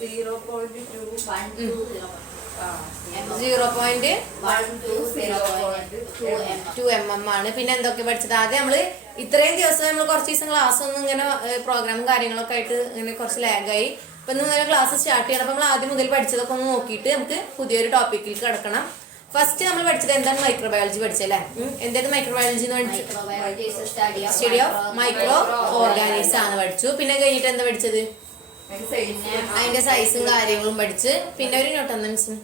0.2 ആണ്. പിന്നെ എന്തൊക്കെ പഠിച്ചത്? ആദ്യം നമ്മള് ഇത്രയും ദിവസം നമ്മൾ കുറച്ച് ദിവസം ക്ലാസ് ഒന്നും ഇങ്ങനെ പ്രോഗ്രാമും കാര്യങ്ങളൊക്കെ ആയിട്ട് ഇങ്ങനെ കുറച്ച് ലാഗായി. അപ്പൊ ഇങ്ങനെ ക്ലാസ് സ്റ്റാർട്ട് ചെയ്യണം. അപ്പൊ നമ്മൾ ആദ്യം മുതൽ പഠിച്ചതൊക്കെ ഒന്ന് നോക്കിയിട്ട് നമുക്ക് പുതിയൊരു ടോപ്പിക്കിൽ കിടക്കണം. ഫസ്റ്റ് നമ്മൾ പഠിച്ചത് എന്താണ്? മൈക്രോബയോളജി പഠിച്ചല്ലേ? എന്തായിരുന്നു മൈക്രോബയോളജി എന്ന് പഠിച്ചത്? സ്റ്റഡി ഓഫ് മൈക്രോ ഓർഗാനിസം ആണ് പഠിച്ചു. പിന്നെ കഴിഞ്ഞിട്ട് എന്താ പഠിച്ചത്? അതിന്റെ സൈസും കാര്യങ്ങളും പഠിച്ച്. പിന്നെ ഒരു നോട്ട് എന്താ മിസ്സിന്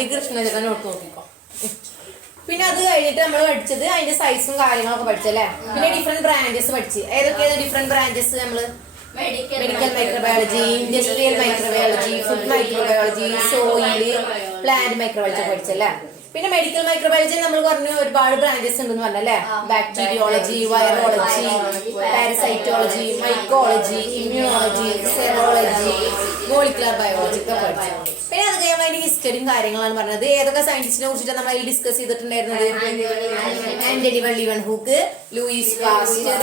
ഈ കൃഷ്ണചേട്ട നോട്ട് നോക്കിക്കോ. പിന്നെ അത് കഴിഞ്ഞിട്ട് നമ്മൾ പഠിച്ചത് അതിന്റെ സൈസും കാര്യങ്ങളൊക്കെ പഠിച്ചല്ലേ? പിന്നെ ഡിഫറെന്റ് ബ്രാഞ്ചസ് പഠിച്ച്. ഏതൊക്കെയാണ് ഡിഫറെന്റ് ബ്രാഞ്ചസ്? നമ്മള് medical microbiology, industrial microbiology, food microbiology, soil, plant microbiology പഠിച്ചല്ലേ? പിന്നെ മെഡിക്കൽ മൈക്രോബയോളജി നമ്മൾ പറഞ്ഞു ഒരുപാട് ബ്രാഞ്ചസ് ഉണ്ടെന്ന് പറഞ്ഞല്ലേ? Bacteriology, virology, parasitology, mycology, immunology, serology, molecular biology ഒക്കെ പഠിച്ചു. പിന്നെ അത് കഴിയുമ്പോൾ അതിന്റെ ഹിസ്റ്ററിയും കാര്യങ്ങളാണ് പറഞ്ഞത്. ഏതൊക്കെ സയന്റിസ്റ്റിനെ കുറിച്ചിട്ട് നമ്മൾ അതിൽ ഡിസ്കസ് ചെയ്തിട്ടുണ്ടായിരുന്നത്? Antony one hook, Louis Pasteur,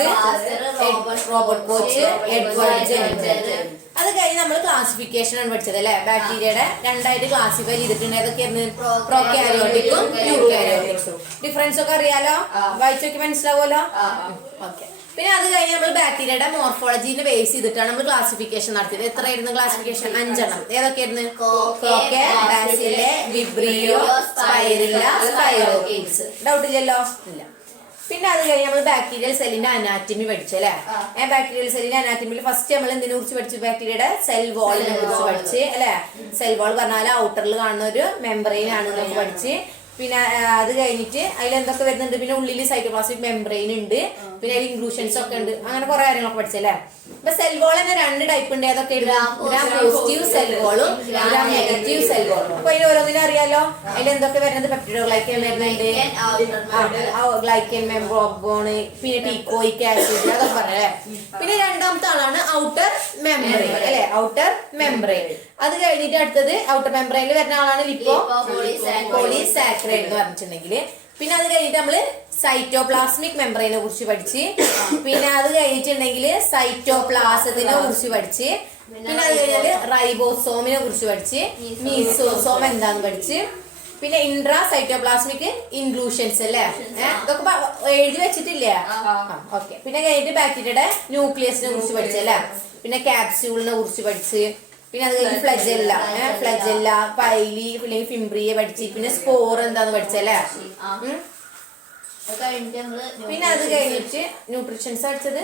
Robert coach, Edward Jenner. അത് കഴിഞ്ഞ് നമ്മൾ ക്ലാസിഫിക്കേഷൻ ആണ് പഠിച്ചത് അല്ലെ? ബാക്ടീരിയയുടെ രണ്ടായിട്ട് ക്ലാസിഫൈ ചെയ്തിട്ടുണ്ട്. ഏതൊക്കെയായിരുന്നു? പ്രോകാരിയോട്ടിക്കും യൂകാരിയോട്ടിക്സും. ഡിഫറൻസ് ഒക്കെ അറിയാലോ? വായിച്ചൊക്കെ മനസ്സിലാവുമല്ലോ? ഓക്കെ. പിന്നെ അത് കഴിഞ്ഞ് നമ്മൾ ബാക്ടീരിയയുടെ മോർഫോളജിനെ ബേസ് ചെയ്തിട്ടാണ് നമ്മൾ ക്ലാസിഫിക്കേഷൻ നടത്തിയത്. എത്രയായിരുന്നു ക്ലാസിഫിക്കേഷൻ? 5 എണ്ണം. ഏതൊക്കെയായിരുന്നു? Cocci, bacilli, vibrio, spirilla, spirochetes. Doubt ഇല്ലല്ലോ? ഇല്ല. പിന്നെ അത് കഴിഞ്ഞ് നമ്മൾ ബാക്ടീരിയൽ സെല്ലിന്റെ അനാറ്റമി പഠിച്ചു അല്ലെ? ബാക്ടീരിയൽ സെല്ലിന്റെ അനാറ്റമിയിൽ ഫസ്റ്റ് നമ്മൾ എന്തിനെ കുറിച്ച് പഠിച്ചു? ബാക്ടീരിയയുടെ സെൽ വാളിനെ കുറിച്ച് പഠിച്ച് അല്ലെ? സെൽ വാൾ പറഞ്ഞാൽ ഔട്ടറിൽ കാണുന്ന ഒരു മെമ്പറൈൻ ആണ് നമ്മൾ പഠിച്ച്. പിന്നെ അത് കഴിഞ്ഞിട്ട് അതിൽ എന്തൊക്കെ വരുന്നുണ്ട്? പിന്നെ ഉള്ളിൽ സൈറ്റോപ്ലാസ്മിക് മെമ്പറൈൻ ഉണ്ട്. പിന്നെ അതിൽ ഇൻക്ലൂഷൻസ് ഒക്കെ ഉണ്ട്. അങ്ങനെ കുറെ കാര്യങ്ങളൊക്കെ പഠിച്ചല്ലേ? അപ്പൊ സെൽ വാൾ തന്നെ 2 ടൈപ്പ് ഉണ്ട്. ഏതൊക്കെ? ഗ്രാം പോസിറ്റീവ് സെൽ വാളും ഗ്രാം നെഗറ്റീവ് സെൽ വാളും. അപ്പൊ അതിൽ ഓരോന്നിനും അറിയാലോ? അതിൽ എന്തൊക്കെ വരുന്നത്? പെപ്റ്റിഡോഗ്ലൈക്കൻ വരുന്നുണ്ട്, ഗ്ലൈക്കൻ മെംബ്രോൺ, പിന്നെ ടീക്കോയിക് ആസിഡ്, അതൊക്കെ പറഞ്ഞേ. പിന്നെ രണ്ടാമത്തെ ആളാണ് ഔട്ടർ മെംബ്രെയിൻ അല്ലെ? Outer membrane. അത് കഴിഞ്ഞിട്ട് അടുത്തത് ഔട്ടർ മെംബ്രെയിനിൽ വരുന്ന ആളാണ് ലിപ്പോ പോളിസാക്കറൈഡ് എന്ന് പറഞ്ഞിട്ടുണ്ടെങ്കിൽ. പിന്നെ അത് കഴിഞ്ഞിട്ട് നമ്മള് സൈറ്റോപ്ലാസ്മിക് മെംബ്രെയിനെ കുറിച്ച് പഠിച്ച്. പിന്നെ അത് കഴിഞ്ഞിട്ടുണ്ടെങ്കിൽ സൈറ്റോപ്ലാസത്തിനെ കുറിച്ച് പഠിച്ച്. പിന്നെ അത് കഴിഞ്ഞാല് റൈബോസോമിനെ കുറിച്ച് പഠിച്ച്. മീസോസോം എന്താന്ന് പഠിച്ച്. പിന്നെ ഇൻട്രാ സൈറ്റോപ്ലാസ്മിക് ഇൻക്ലൂഷൻസ് അല്ലേ? ഇതൊക്കെ എഴുതി വെച്ചിട്ടില്ലേ? ഓക്കെ. പിന്നെ കഴിഞ്ഞിട്ട് ബാക്ടീരിയയുടെ ന്യൂക്ലിയസിനെ കുറിച്ച് പഠിച്ചല്ലേ? പിന്നെ ക്യാപ്സ്യൂളിനെ കുറിച്ച് പഠിച്ച്. പിന്നെ അത് കഴിഞ്ഞ് ഫ്ലജെല്ല, പൈലി, അല്ലെങ്കിൽ ഫിംബ്രിയെ പഠിച്ച്. പിന്നെ സ്പോർ എന്താന്ന് പഠിച്ചല്ലേ? പിന്നെ അത് കഴിഞ്ഞിട്ട് ന്യൂട്രീഷൻസ് പഠിച്ചത്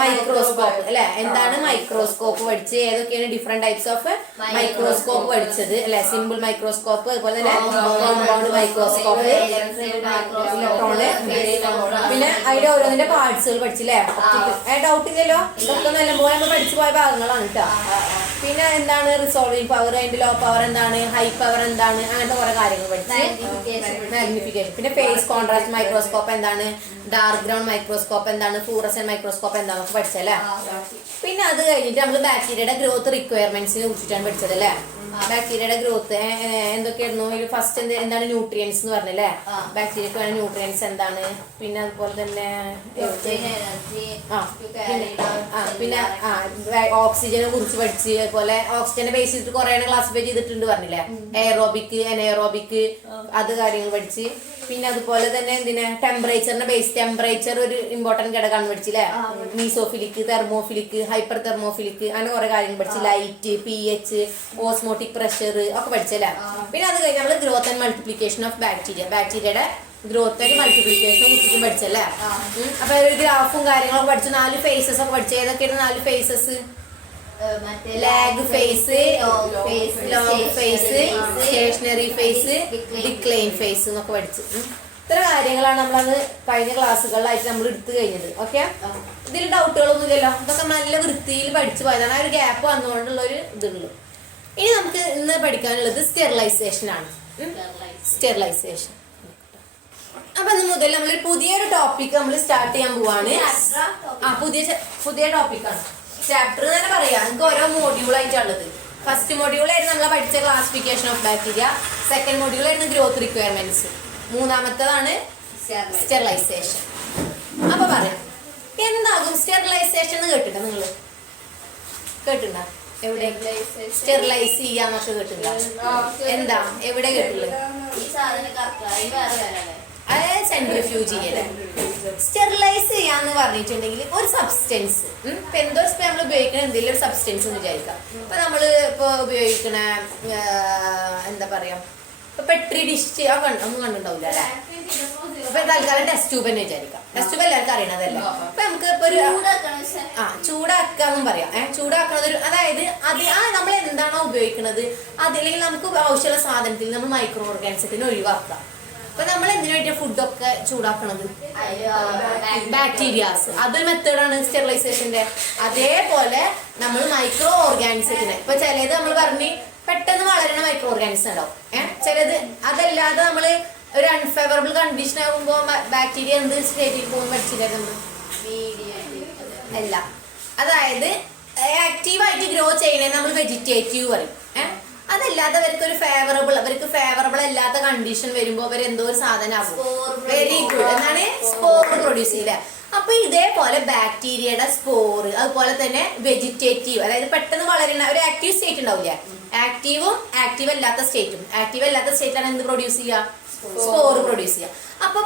മൈക്രോസ്കോപ്പ് അല്ലെ? എന്താണ് മൈക്രോസ്കോപ്പ് പഠിച്ച്. ഏതൊക്കെയാണ് ഡിഫറെന്റ് ടൈപ്സ് ഓഫ് മൈക്രോസ്കോപ്പ് പഠിച്ചത് അല്ലെ? സിമ്പിൾ മൈക്രോസ്കോപ്പ്, അതുപോലെ തന്നെ കോമ്പൗണ്ട് മൈക്രോസ്കോപ്പ്, ഇലക്ട്രോണ്. പിന്നെ അതിന്റെ ഓരോന്നിന്റെ പാർട്സുകൾ പഠിച്ചില്ലേ? ഡൗട്ട് ഇല്ലല്ലോ? ഇതൊക്കെ നല്ലപോലെ നമ്മൾ പഠിച്ചു പോയ ഭാഗങ്ങളാണ് കേട്ടോ. പിന്നെ എന്താണ് റിസോൾവിംഗ് പവർ, അതിന്റെ ലോ പവർ എന്താണ്, ഹൈ പവർ എന്താണ്, അങ്ങനത്തെ കുറെ കാര്യങ്ങൾ പഠിച്ചു. മാഗ്നിഫിക്കേഷൻ. പിന്നെ ഫേസ് കോൺട്രാസ്റ്റ് മൈക്രോസ്കോപ്പ് എന്താണ്, ഡാർക്ക് ഗ്രൗണ്ട് മൈക്രോസ്കോപ്പ് എന്താണ്, ഫ്ലൂറസെന്റ് മൈക്രോസ്കോപ്പ് എന്താണെന്നൊക്കെ പഠിച്ചല്ലേ? പിന്നെ അത് കഴിഞ്ഞിട്ട് നമ്മൾ ബാക്ടീരിയയുടെ ഗ്രോത്ത് റിക്വയർമെന്റ്സിനെ കുറിച്ചിട്ടാണ് പഠിച്ചത് അല്ലേ? ബാക്ടീരിയയുടെ ഗ്രോത്ത് എന്തൊക്കെയായിരുന്നു? ഫസ്റ്റ് എന്താണ് ന്യൂട്രിയൻസ് എന്ന് പറഞ്ഞല്ലേ? ബാക്ടീരിയക്ക് വേണ്ട ന്യൂട്രിയൻസ് എന്താണ്? പിന്നെ അതുപോലെ തന്നെ പിന്നെ ഓക്സിജനെ കുറിച്ച് പഠിച്ച്. അതുപോലെ ഓക്സിജനെ ബേസ് ചെയ്തിട്ട് കുറെ ക്ലാസിഫൈ ചെയ്തിട്ടുണ്ട് പറഞ്ഞില്ലേ? എയറോബിക്, അനഎയറോബിക്, അത് കാര്യങ്ങൾ പഠിച്ച്. പിന്നെ അതുപോലെ തന്നെ ടെമ്പറേച്ചറിന്റെ ബേസ്, ടെമ്പറേച്ചർ ഒരു ഇമ്പോർട്ടന്റ് ഘടകമാണ് പഠിച്ചില്ലേ? മീസോഫിലിക്, തെർമോഫിലിക്, ഹൈപ്പർ തെർമോഫിലിക്, അങ്ങനെ കുറെ കാര്യങ്ങൾ പഠിച്ചു. ലൈറ്റ്, pH, ഓസ്മോട്ടിക് പ്രഷർ ഒക്കെ പഠിച്ചല്ലേ? പിന്നെ അത് കഴിഞ്ഞ് നമ്മൾ ഗ്രോത്ത് ആൻഡ് മൾട്ടിപ്ലിക്കേഷൻ ഓഫ് ബാക്ടീരിയയുടെ ഗ്രോത്ത് ആൻഡ് മൾട്ടിപ്ലിക്കേഷനെ കുറിച്ചും പഠിച്ചല്ലേ? അപ്പൊ ഒരു ഗ്രാഫും കാര്യങ്ങളൊക്കെ പഠിച്ചു. 4 ഫേസസ് ഒക്കെ പഠിച്ചു. ഏതൊക്കെയാണ് 4 phases? Lag phase, long phase, stationary phase, decline phase എന്നൊക്കെ പഠിച്ചു. ഇത്ര കാര്യങ്ങളാണ് നമ്മളത് കഴിഞ്ഞ ക്ലാസ്സുകളിലായിട്ട് നമ്മൾ എടുത്തു കഴിഞ്ഞത്. ഓക്കെ? ഇതിൽ ഡൗട്ടുകളൊന്നും ഇല്ലല്ലോ? ഇതൊക്കെ നല്ല വൃത്തിയിൽ പഠിച്ചു പോയതാണ്. ആ ഒരു ഗ്യാപ്പ് വന്നുകൊണ്ടുള്ള ഒരു ഇതുള്ളൂ. ഇനി നമുക്ക് ഇന്ന് പഠിക്കാനുള്ളത് സ്റ്റെറിലൈസേഷൻ ആണ്. സ്റ്റെറിലൈസേഷൻ. അപ്പൊ ഇന്ന് മുതൽ നമ്മൾ പുതിയൊരു ടോപ്പിക് നമ്മൾ സ്റ്റാർട്ട് ചെയ്യാൻ പോവാണ്. പുതിയ ടോപ്പിക്കാണ്. ചാപ്റ്റർ തന്നെ പറയാം. നമുക്ക് ഓരോ മോഡ്യൂൾ ആയിട്ടുള്ളത്. ഫസ്റ്റ് മോഡ്യൂൾ ആയിരുന്നു നമ്മൾ പഠിച്ച classification of bacteria. Second module ആയിരുന്നു ഗ്രോത്ത് റിക്വയർമെന്റ്സ്. മൂന്നാമത്തേതാണ് സ്റ്റെറിലൈസേഷൻ. അപ്പൊ പറയാം, എന്താകും സ്റ്റെറിലൈസേഷൻ കേട്ടിട്ടുണ്ടോ നിങ്ങള്? കേട്ടിട്ടുണ്ടോ? എവിടെ സ്റ്റെറിലൈസ് ചെയ്യാന്നൊക്കെ കേട്ടിട്ടുണ്ടോ? എന്താ എവിടെ കേട്ടില്ല? അത് സെൻട്രിഫ്യൂജ് ചെയ്യല്. സ്റ്റെറിലൈസ് ചെയ്യാന്ന് പറഞ്ഞിട്ടുണ്ടെങ്കിൽ ഒരു സബ്സ്റ്റൻസ് ഇപ്പൊ എന്തോ നമ്മൾ ഉപയോഗിക്കുന്ന എന്തെങ്കിലും ഒരു സബ്സ്റ്റൻസ് എന്ന് വിചാരിക്കാം. ഇപ്പൊ നമ്മള് ഇപ്പൊ ഉപയോഗിക്കണ എന്താ പറയാ, ഇപ്പൊ പെട്രി ഡിഷ് ഒന്നും കണ്ടിട്ടുണ്ടാവില്ല അല്ലെ? ഇപ്പൊ തൽക്കാലം ടെസ്റ്റ് ട്യൂബ് തന്നെ വിചാരിക്കാം. ടെസ്റ്റ് ട്യൂബ് എല്ലാവർക്കും അറിയണതല്ലേ. അപ്പൊ നമുക്ക് ഇപ്പൊ ഒരു ചൂടാക്കാന്നും പറയാം. ചൂടാക്കണത് ഒരു, അതായത് അത് നമ്മൾ എന്താണോ ഉപയോഗിക്കുന്നത് അതില്ലെങ്കിൽ നമുക്ക് ആവശ്യമുള്ള സാധനത്തിൽ നമ്മൾ മൈക്രോ ഓർഗാനിസത്തിനെ ഒഴിവാക്കാം. അപ്പൊ നമ്മൾ എന്തിനു വേണ്ടിയ ഫുഡൊക്കെ ചൂടാക്കണത്? ബാക്ടീരിയാസ്. അതൊരു മെത്തേഡാണ് സ്റ്റെറിലൈസേഷന്റെ. അതേപോലെ നമ്മൾ മൈക്രോ ഓർഗാനിസത്തിനെ, ഇപ്പൊ ചിലത് നമ്മൾ പറഞ്ഞ് പെട്ടെന്ന് വളരുന്ന മൈക്രോ ഓർഗാനിസം ഉണ്ടാവും. ചിലത് അതല്ലാതെ നമ്മള് ഒരു അൺഫേവറബിൾ കണ്ടീഷൻ ആകുമ്പോ ബാക്ടീരിയ എന്ത് സ്റ്റേറ്റിൽ പോകും പഠിച്ചില്ല അല്ല. അതായത് ആക്റ്റീവായിട്ട് ഗ്രോ ചെയ്യണേ നമ്മൾ വെജിറ്റേറ്റീവ് പറയും. അതല്ലാതെ അവർക്ക് ഫേവറബിൾ അല്ലാത്ത കണ്ടീഷൻ വരുമ്പോ അവർ എന്തോ ഒരു സാധനം ആകും. വെരി ഗുഡ് എന്നാണ് സ്പോർ പ്രൊഡ്യൂസ് ചെയ്യില്ല. അപ്പൊ ഇതേപോലെ ബാക്ടീരിയയുടെ സ്പോർ, അതുപോലെ തന്നെ വെജിറ്റേറ്റീവ്, അതായത് പെട്ടെന്ന് വളരുന്ന ഒരു ആക്റ്റീവ് സ്റ്റേറ്റ് ഉണ്ടാവില്ല, ആക്റ്റീവും ആക്റ്റീവ് അല്ലാത്ത സ്റ്റേറ്റും. ആക്റ്റീവ് അല്ലാത്ത സ്റ്റേറ്റിലാണ് എന്ത് പ്രൊഡ്യൂസ് ചെയ്യുക? സ്പോർ പ്രൊഡ്യൂസ് ചെയ്യുക. അപ്പൊ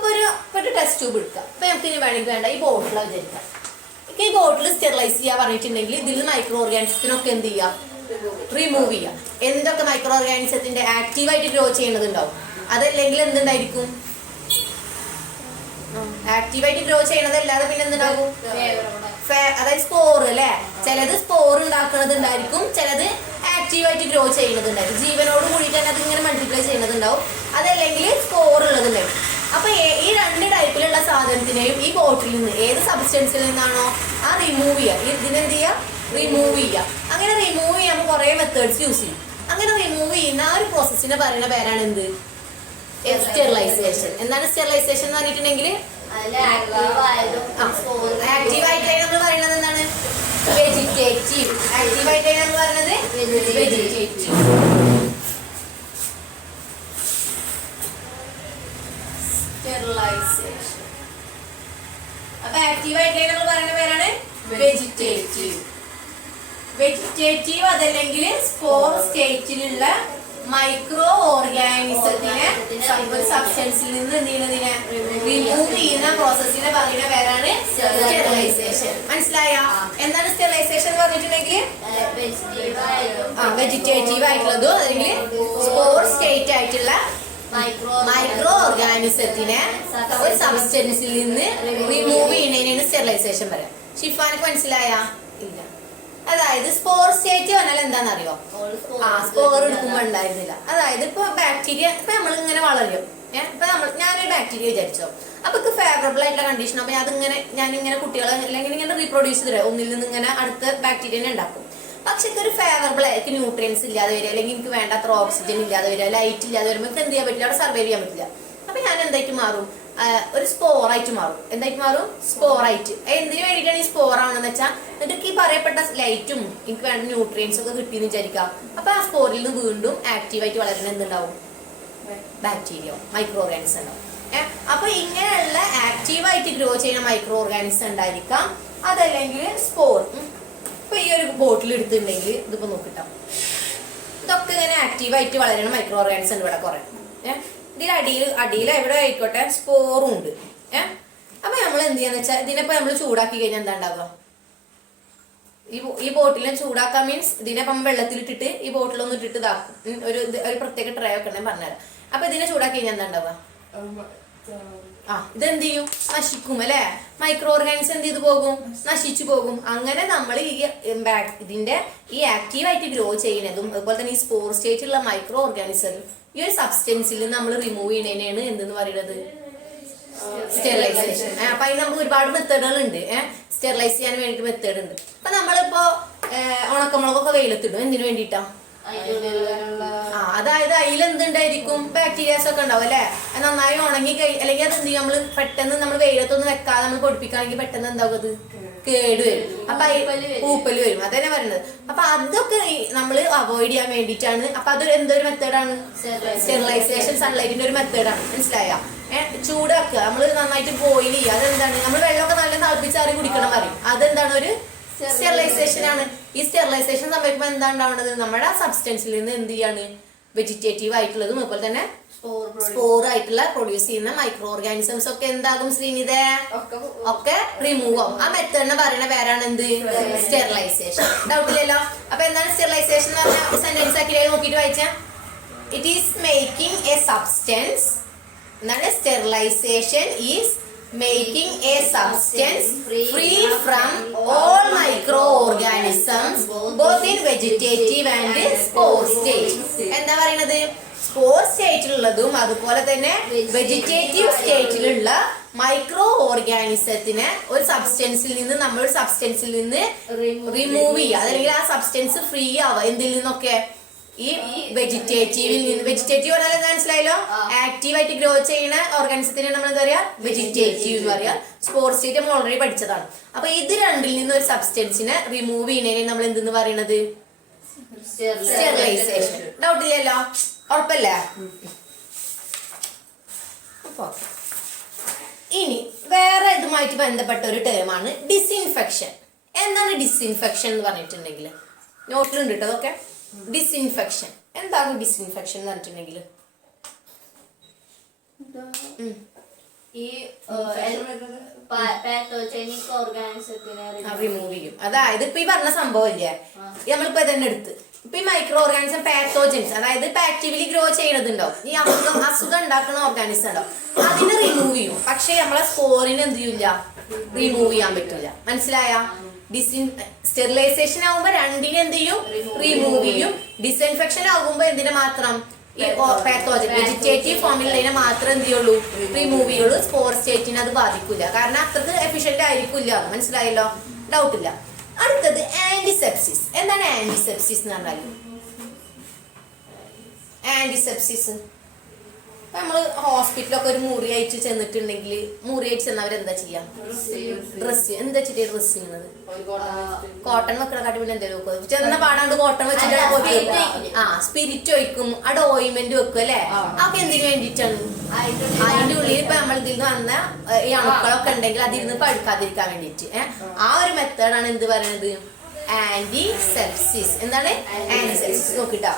ഒരു ടെസ്റ്റ് ട്യൂബ് എടുക്കുക. അപ്പൊ നമുക്ക് ഇനി വേണമെങ്കിൽ വേണ്ട ഈ ബോട്ടിലാണ് വിചാരിക്കാം. ഈ ബോട്ടിൽ സ്റ്റെറിലൈസ് ചെയ്യാൻ പറഞ്ഞിട്ടുണ്ടെങ്കിൽ ഇതിൽ മൈക്രോ ഓർഗാനിസത്തിനൊക്കെ എന്ത് ചെയ്യാം? റിമൂവ് ചെയ്യാം. എന്തൊക്കെ മൈക്രോ ഓർഗാനിസത്തിന്റെ ആക്റ്റീവായിട്ട് ഗ്രോ ചെയ്യുന്നതുണ്ടാവും, അതല്ലെങ്കിൽ എന്തുണ്ടായിരിക്കും? ആക്റ്റീവായിട്ട് ഗ്രോ ചെയ്യണതല്ലാതെ പിന്നെ എന്തുണ്ടാകും? അതായത് സ്പോർ അല്ലെ. ചിലത് സ്പോർ ഉണ്ടാക്കുന്നത് ഉണ്ടായിരിക്കും, ചിലത് ആക്റ്റീവായിട്ട് ഗ്രോ ചെയ്യുന്നതുണ്ടായിരിക്കും. ജീവനോട് കൂടിയിട്ട് തന്നെ അതിങ്ങനെ മൾട്ടിപ്ലൈ ചെയ്യുന്നതുണ്ടാവും, അതല്ലെങ്കിൽ സ്പോർ ഉള്ളതുണ്ടായിരിക്കും. അപ്പൊ ഈ രണ്ട് ടൈപ്പിലുള്ള സാധനത്തിനെയും ഈ ബോട്ടിൽ നിന്ന് ഏത് സബ്സ്റ്റൻസിൽ നിന്നാണോ റിമൂവ് ചെയ്യുക. ഇതിനെന്ത് ചെയ്യുക? റിമൂവ് ചെയ്യുക. അങ്ങനെ റിമൂവ് ചെയ്യാൻ കുറെ മെത്തേഡ്സ് യൂസ് ചെയ്യും. അങ്ങനെ റിമൂവ് ചെയ്യുന്ന ആ ഒരു പ്രോസസ്സിനെ പറയുന്ന പേരാണ് എന്ത്? സ്റ്റെറിലൈസേഷൻ. എന്താണ് സ്റ്റെറിലൈസേഷൻ എന്ന് പറഞ്ഞിട്ടുണ്ടെങ്കിൽ ആക്റ്റീവായിട്ട് നമ്മൾ പറയുന്നത് എന്താണ്? വെജിറ്റേറ്റീവ്. ആക്റ്റീവായിട്ട് നമ്മൾ പറയുന്നത് വെജിറ്റേറ്റീവ്. സ്റ്റെറിലൈസേഷൻ. അപ്പൊ ആക്റ്റീവായിട്ട് നമ്മൾ പറയുന്ന പേരാണ് വെജിറ്റേറ്റീവ്. വെജിറ്റേറ്റീവ് അതല്ലെങ്കിൽ സ്പോർ സ്റ്റേറ്റിലുള്ള മൈക്രോ ഓർഗാനിസത്തിനെ ഒരു സബ്സ്റ്റൻസിൽ നിന്ന് എന്തിനെ റിമൂവ് ചെയ്യുന്ന പ്രോസസ്സിനെ പറയുന്ന പേരാണ് സ്റ്റെറിലൈസേഷൻ. മനസ്സിലായ? എന്താണ് സ്റ്റെറിലൈസേഷൻ എന്ന് പറഞ്ഞിട്ടുണ്ടെങ്കിൽ വെജിറ്റേറ്റീവ് ആയിട്ടുള്ളതോ അല്ലെങ്കിൽ സ്പോർ സ്റ്റേറ്റ് ആയിട്ടുള്ള മൈക്രോ ഓർഗാനിസത്തിനെ ഒരു സബ്സ്റ്റൻസിൽ നിന്ന് റിമൂവ് ചെയ്യുന്നതിനാണ് സ്റ്റെറിലൈസേഷൻ പറയാം. ഷിഫാനക്ക് മനസ്സിലായ? ഇല്ല. അതായത് സ്പോർ സ്റ്റേറ്റ് പറഞ്ഞാൽ എന്താണെന്നറിയോ? സ്പോർ എടുക്കുമ്പോ ഉണ്ടായിരുന്നില്ല. അതായത് ഇപ്പൊ ബാക്ടീരിയ ഇപ്പൊ നമ്മൾ ഇങ്ങനെ വളരും. ഇപ്പൊ ഞാനൊരു ബാക്ടീരിയ വിചാരിച്ചോ, അപ്പൊ ഫേവറബിൾ ആയിട്ടുള്ള കണ്ടീഷൻ അപ്പൊ ഞാനിങ്ങനെ കുട്ടികളെ അല്ലെങ്കിൽ ഇങ്ങനെ റീപ്രൊഡ്യൂസ് ചെയ്തേ ഒന്നിൽ നിന്ന് ഇങ്ങനെ അടുത്ത ബാക്ടീരിയനെ ഉണ്ടാക്കും. പക്ഷെ ഒരു ഫേവറബിൾ ആയിട്ട് ന്യൂട്രിയൻസ് ഇല്ലാതെ വരിക, അല്ലെങ്കിൽ എനിക്ക് വേണ്ടാത്ര ഓക്സിജൻ ഇല്ലാതെ വരിക, ലൈറ്റ് ഇല്ലാതെ വരുമ്പോൾ എനിക്ക് എന്ത് ചെയ്യാൻ പറ്റില്ല? അവിടെ സർവൈവ് ചെയ്യാൻ പറ്റില്ല. അപ്പൊ ഞാൻ എന്തായിട്ട് മാറും? ഒരു സ്പോറായിട്ട് മാറും. എന്തായിട്ട് മാറും? സ്പോറായിട്ട്. എന്തിനു വേണ്ടിയിട്ടാണ് ഈ സ്പോർ ആവണമെന്ന് വെച്ചാൽ എന്നിട്ട് ഈ പറയപ്പെട്ട ലൈറ്റും എനിക്ക് വേണ്ട ന്യൂട്രിയൻസ് ഒക്കെ കിട്ടിയെന്ന് വിചാരിക്കാം. അപ്പൊ ആ സ്പോറിൽ നിന്ന് വീണ്ടും ആക്റ്റീവായിട്ട് വളരുന്ന എന്തുണ്ടാവും? ബാക്ടീരിയ, മൈക്രോ ഓർഗാനിസം ഉണ്ടാവും. അപ്പൊ ഇങ്ങനെയുള്ള ആക്റ്റീവായിട്ട് ഗ്രോ ചെയ്യുന്ന മൈക്രോ ഓർഗാനിസം ഉണ്ടായിരിക്കാം, അതല്ലെങ്കിൽ സ്പോർ. ഇപ്പൊ ഈ ഒരു ബോട്ടിൽ എടുത്തിട്ടുണ്ടെങ്കിൽ ഇതിപ്പോ നോക്കിട്ടോ, ഇതൊക്കെ ഇങ്ങനെ ആക്റ്റീവായിട്ട് വളരുന്ന മൈക്രോ ഓർഗാനിസം ഉണ്ട് ഇവിടെ കുറെ. ഇതിൽ അടിയിൽ എവിടെ ആയിക്കോട്ടെ സ്പോറും ഉണ്ട്. അപ്പൊ നമ്മൾ എന്ത് ചെയ്യാന്ന് വെച്ചാൽ ഇതിനെപ്പോ നമ്മൾ ചൂടാക്കി കഴിഞ്ഞാൽ എന്താ ഉണ്ടാവുക? ഈ ബോട്ടിലിനെ ചൂടാക്കാൻ മീൻസ് ഇതിനെപ്പം വെള്ളത്തിലിട്ടിട്ട് ഈ ബോട്ടിലൊന്നും ഇട്ടിട്ട് ഇതാക്കും. ഒരു പ്രത്യേക ട്രേ ഒക്കെ ഉണ്ടെങ്കിൽ പറഞ്ഞുതരാം. അപ്പൊ ഇതിനെ ചൂടാക്കി കഴിഞ്ഞാൽ എന്താ ഉണ്ടാവുക? ഇതെന്ത് ചെയ്യും? നശിക്കും അല്ലെ? മൈക്രോ ഓർഗാനിസം എന്ത് ചെയ്തു പോകും? നശിച്ചു പോകും. അങ്ങനെ നമ്മൾ ഇതിന്റെ ഈ ആക്റ്റീവായിട്ട് ഗ്രോ ചെയ്യുന്നതും അതുപോലെ തന്നെ ഈ സ്പോർ സ്റ്റേറ്റിലുള്ള മൈക്രോ ഓർഗാനിസം ഈ ഒരു സബ്സ്റ്റൻസിൽ നമ്മൾ റിമൂവ് ചെയ്യുന്നതിനാണ് എന്തെന്ന് പറയുന്നത്? സ്റ്റെറിലൈസേഷൻ. അപ്പൊ അതിന് നമുക്ക് ഒരുപാട് മെത്തേഡുകൾ ഉണ്ട്. സ്റ്റെറിലൈസ് ചെയ്യാൻ വേണ്ടിട്ട് മെത്തേഡ് ഉണ്ട്. അപ്പൊ നമ്മളിപ്പോ ഉണക്കമുളകൊക്കെ വെയിലത്തിടും. എന്തിനു വേണ്ടിയിട്ടാ? അതായത് അതിൽ എന്തുണ്ടായിരിക്കും? ബാക്ടീരിയാസ് ഒക്കെ ഉണ്ടാവും അല്ലെ? നന്നായി ഉണങ്ങി അല്ലെങ്കിൽ അത് എന്ത് ചെയ്യും? നമ്മള് പെട്ടെന്ന് നമ്മൾ വെയിലത്തൊന്നും വെക്കാതെ നമ്മൾ പൊടിപ്പിക്കുകയാണെങ്കിൽ പെട്ടെന്ന് എന്താവും? അത് കേട് വരും. അപ്പൊ പൂപ്പല് വരും. അതന്നെ പറയുന്നത്. അപ്പൊ അതൊക്കെ നമ്മൾ അവോയ്ഡ് ചെയ്യാൻ വേണ്ടിയിട്ടാണ്. അപ്പൊ അത് എന്തൊരു മെത്തേഡാണ്? സ്റ്റെറിലൈസേഷൻ. സൺലൈറ്റിന്റെ ഒരു മെത്തേഡാണ്. മനസ്സിലായ? ചൂടാക്കുക, നമ്മൾ നന്നായിട്ട് ബോയിൽ ചെയ്യുക. അതെന്താണ്? നമ്മൾ വെള്ളമൊക്കെ നല്ല തിളപ്പിച്ചാറി കുടിക്കണം പറയും. അതെന്താണ്? എന്താണ് ഒരു സ്റ്റെറിലൈസേഷൻ ആണ്. ഈ സ്റ്റെറിലൈസേഷൻ സംഭവിക്കുമ്പോൾ എന്താണ് ഉണ്ടാവുന്നത്? നമ്മുടെ സബ്സ്റ്റൻസിൽ നിന്ന് എന്ത് ചെയ്യാണ്? വെജിറ്റേറ്റീവ് ആയിട്ടുള്ളതും അതുപോലെ തന്നെ സ്പോർ ആയിട്ടുള്ള പ്രൊഡ്യൂസ് ചെയ്യുന്ന മൈക്രോ ഓർഗാനിസംസ് ഒക്കെ എന്താകും ശ്രീനിത? ഒക്കെ റിമൂവ് ആവും. ആ മെത്തേഡിനെ പറയുന്ന പേരാണ് എന്ത്? സ്റ്റെറിലൈസേഷൻ. ഡൗട്ട് ഇല്ലല്ലോ? അപ്പൊ എന്താണ് സ്റ്റെറിലൈസേഷൻ എന്ന് പറഞ്ഞാൽ സെന്റൻസ് ആക്കി നോക്കിയിട്ട് വായിച്ചാൽ it is making a substance. എന്താണ്? Sterilization is making a substance free from all microorganisms both in vegetative and spore stage. എന്താ പറയുന്നത്? സ്പോർ സ്റ്റേറ്റിലുള്ളതും അതുപോലെ തന്നെ വെജിറ്റേറ്റീവ് സ്റ്റേറ്റിലുള്ള മൈക്രോ ഓർഗാനിസത്തിനെ ഒരു സബ്സ്റ്റൻസിൽ നിന്ന് നമ്മൾ സബ്സ്റ്റൻസിൽ നിന്ന് റിമൂവ് ചെയ്യുക, അതല്ലെങ്കിൽ ആ സബ്സ്റ്റൻസ് ഫ്രീ ആവുക. എന്തിൽ നിന്നൊക്കെ? ഈ വെജിറ്റേറ്റീവിൽ നിന്ന്. വെജിറ്റേറ്റീവ് പറഞ്ഞാൽ എന്താ മനസ്സിലായല്ലോ? ആക്റ്റീവായിട്ട് ഗ്രോ ചെയ്യുന്ന ഓർഗാനിസത്തിന് നമ്മൾ എന്താ പറയാ? വെജിറ്റേറ്റീവ് എന്ന് പറയാ. സ്പോർ സ്റ്റേറ്റ് നമ്മൾ ഓൾറെഡി പഠിച്ചതാണ്. അപ്പൊ ഇത് രണ്ടിൽ നിന്ന് ഒരു സബ്സ്റ്റൻസിനെ റിമൂവ് ചെയ്യുന്നതിനെ നമ്മൾ എന്തെന്ന് പറയുന്നത്? സ്റ്റെറിലൈസേഷൻ. ഡൗട്ട് ഇല്ലല്ലോ? ഉറപ്പല്ലേ? ഇനി വേറെ ഇതുമായിട്ട് ബന്ധപ്പെട്ട ഒരു ടേമാണ് ഡിസിൻഫെക്ഷൻ. എന്താണ് ഡിസിൻഫെക്ഷൻ എന്ന് പറഞ്ഞിട്ടുണ്ടെങ്കിൽ? നോട്ടിലുണ്ട് കേട്ടോ അതൊക്കെ. ഡിസിൻഫെക്ഷൻ എന്താണ്? ഡിസിൻഫെക്ഷൻ എന്ന് പറഞ്ഞിട്ടുണ്ടെങ്കിൽ ഈ പാത്തോജനിക് ഓർഗാനിസത്തിനെ റിമൂവ് ചെയ്യും. അതായത് ഇപ്പൊ ഈ പറഞ്ഞ സംഭവം ഇല്ലേ, നമ്മളിപ്പോ തന്നെ എടുത്ത് ഇപ്പൊ ഈ മൈക്രോ ഓർഗാനിസം പാത്തോജൻസ്, അതായത് ആക്റ്റീവ്ലി ഗ്രോ ചെയ്യണതുണ്ടോ, ഈ അസുഖം ഉണ്ടാക്കുന്ന ഓർഗാനിസം ഉണ്ടോ, അതിനെ റിമൂവ് ചെയ്യും. പക്ഷെ നമ്മളെ സ്പോറിന് എന്ത് ചെയ്യില്ല? റിമൂവ് ചെയ്യാൻ പറ്റില്ല. മനസ്സിലായ? സ്റ്റെറിലൈസേഷൻ ആകുമ്പോ രണ്ടിനെ എന്ത് ചെയ്യും? റിമൂവ് ചെയ്യും. ഡിസിൻഫെക്ഷൻ ആകുമ്പോ എന്തിനെ മാത്രം? ഈ പാത്തോജൻ വെജിറ്റേറ്റീവ് ഫോമിലുള്ളതിനെ മാത്രം എന്ത് ചെയ്യുള്ളൂ? റിമൂവ് ചെയ്യുള്ളൂ. സ്പോർ സ്റ്റേറ്റിനെ അത് ബാധിക്കില്ല, കാരണം അത്രക്ക് എഫിഷ്യന്റ് ആയിരിക്കില്ല. മനസ്സിലായല്ലോ? ഡൗട്ടില്ല. അടുത്തത് ആന്റിസെപ്സിസ്. എന്താണ് ആന്റിസെപ്സിസ് എന്ന് പറഞ്ഞാൽ? ആന്റിസെപ്സിസ് നമ്മള് ഹോസ്പിറ്റലൊക്കെ ഒരു മുറിയായിട്ട് ചെന്നിട്ടുണ്ടെങ്കിൽ, മുറിയായിട്ട് ചെന്നവരെന്താ ചെയ്യാം? ഡ്രസ് എന്താ വെച്ചിട്ട് ഡ്രസ് ചെയ്യുന്നത്? കോട്ടൺ വെക്കണ കാട്ടി പിന്നെ എന്തെങ്കിലും വെക്കും. ചെന്ന പാടാണ്ട് കോട്ടൺ വെച്ചിട്ട് സ്പിരിറ്റ് ഒഴിക്കും, അവിടെ ഓയിന്റ്മെന്റ് വെക്കും അല്ലെ? അപ്പൊ എന്തിനു വേണ്ടിയിട്ടാണ്? അതിന്റെ ഉള്ളിൽ ഇപ്പൊ നമ്മൾ ഇതിൽ നിന്ന് വന്ന ഈ അണുക്കളൊക്കെ ഉണ്ടെങ്കിൽ അതിരുന്ന് പഴുക്കാതിരിക്കാൻ വേണ്ടിട്ട് ആ ഒരു മെത്തേഡാണ് എന്ത് പറയുന്നത്? ആന്റിസെപ്സിസ്. എന്താണ് antisepsis? നോക്കിട്ടോ.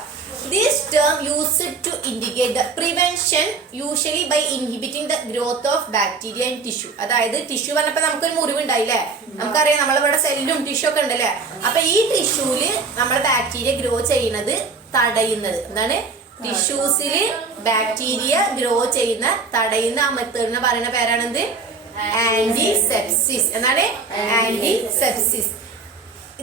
This term used to indicate the prevention usually by inhibiting the growth of bacteria in tissue. അതായത് ടിഷ്യൂ പറഞ്ഞപ്പോ നമുക്കൊരു മുറിവുണ്ടായില്ലേ? നമുക്കറിയാം നമ്മളിവിടെ സെല്ലും ടിഷ്യൂ ഒക്കെ ഉണ്ടല്ലേ? അപ്പൊ ഈ ടിഷ്യൂല് നമ്മളെ ബാക്ടീരിയ ഗ്രോ ചെയ്യുന്നത് തടയുന്നത് എന്താണ്? ടിഷ്യൂസില് ബാക്ടീരിയ ഗ്രോ ചെയ്യുന്ന തടയുന്ന ആ മെത്തേഡിനെ പറയുന്ന പേരാണെന്ത്? ആന്റിസെപ്സിസ്. എന്താണ്? Antisepsis.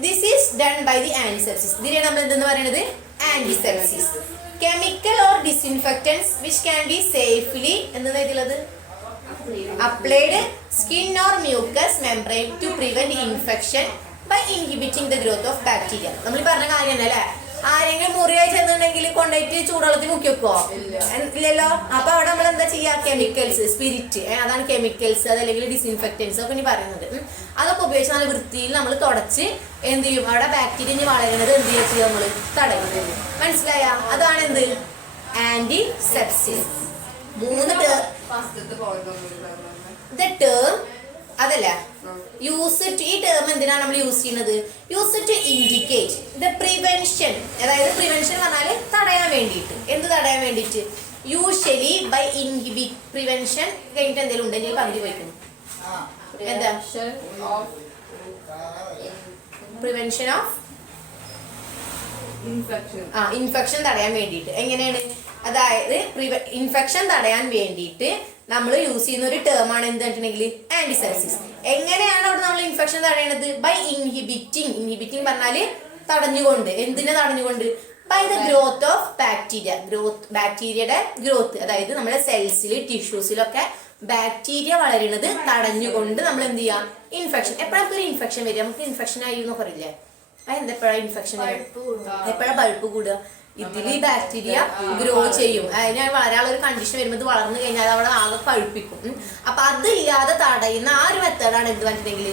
This is done by the antisepsis. ഇതിനെ നമ്മൾ എന്തെന്ന് പറയുന്നത്? Antisepsis. Chemical or disinfectants which can be safely എന്തെന്ന് എഴുതിയുള്ളത്? Applied skin or mucous membrane to prevent infection by inhibiting the growth of bacteria. നമ്മൾ പറഞ്ഞ കാര്യം തന്നെ അല്ലേ? ആരെങ്കിലും മുറിയായി ചെന്നുണ്ടെങ്കിൽ കൊണ്ടുപോയിട്ട് ചൂടുവെള്ളത്തിൽ മുക്കി വെക്കോ? ഇല്ലല്ലോ. അപ്പൊ അവിടെ നമ്മൾ എന്താ ചെയ്യാ? കെമിക്കൽസ്, സ്പിരിറ്റ്, അതാണ് കെമിക്കൽസ്, അതല്ലെങ്കിൽ ഡിസിൻഫെക്റ്റൻസ് ഒക്കെ ഇനി പറയുന്നത്. അതൊക്കെ ഉപയോഗിച്ച് നല്ല വൃത്തിയിൽ നമ്മൾ തുടച്ച് എന്ത് ചെയ്യും? അവിടെ ബാക്ടീരിയ ഇനി വളരുന്നത് എന്ത് ചെയ്യും? നമ്മൾ തടയും. മനസ്സിലായ? അതാണ് എന്ത്? ആന്റിസെപ്സിസ്. 3 ടേം അതല്ല യൂസ് ടു. ഈ ടേം എന്തിനാണ് നമ്മൾ യൂസ് ചെയ്യുന്നത്? Use to indicate the prevention. അതായത് പ്രിവെൻഷൻ പറഞ്ഞാൽ തടയാൻ വേണ്ടിയിട്ട്. എന്ത് തടയാൻ വേണ്ടിയിട്ട്? Usually by inhibit. പ്രിവെൻഷൻ കഴിഞ്ഞിട്ട് എന്തെങ്കിലും ഉണ്ടെങ്കിൽ പകുതി പോയിക്കുന്നു. എന്താ? പ്രിവെൻഷൻ ഓഫ് ഇൻഫെക്ഷൻ തടയാൻ വേണ്ടിയിട്ട്. എങ്ങനെയാണ്? അതായത് ഇൻഫെക്ഷൻ തടയാൻ വേണ്ടിയിട്ട് നമ്മൾ യൂസ് ചെയ്യുന്ന ഒരു ടേം ആണ് എന്ത് പറഞ്ഞിട്ടുണ്ടെങ്കിൽ ആന്റിസെപ്സിസ്. എങ്ങനെയാണ് അവിടെ നമ്മൾ ഇൻഫെക്ഷൻ തടയണത്? By inhibiting. ഇൻഹിബിറ്റിംഗ് പറഞ്ഞാല് തടഞ്ഞുകൊണ്ട്. എന്തിനെ തടഞ്ഞുകൊണ്ട്? By the growth of bacteria. ബാക്ടീരിയയുടെ ഗ്രോത്ത്, അതായത് നമ്മുടെ സെൽസിൽ ടിഷ്യൂസിലൊക്കെ ബാക്ടീരിയ വളരുന്നത് തടഞ്ഞുകൊണ്ട് നമ്മൾ എന്ത് ചെയ്യാം? ഇൻഫെക്ഷൻ. എപ്പോഴൊക്കെ ഒരു ഇൻഫെക്ഷൻ വരിക? നമുക്ക് ഇൻഫെക്ഷൻ ആയി എന്നൊക്കെ അറിയില്ലേ? അതെന്തെപ്പോഴാണ് ഇൻഫെക്ഷൻ വരിക? എപ്പോഴാണ് പഴുപ്പ് കൂടുക? ഇതില് ബാക്ടീരിയ ഗ്രോ ചെയ്യും. അതിന് വളരാനുള്ള ഒരു കണ്ടീഷൻ വരുമ്പോൾ ഇത് വളർന്നു കഴിഞ്ഞാൽ അവിടെ ആകെ പഴുപ്പിക്കും. അപ്പൊ അതില്ലാതെ തടയുന്ന ആ ഒരു മെത്തേഡാണ് എന്ത് പറഞ്ഞിട്ടുണ്ടെങ്കിൽ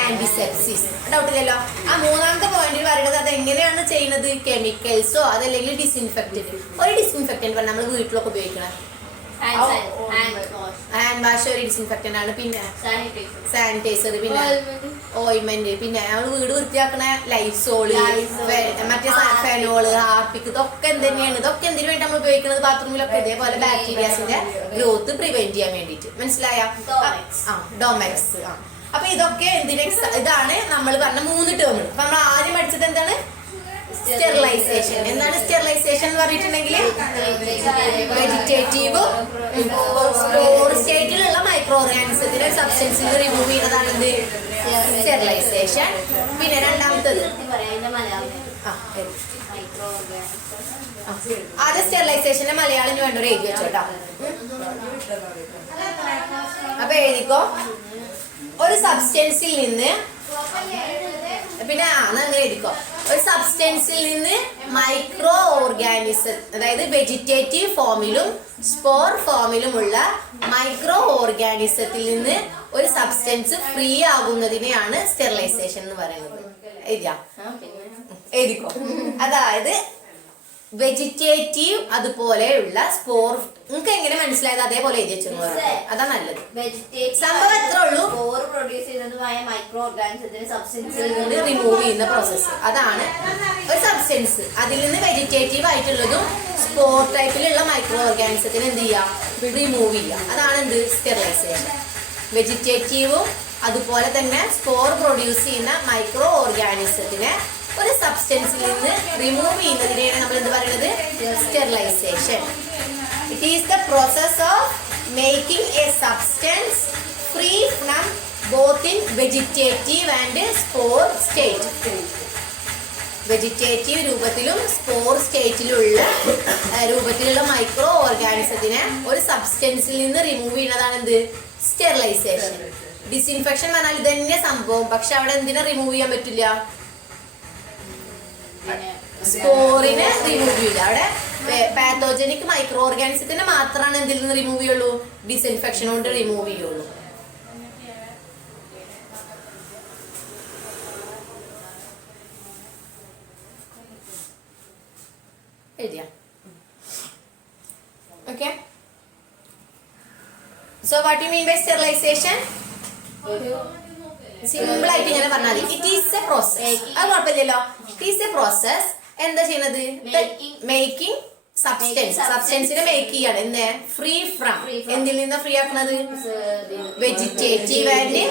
ആന്റിസെപ്സിസ്. ഡൗട്ട് ഇല്ലല്ലോ? ആ 3ാമത്തെ പോയിന്റിൽ പറയുന്നത് അത് എങ്ങനെയാണ് ചെയ്യുന്നത്? കെമിക്കൽസോ അതല്ലെങ്കിൽ ഡിസിൻഫെക്റ്റന്റ്. ഒരു ഡിസിൻഫെക്റ്റന്റ് പറഞ്ഞാൽ നമ്മൾ വീട്ടിലൊക്കെ ഉപയോഗിക്കണം. ഹാൻഡ് വാഷ് ഒരു ഡിസിൻഫെക്റ്റന്റ് ആണ്. പിന്നെ സാനിറ്റൈസർ, സാനിറ്റൈസർ, പിന്നെ ഓയിൻമെന്റ്, പിന്നെ നമ്മൾ വീട് വൃത്തിയാക്കണ ലൈസോള്, മറ്റേ ഫെനോള്, ഹാർപ്പിക്, ഇതൊക്കെ എന്തിനാണ്? ഇതൊക്കെ എന്തിനു വേണ്ടി നമ്മൾ ഉപയോഗിക്കുന്നത് ബാത്റൂമിലൊക്കെ? ഇതേപോലെ ബാക്ടീരിയാസിന്റെ ഗ്രോത്ത് പ്രിവെന്റ് ചെയ്യാൻ വേണ്ടിട്ട്. മനസ്സിലായ? ഡോമെക്സ്. അപ്പൊ ഇതൊക്കെ എന്തിന് ഇതാണ് നമ്മൾ പറഞ്ഞ 3 ടേമുകൾ. അപ്പൊ നമ്മൾ ആദ്യം പഠിച്ചത് എന്താണ്? സ്റ്റെറിലൈസേഷൻ. എന്താണ് സ്റ്റെറിലൈസേഷൻ എന്ന് പറഞ്ഞിട്ടുണ്ടെങ്കിൽ വെജിറ്റേറ്റീവ് സ്പോർ സ്റ്റേറ്റിലുള്ള മൈക്രോ ഓർഗാനിസത്തിന്റെ സബ്സ്റ്റൻസിൽ റിമൂവ് ചെയ്യുന്നതാണ് എന്ത്? സ്റ്റെറിലൈസേഷൻ. പിന്നെ രണ്ടാമത്തത് ആദ്യം സ്റ്റെറിലൈസേഷന്റെ മലയാളം വേണ്ട എഴുതി വെച്ചോട്ടോ. അപ്പൊ എഴുതിക്കോ. ഒരു സബ്സ്റ്റൻസിൽ നിന്ന് പിന്നെ അങ്ങനെ എഴുതിക്കോ. ഒരു സബ്സ്റ്റൻസിൽ നിന്ന് മൈക്രോ ഓർഗാനിസം, അതായത് വെജിറ്റേറ്റീവ് ഫോമിലും സ്പോർ ഫോമിലുമുള്ള മൈക്രോ ഓർഗാനിസത്തിൽ നിന്ന് ഒരു സബ്സ്റ്റൻസ് ഫ്രീ ആകുന്നതിനെയാണ് സ്റ്റെറിലൈസേഷൻ എന്ന് പറയുന്നത്. എഴുതിക്കോ. അതായത് വെജിറ്റേറ്റീവ് അതുപോലെയുള്ള സ്പോർ, നിങ്ങൾക്ക് എങ്ങനെ മനസ്സിലായത് അതേപോലെ എഴുതി വെച്ചു. അതാ നല്ലത്. സംഭവം എത്ര ഉള്ളൂ? മൈക്രോ ഓർഗാനിസത്തിന് സബ്സ്റ്റൻസ് റിമൂവ് ചെയ്യുന്ന പ്രോസസ്സ്, അതാണ് ഒരു സബ്സ്റ്റൻസ്. അതിൽ നിന്ന് വെജിറ്റേറ്റീവ് ആയിട്ടുള്ളതും സ്പോർ ടൈപ്പിലുള്ള മൈക്രോ ഓർഗാനിസത്തിന് എന്ത് ചെയ്യാം? റിമൂവ് ചെയ്യാം. അതാണ് എന്ത്? സ്റ്റെറിലൈസേഷൻ. വെജിറ്റേറ്റീവും അതുപോലെ തന്നെ സ്പോർ പ്രൊഡ്യൂസ് ചെയ്യുന്ന മൈക്രോ ഓർഗാനിസത്തിനെ ഒരു സബ്സ്റ്റൻസിൽ നിന്ന് റിമൂവ് ചെയ്യുന്നതിനെയാണ് നമ്മൾ എന്ത് പറയുന്നത്? Sterilisation. It is the process of making a substance free from both in vegetative and spore state. Vegetative രൂപത്തിലും സ്പോർ സ്റ്റേറ്റിലുള്ള രൂപത്തിലുള്ള മൈക്രോ ഓർഗാനിസത്തിനെ ഒരു സബ്സ്റ്റൻസിൽ നിന്ന് റിമൂവ് ചെയ്യുന്നതാണ് എന്ത്? സ്റ്റെറിലൈസേഷൻ. ഡിസിൻഫെക്ഷൻ പറഞ്ഞാൽ ഇതന്നെ സംഭവം, പക്ഷെ അവിടെ എന്തിനെ റിമൂവ് ചെയ്യാൻ പറ്റില്ല? സ്പോറിനെ റിമൂവ് ചെയ്യില്ല. അവിടെ പാത്തോജനിക് മൈക്രോ ഓർഗാനിസത്തിനെ മാത്രമാണ് എന്തിൽ നിന്ന് റിമൂവ് ചെയ്യുള്ളൂ? ഡിസിൻഫെക്ഷൻ കൊണ്ട് റിമൂവ് ചെയ്യുള്ളൂ. Okay. So what do you mean by sterilization? Simple ആയിട്ട് ഇങ്ങനെ പറഞ്ഞാൽ മതി. It is a process. അത് കുഴപ്പമില്ലല്ലോ. It is a process. എന്താ ചെയ്യുന്നത്? Making substance. സബ്സ്റ്റൻസിനെ മേക്ക് ചെയ്യാണ്. എന്ത്? Free from. എന്തിൽ നിന്ന് ഫ്രീ ആക്കുന്നത്? Vegetative and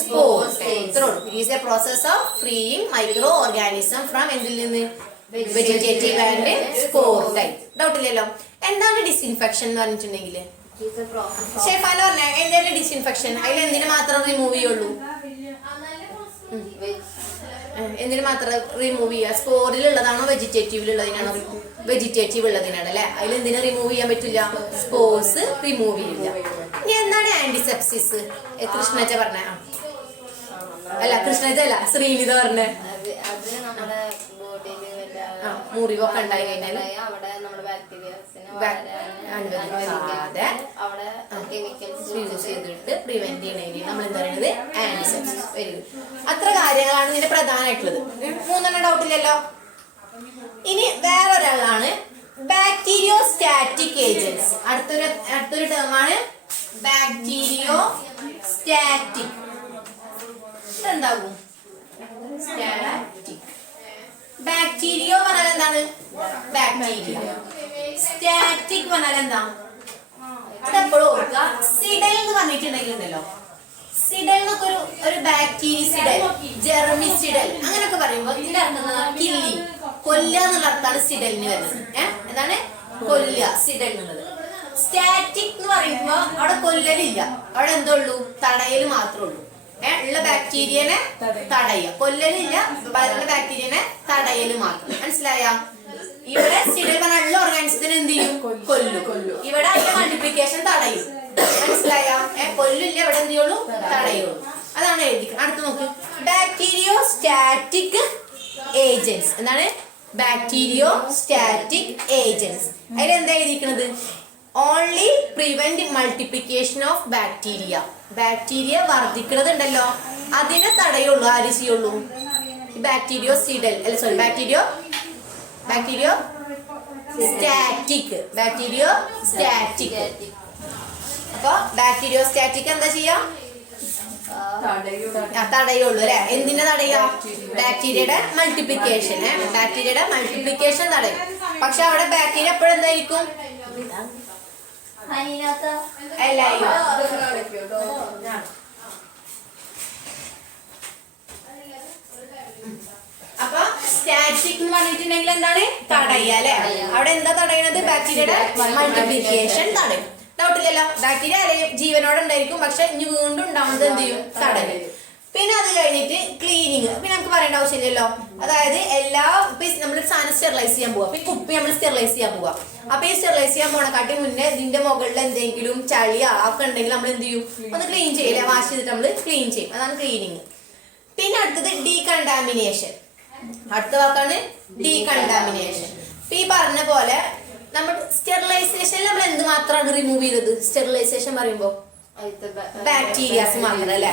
spore. ഇത്രേ ഉള്ളൂ. It is a process of freeing microorganism from എന്തിൽ നിന്ന്? Vegetative and spore type. Doubt ഇല്ലല്ലോ. എന്താണ് ഡിസിൻഫെക്ഷൻ എന്ന് പറഞ്ഞിട്ടുണ്ടെങ്കിൽ? ഷെഫാൻ പറഞ്ഞ എന്താണ് ഡിസിൻഫെക്ഷൻ? അതിൽ എന്തിനു മാത്രം റിമൂവ് ചെയ്യുള്ളൂ? എന്തിനു മാത്രം റിമൂവ് ചെയ്യുക? സ്പോറിലുള്ളതാണോ വെജിറ്റേറ്റീവിലുള്ളതിനാണോ? വെജിറ്റേറ്റീവ് ഉള്ളതിനാണ് അല്ലെ. അതിൽ എന്തിനു റിമൂവ് ചെയ്യാൻ പറ്റില്ല? സ്പോർസ് റിമൂവ് ചെയ്യില്ല. ഇനി എന്താണ് ആന്റിസെപ്സിസ്? കൃഷ്ണജ പറഞ്ഞ അല്ല, കൃഷ്ണജ അല്ല, ശ്രീനിത പറഞ്ഞ മുറിവൊക്കെ ഉണ്ടായി കഴിഞ്ഞാൽ പ്രിവെന്റ് ചെയ്യണമെങ്കിൽ നമ്മൾ എന്താ പറയുന്നത്? ആന്റിസെപ്സിസ്. Very good. അത്ര കാര്യങ്ങളാണ് ഇതിന്റെ പ്രധാനമായിട്ടുള്ളത്. 3 ഡൗട്ട് ഇല്ലല്ലോ. ഇനി വേറൊരാളാണ് ബാക്ടീരിയോ സ്റ്റാറ്റിക് ഏജൻസ്. അടുത്തൊരു ടേമാണ് ബാക്ടീരിയോ സ്റ്റാറ്റിക്. എന്താകും? സ്റ്റാറ്റിക്. ബാക്ടീരിയോ പറഞ്ഞാൽ എന്താണ്? ബാക്ടീരിയ. സ്റ്റാറ്റിക് പറഞ്ഞാൽ എന്താ? അതെപ്പോഴും ഓർക്കുക. സിഡൽ എന്ന് പറഞ്ഞിട്ടുണ്ടെങ്കിൽ ഉണ്ടല്ലോ, സിഡൽ എന്നൊക്കെ ഒരു ബാക്ടീരിയസിഡൽ, ജെർമിസിഡൽ അങ്ങനെയൊക്കെ പറയുമ്പോൾ ഇതിന്റെ അർത്ഥം കില്ലി, കൊല്ലുക എന്നുള്ള അർത്ഥമാണ് സിഡലിന് വരുന്നത്. എന്താണ്? കൊല്ലുക, സിഡൽ എന്നുള്ളത്. സ്റ്റാറ്റിക് എന്ന് പറയുമ്പോ അവിടെ കൊല്ലലില്ല, അവിടെ എന്തോള്ളൂ? തടയൽ മാത്രമേ ഉള്ളൂ. ഉള്ള ബാക്ടീരിയനെ തടയുക. കൊല്ലലില്ല, ഉള്ള ബാക്ടീരിയനെ തടയൽ മാത്രം. മനസ്സിലായ? ഇവിടെ സിഡൽ പറഞ്ഞ ഉള്ള ഓർഗാനിസത്തിന് എന്ത് ചെയ്യും? കൊല്ലും. ഇവിടെ അതിന്റെ മൾട്ടിപ്ലിക്കേഷൻ തടയും. മനസ്സിലായ? കൊല്ലില്ല, ഇവിടെ എന്ത് ചെയ്യുള്ളൂ? തടയുള്ളൂ. അതാണ് എഴുതിക്കുന്നത്. അടുത്ത് നോക്ക്. Bacteriostatic agents. എന്താണ്? Bacteriostatic agents. അതിൽ എന്താ എഴുതിക്കുന്നത്? Only prevent multiplication of bacteria. Bacteria വർദ്ധിക്കുന്നതുണ്ടല്ലോ, അതിനെ തടയുള്ളൂ. ആര് ചെയ്യുള്ളൂ? ബാക്ടീരിയോ സിഡൽ അല്ല, sorry, bacteriostatic. Bacteriostatic. അപ്പൊ ബാക്ടീരിയോസ്റ്റാറ്റിക് എന്താ ചെയ്യാ? തടയുള്ളൂ അല്ലെ. എന്തിനെ തടയുക? ബാക്ടീരിയയുടെ മൾട്ടിപ്ലിക്കേഷൻ. ബാക്ടീരിയയുടെ മൾട്ടിപ്ലിക്കേഷൻ തടയും. പക്ഷെ അവിടെ ബാക്ടീരിയ എപ്പോഴെന്തായിരിക്കും? എല്ലായിരിക്കും. അപ്പൊ സ്റ്റാറ്റിക് എന്ന് പറഞ്ഞിട്ടുണ്ടെങ്കിൽ എന്താണ്? തടയുക അല്ലെ. അവിടെ എന്താ തടയുന്നത്? ബാക്ടീരിയയുടെ മൾട്ടിപ്ലിക്കേഷൻ തടയും. ഡൗട്ടില്ലല്ലോ. ബാക്ടീരിയ ജീവനോടെ ഉണ്ടായിരിക്കും, പക്ഷെ ഇനി വീണ്ടും ഉണ്ടാവുന്നത് എന്ത് ചെയ്യും? തടയും. പിന്നെ അത് കഴിഞ്ഞിട്ട് ക്ലീനിങ്. പിന്നെ നമുക്ക് പറയേണ്ട ആവശ്യമില്ലല്ലോ. അതായത് എല്ലാ നമ്മൾ സാധനം സ്റ്റെറിലൈസ് ചെയ്യാൻ പോവാ. അപ്പൊ ഈ കുപ്പി നമ്മൾ സ്റ്റെറിലൈസ് ചെയ്യാൻ പോവാ. അപ്പൊ ഈ സ്റ്റെറിലൈസ് ചെയ്യാൻ പോണക്കാട്ടി മുന്നേ ഇതിന്റെ മുകളിൽ എന്തെങ്കിലും ചളിയോ ഒക്കെ ഉണ്ടെങ്കിൽ നമ്മൾ എന്ത് ചെയ്യും? ഒന്ന് ക്ലീൻ ചെയ്യില്ല. വാഷ് ചെയ്തിട്ട് നമ്മൾ ക്ലീൻ ചെയ്യും. അതാണ് ക്ലീനിങ്. പിന്നെ അടുത്തത് ഡീകണ്ടാമിനേഷൻ. അടുത്ത വാക്കാണ് ഡീകണ്ടാമിനേഷൻ. ഇപ്പൊ ഈ പറഞ്ഞ പോലെ നമ്മൾ സ്റ്റെറിലൈസേഷനിൽ നമ്മൾ എന്ത് മാത്രമാണ് റിമൂവ് ചെയ്തത്? സ്റ്റെറിലൈസേഷൻ പറയുമ്പോ ബാക്ടീരിയാസ് മാത്രം അല്ലെ.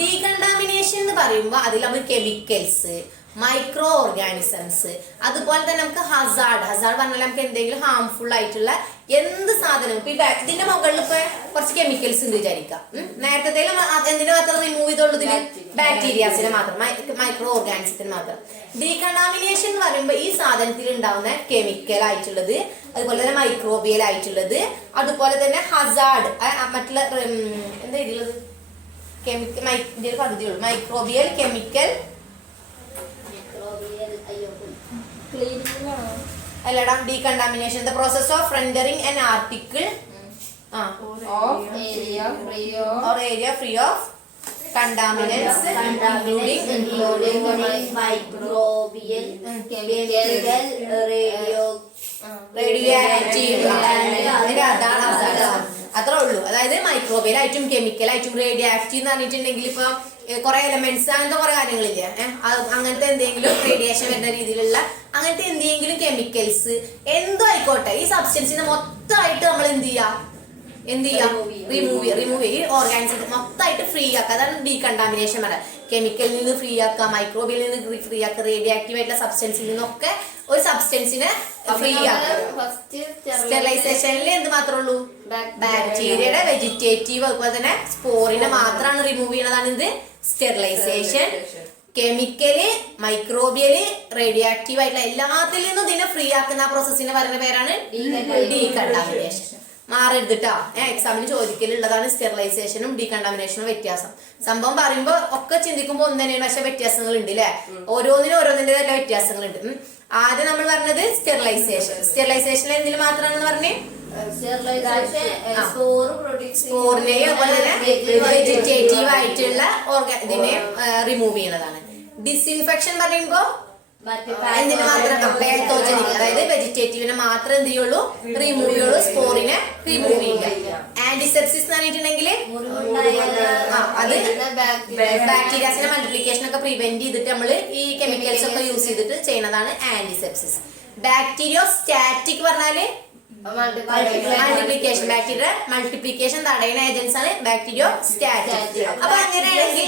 ഡീകണ്ടാമിനേഷൻ എന്ന് പറയുമ്പോ അതിൽ നമ്മൾ കെമിക്കൽസ്, മൈക്രോ ഓർഗാനിസംസ്, അതുപോലെ തന്നെ നമുക്ക് ഹസാർഡ് പറഞ്ഞാൽ നമുക്ക് എന്തെങ്കിലും ഹാംഫുൾ ആയിട്ടുള്ള എന്ത് സാധനം. ഇപ്പൊ ഇതിന്റെ മുകളിൽ ഇപ്പൊ കുറച്ച് കെമിക്കൽസ് ഉണ്ട് വിചാരിക്കാം. നേരത്തെ എന്തിനു മാത്രം റിമൂവ് ചെയ്തോളൂ? ഇതിന് ബാക്ടീരിയാസിനെ മാത്രം, മൈക്രോ ഓർഗാനിസത്തിന് മാത്രം. ഡീകണ്ടാമിനേഷൻ എന്ന് പറയുമ്പോൾ ഈ സാധനത്തിൽ ഉണ്ടാവുന്ന കെമിക്കൽ ആയിട്ടുള്ളത്, അതുപോലെ തന്നെ മൈക്രോബിയൽ ആയിട്ടുള്ളത്, അതുപോലെ തന്നെ ഹസാർഡ് മറ്റുള്ള എന്താ ഇതിലുള്ളത്? കെമിക്കൽ പകുതിയുള്ളൂ. മൈക്രോബിയൽ, കെമിക്കൽ അല്ലടാ. Decontamination the process of rendering an article or area free of contaminants including microbial, chemical, radioactive. അത്രേ ഉള്ളൂ. അതായത് മൈക്രോബിയൽ ആയിട്ടും കെമിക്കൽ ആയിട്ടും റേഡിയോ ആക്റ്റീവ് എന്ന് പറഞ്ഞിട്ടുണ്ടെങ്കിൽ ഇപ്പൊ കുറെ എലമെന്റ്സ് അങ്ങനത്തെ കുറെ കാര്യങ്ങളില്ലേ, അങ്ങനത്തെ എന്തെങ്കിലും റേഡിയേഷൻ വരുന്ന രീതിയിലുള്ള അങ്ങനത്തെ എന്തെങ്കിലും കെമിക്കൽസ് എന്തോ ആയിക്കോട്ടെ, ഈ സബ്സ്റ്റൻസിനെ മൊത്തമായിട്ട് നമ്മൾ എന്ത് ചെയ്യാം? റിമൂവ് ഈ ഓർഗാനിസം മൊത്തമായിട്ട് ഫ്രീ ആക്കുക. അതാണ് ഡീകണ്ടാമിനേഷൻ പറയാം. കെമിക്കലിൽ നിന്ന് ഫ്രീ ആക്കുക, മൈക്രോബിയൽ നിന്ന് ഫ്രീ ആക്കുക, റേഡിയോ ആക്റ്റീവ് ആയിട്ടുള്ള സബ്സ്റ്റൻസിൽ നിന്നൊക്കെ ഒരു സബ്സ്റ്റൻസിനെ ഫ്രീ ആക്കുക. സ്റ്റെറിലൈസേഷനിൽ എന്ത് മാത്രമേ ഉള്ളൂ? ബാക്ടീരിയയുടെ വെജിറ്റേറ്റീവ് അതുപോലെ തന്നെ സ്പോറിനെ മാത്രമാണ് റിമൂവ് ചെയ്യണതാണ് ഇത് സ്റ്റെറിലൈസേഷൻ. കെമിക്കല്, മൈക്രോബിയല്, റേഡിയോ ആക്റ്റീവ് ആയിട്ടുള്ള എല്ലാത്തിൽ നിന്നും ഇതിനെ ഫ്രീ ആക്കുന്ന ആ പ്രോസസ്സിനെ പറയുന്ന പേരാണ് ഡീകണ്ടാമിനേഷൻ. മാറരുതിട്ടാ. എക്സാമിന് ചോദിക്കലുള്ളതാണ് സ്റ്റെറിലൈസേഷനും ഡീകണ്ടാമിനേഷനും വ്യത്യാസം. സംഭവം പറയുമ്പോ ഒക്കെ ചിന്തിക്കുമ്പോ ഒന്ന് തന്നെയാണ്, പക്ഷെ വ്യത്യാസങ്ങൾ ഉണ്ട് അല്ലെ. ഓരോന്നിന്റേതായ വ്യത്യാസങ്ങളുണ്ട്. ആദ്യം നമ്മൾ പറഞ്ഞത് സ്റ്റെറിലൈസേഷൻ. സ്റ്റെറിലൈസേഷനിൽ എന്തിൽ മാത്രമാണെന്ന് പറഞ്ഞേ? സ്പോറിനെയും അതുപോലെ തന്നെ വെജിറ്റേറ്റീവ് ആയിട്ടുള്ള ഇതിനെ റിമൂവ് ചെയ്യുന്നതാണ്. ഡിസ്ഇൻഫെക്ഷൻ പറയുമ്പോ എന്തിനു മാത്രം? പാത്തോജനിക്, അതായത് വെജിറ്റേറ്റീവിനെ മാത്രം എന്ത് ചെയ്യുള്ളൂ? റിമൂവ് ചെയ്യുള്ളൂ, സ്പോറിനെ റിമൂവ് ചെയ്യുക. ആന്റിസെപ്സിസ് എന്ന് പറഞ്ഞിട്ടുണ്ടെങ്കിൽ അത് ബാക്ടീരിയാസിന്റെ മൾട്ടിപ്ലിക്കേഷൻ ഒക്കെ പ്രിവെന്റ് ചെയ്തിട്ട് നമ്മൾ ഈ കെമിക്കൽസ് ഒക്കെ യൂസ് ചെയ്തിട്ട് ചെയ്യുന്നതാണ് ആന്റിസെപ്സിസ്. ബാക്ടീരിയോസ്റ്റാറ്റിക് പറഞ്ഞാല് മൾട്ടിപ്ലിക്കേഷൻ, ബാക്ടീരിയ മൾട്ടിപ്ലിക്കേഷൻ തടയുന്ന ഏജൻസ് ആണ് ബാക്ടീരിയോസ്റ്റാറ്റിക്. അപ്പൊ അങ്ങനെയാണെങ്കിൽ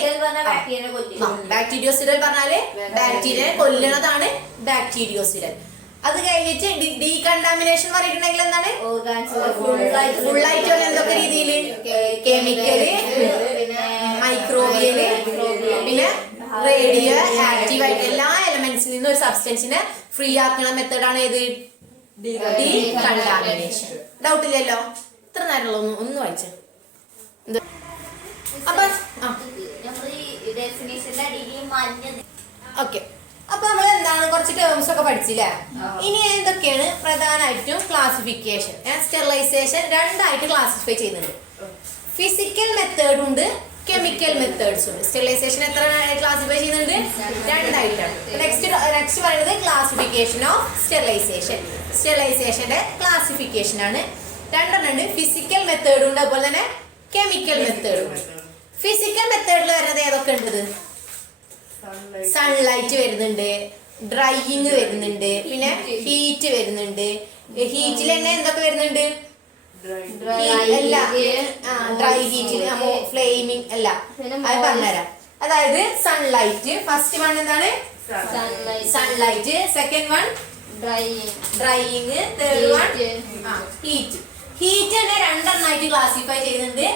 ബാക്ടീരിയോസിഡൽ പറഞ്ഞാല് ബാക്ടീരിയനെ കൊല്ലുന്നതാണ് ബാക്ടീരിയോസിഡൽ. അത് കഴിഞ്ഞിട്ട് ഡീകണ്ടാമിനേഷൻ പറഞ്ഞിട്ടുണ്ടെങ്കിൽ എന്താണ്? ഫുള്ളായിട്ട് എന്തൊക്കെ രീതിയില്? കെമിക്കല്, മൈക്രോബിയല്, പിന്നെ റേഡിയോ ആക്റ്റീവ് ആയിട്ട് എല്ലാ എലമെന്റ്സിൽ നിന്നും ഒരു സബ്സ്റ്റൻസിനെ ഫ്രീ ആക്കുന്ന മെത്തേഡാണ് ഏത്? ഡീകണ്ടാമിനേഷൻ. ഡൗട്ടില്ലല്ലോ. ഇത്ര നേരമുള്ള ഒന്ന് വായിച്ചു. ഓക്കെ. അപ്പൊ നമ്മൾ എന്താണ് കുറച്ച് ടേംസ് ഒക്കെ പഠിച്ചില്ലേ? ഇനി എന്തൊക്കെയാണ് പ്രധാനമായിട്ടും ക്ലാസിഫിക്കേഷൻ? സ്റ്റെറിലൈസേഷൻ രണ്ടായിട്ട് ക്ലാസിഫൈ ചെയ്യുന്നുണ്ട്. ഫിസിക്കൽ മെത്തേഡ് ഉണ്ട്, കെമിക്കൽ മെത്തേഡ്സ് ഉണ്ട്. സ്റ്റെറിലൈസേഷൻ എത്ര ക്ലാസിഫൈ ചെയ്യുന്നുണ്ട്? രണ്ടായിട്ടാണ്. നെക്സ്റ്റ് പറയുന്നത് ക്ലാസിഫിക്കേഷൻ ഓഫ് സ്റ്റെറിലൈസേഷൻ. സ്റ്റെറിലൈസേഷന്റെ ക്ലാസിഫിക്കേഷൻ ആണ്. രണ്ടെണ്ണം ഉണ്ട്. ഫിസിക്കൽ മെത്തേഡും ഉണ്ട്, അതുപോലെ തന്നെ കെമിക്കൽ മെത്തേഡും ഉണ്ട്. ഫിസിക്കൽ മെത്തേഡിൽ വരുന്നത് ഏതൊക്കെ ഉണ്ട്? സൺലൈറ്റ് വരുന്നുണ്ട്, ഡ്രൈയിങ് വരുന്നുണ്ട്, പിന്നെ ഹീറ്റ് വരുന്നുണ്ട്. ഹീറ്റിൽ തന്നെ എന്തൊക്കെ വരുന്നുണ്ട്? ഡ്രൈ ഹീറ്റിൽ ഫ്ലെയിമിങ് അല്ല, അത് പറഞ്ഞുതരാം. അതായത് സൺലൈറ്റ് ഫസ്റ്റ് വൺ എന്താണ്? Sunlight. Second one drying. Third one heat. Heat തന്നെ രണ്ടെണ്ണമായിട്ട് ക്ലാസിഫൈ ചെയ്യുന്നുണ്ട്.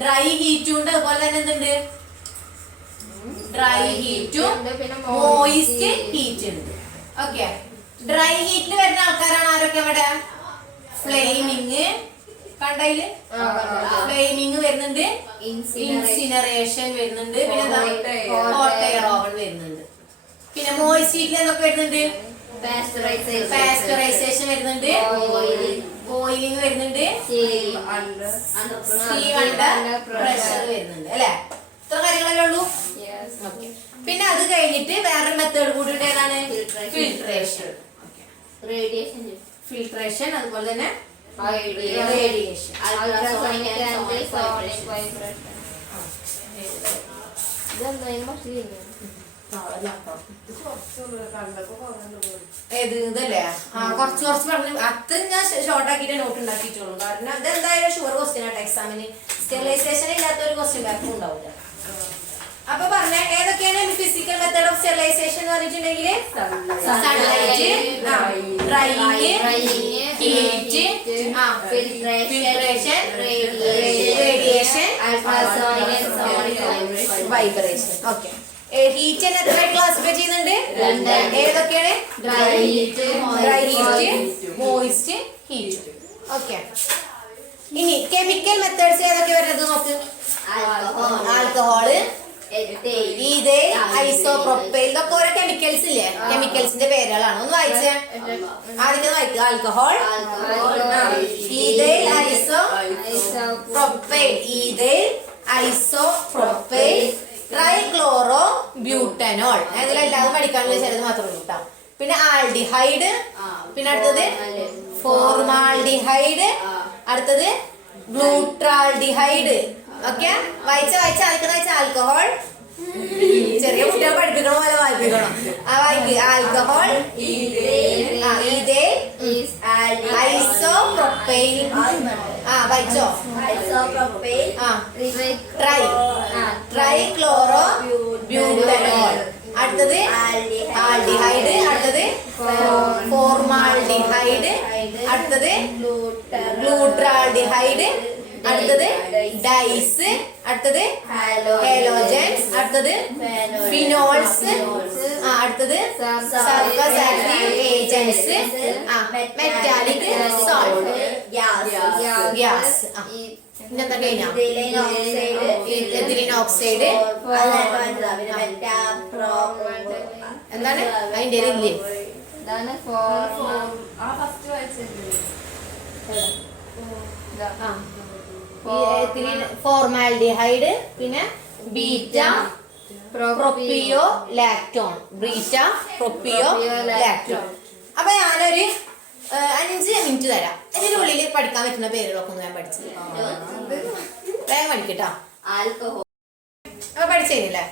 ഡ്രൈ ഹീറ്റും ഉണ്ട്, അതുപോലെ തന്നെ എന്തുണ്ട്, ഡ്രൈ ഹീറ്റും മോയിസ്റ്റ് ഹീറ്റ് ഉണ്ട്. ഓക്കെ, ഡ്രൈ ഹീറ്റിൽ വരുന്ന ആൾക്കാരാണ് ആരൊക്കെ ഇവിടെ? ഫ്ലെയിമിങ്, കണ്ടയില് ഫ്ലെയിമിങ് വരുന്നുണ്ട്, ഇൻസിനറേഷൻ വരുന്നുണ്ട്, പിന്നെ എന്താ ഹോട്ട് എയർ ഓവൻ വരുന്നുണ്ട്. പിന്നെ മോയിസ്റ്റ് ഹീറ്റിൽ എന്തൊക്കെ വരുന്നുണ്ട്? പാസ്ചറൈസേഷൻ വരുന്നുണ്ട്, ബോയിലിംഗ് വരുന്നുണ്ട്, സ്റ്റീം അണ്ടർ പ്രഷർ വരുന്നുണ്ട് അല്ലെ? ഇത്ര കാര്യങ്ങളല്ലേ ഉള്ളൂ. പിന്നെ അത് കഴിഞ്ഞിട്ട് വേറെ മെത്തേഡ് കൂടി ഉണ്ട്. ഏതാണ്? ഫിൽട്രേഷൻ. ഫിൽട്രേഷൻ, അതുപോലെ തന്നെ റേഡിയേഷൻ. ഏത് ഇതല്ലേ? കുറച്ച് പറഞ്ഞു. അത്രയും ഞാൻ ഷോർട്ട് ആക്കിയിട്ട് നോട്ട് ഉണ്ടാക്കിയിട്ടുള്ളൂ. കാരണം ഇത് എന്തായാലും ഷുവർ ക്വസ്റ്റ്യൻ ആയിട്ട് എക്സാമിന്. സ്റ്റെറിലൈസേഷൻ ഇല്ലാത്ത ഒരു ക്വസ്റ്റ്യൻ പേപ്പർ ഉണ്ടാവില്ല. അപ്പൊ പറഞ്ഞ ഏതൊക്കെയാണ് ഫിസിക്കൽ മെത്തേഡ് ഓഫ് സ്റ്റെറിലൈസേഷൻ എന്ന് പറഞ്ഞിട്ടുണ്ടെങ്കിൽ? Sunlight, drying, heat, filtration, radiation, vibration. Okay, heat എത്ര ക്ലാസിഫൈ ചെയ്യുന്നുണ്ട്? ഏതൊക്കെയാണ്? Dry heat, moist heat. Okay, ഇനി കെമിക്കൽ മെത്തേഡ്സ് ഏതൊക്കെ വരുന്നത് നോക്ക്. ആൽക്കഹോള്, ഈഥൈൽ, ഐസോപ്രോപ്പൈൽ, ഇതൊക്കെ ഓരോ കെമിക്കൽസ് ഇല്ലേ? കെമിക്കൽസിന്റെ പേരുകളാണ്. ഒന്ന് വായിച്ചേ. ആദ്യം വായിക്കുക. Alcohol, ethyl, isopropyl, trichlorobutanol. ഇതിലെല്ലാതും പഠിക്കാനുള്ള ചിലത് മാത്രമേ ഉള്ളൂ കേട്ടോ. പിന്നെ ആൽഡിഹൈഡ്, പിന്നെ അടുത്തത് ഫോർമാൽഡിഹൈഡ്, അടുത്തത് ഗ്ലൂട്രാൽഡിഹൈഡ്. ഓക്കെ, വായിച്ച ആൽക്കഹോൾ, ചെറിയ കുട്ടികളെ പഠിപ്പിക്കണ പോലെ വായിപ്പിക്കണം. വായിക്കുക. ആൽക്കഹോൾ, ഈഥൈൽ, ഐസോപ്രോപ്പൈൽ, വായിച്ചോ? ട്രൈക്ലോറോ ബ്യൂട്ടനോൾ, അടുത്തത് ആൽഡിഹൈഡ്, അടുത്തത് ഫോർമാൽഡിഹൈഡ്, അടുത്തത് ഗ്ലൂട്രാൽഡിഹൈഡ്, അടുത്തത് ഡൈസ്, അടുത്തത് ഹാലോജൻസ്, അടുത്തത് ഫിനോൾസ്, അടുത്തത് surface active agents, metallic salt, gas. പിന്നെന്താ കഴിഞ്ഞ? Ethylene oxide. എന്താണ് അതിന്റെ ഇല്ലേ? ഫോർമാൽഡിഹൈഡ്, പിന്നെ ബീറ്റ പ്രൊപ്പിയോ ലാക്ടോൺ. അപ്പൊ ഞാനൊരു 5 മിനിറ്റ് തരാം. ഇതിന്റെ ഉള്ളിൽ പഠിക്കാൻ പറ്റുന്ന പേരുകളൊക്കെ ഒന്ന് ഞാൻ പഠിച്ചത്. വേഗം പഠിക്കട്ടോ. അപ്പൊ പഠിച്ചേന്നില്ലേ?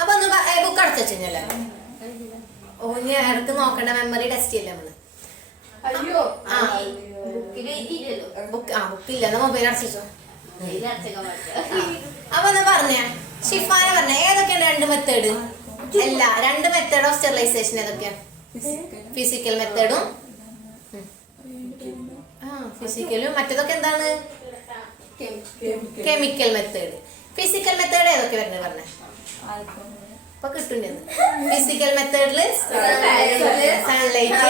അപ്പൊ ഒന്ന് ബുക്ക് അടച്ചു വെച്ചല്ലേ? ഓ, ഇനി ഇടക്ക് നോക്കണ്ട. മെമ്മറി ടെസ്റ്റ് ചെയ്യല്ലേ നമ്മള്? ബുക്കില്ല, മൊബൈൽ അടച്ചോ. അപ്പൊ ഒന്ന് പറഞ്ഞ ഷിഫാന പറഞ്ഞ ഏതൊക്കെയാണ് 2 മെത്തേഡ്? അല്ല, 2 മെത്തേഡ് ഓഫ് സ്റ്റെറിലൈസേഷൻ ഏതൊക്കെയാണ്? ഫിസിക്കൽ മെത്തേഡും ഫിസിക്കലും, മറ്റേതൊക്കെ എന്താണ്? Chemical method. ഫിസിക്കൽ മെത്തേഡ് ഏതൊക്കെ വരുന്നത് പറഞ്ഞേ? ഇപ്പൊ കിട്ടുന്നത് ഫിസിക്കൽ മെത്തേഡില് സൺലൈറ്റ്,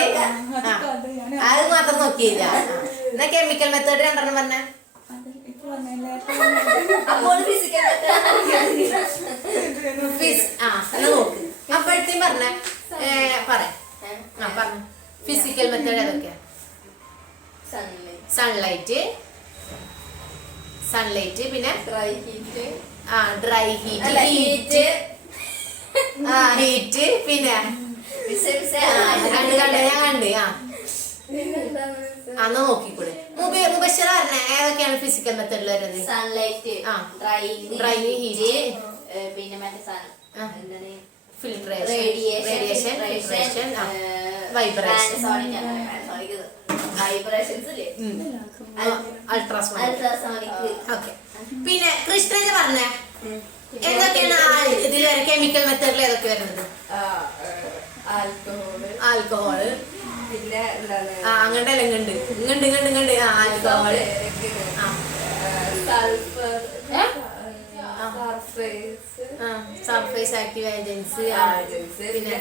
അത് മാത്രം നോക്കിയില്ല. എന്നാ കെമിക്കൽ മെത്തേഡ് 2 പറഞ്ഞ? നോക്ക്. അപ്പോഴത്തേക്കും പറഞ്ഞ പറഞ്ഞ ഫിസിക്കൽ മെത്തേഡ് ഏതൊക്കെയാ? സൺലൈറ്റ്, പിന്നെ ഡ്രൈ ഹീറ്റ്, ഹീറ്റ്, പിന്നെ കണ്ട് അന്ന് നോക്കിക്കൂടെ. മുബശ്ശിറ പറഞ്ഞ ഏതൊക്കെയാണ് ഫിസിക്കൽ മെത്തേഡിൽ വരുന്നത്? സൺലൈറ്റ്, ഡ്രൈ ഹീറ്റ്, പിന്നെ filtration, radiation, vibration, ultrasonic. Okay, പിന്നെ കൃഷ്ണജ പറഞ്ഞ എന്തൊക്കെയാണ് ഇതിൽ കെമിക്കൽ മെത്തേഡിൽ ഏതൊക്കെ വരുന്നത്? ആൽക്കഹോള്, പിന്നെ എന്താണ് അങ്ങണ്ടല്ല ഇങ്ങണ്ട് ആൽക്കഹോൾ സർഫേസ് ആക്റ്റീവ് ഏജൻസ് പിന്നെ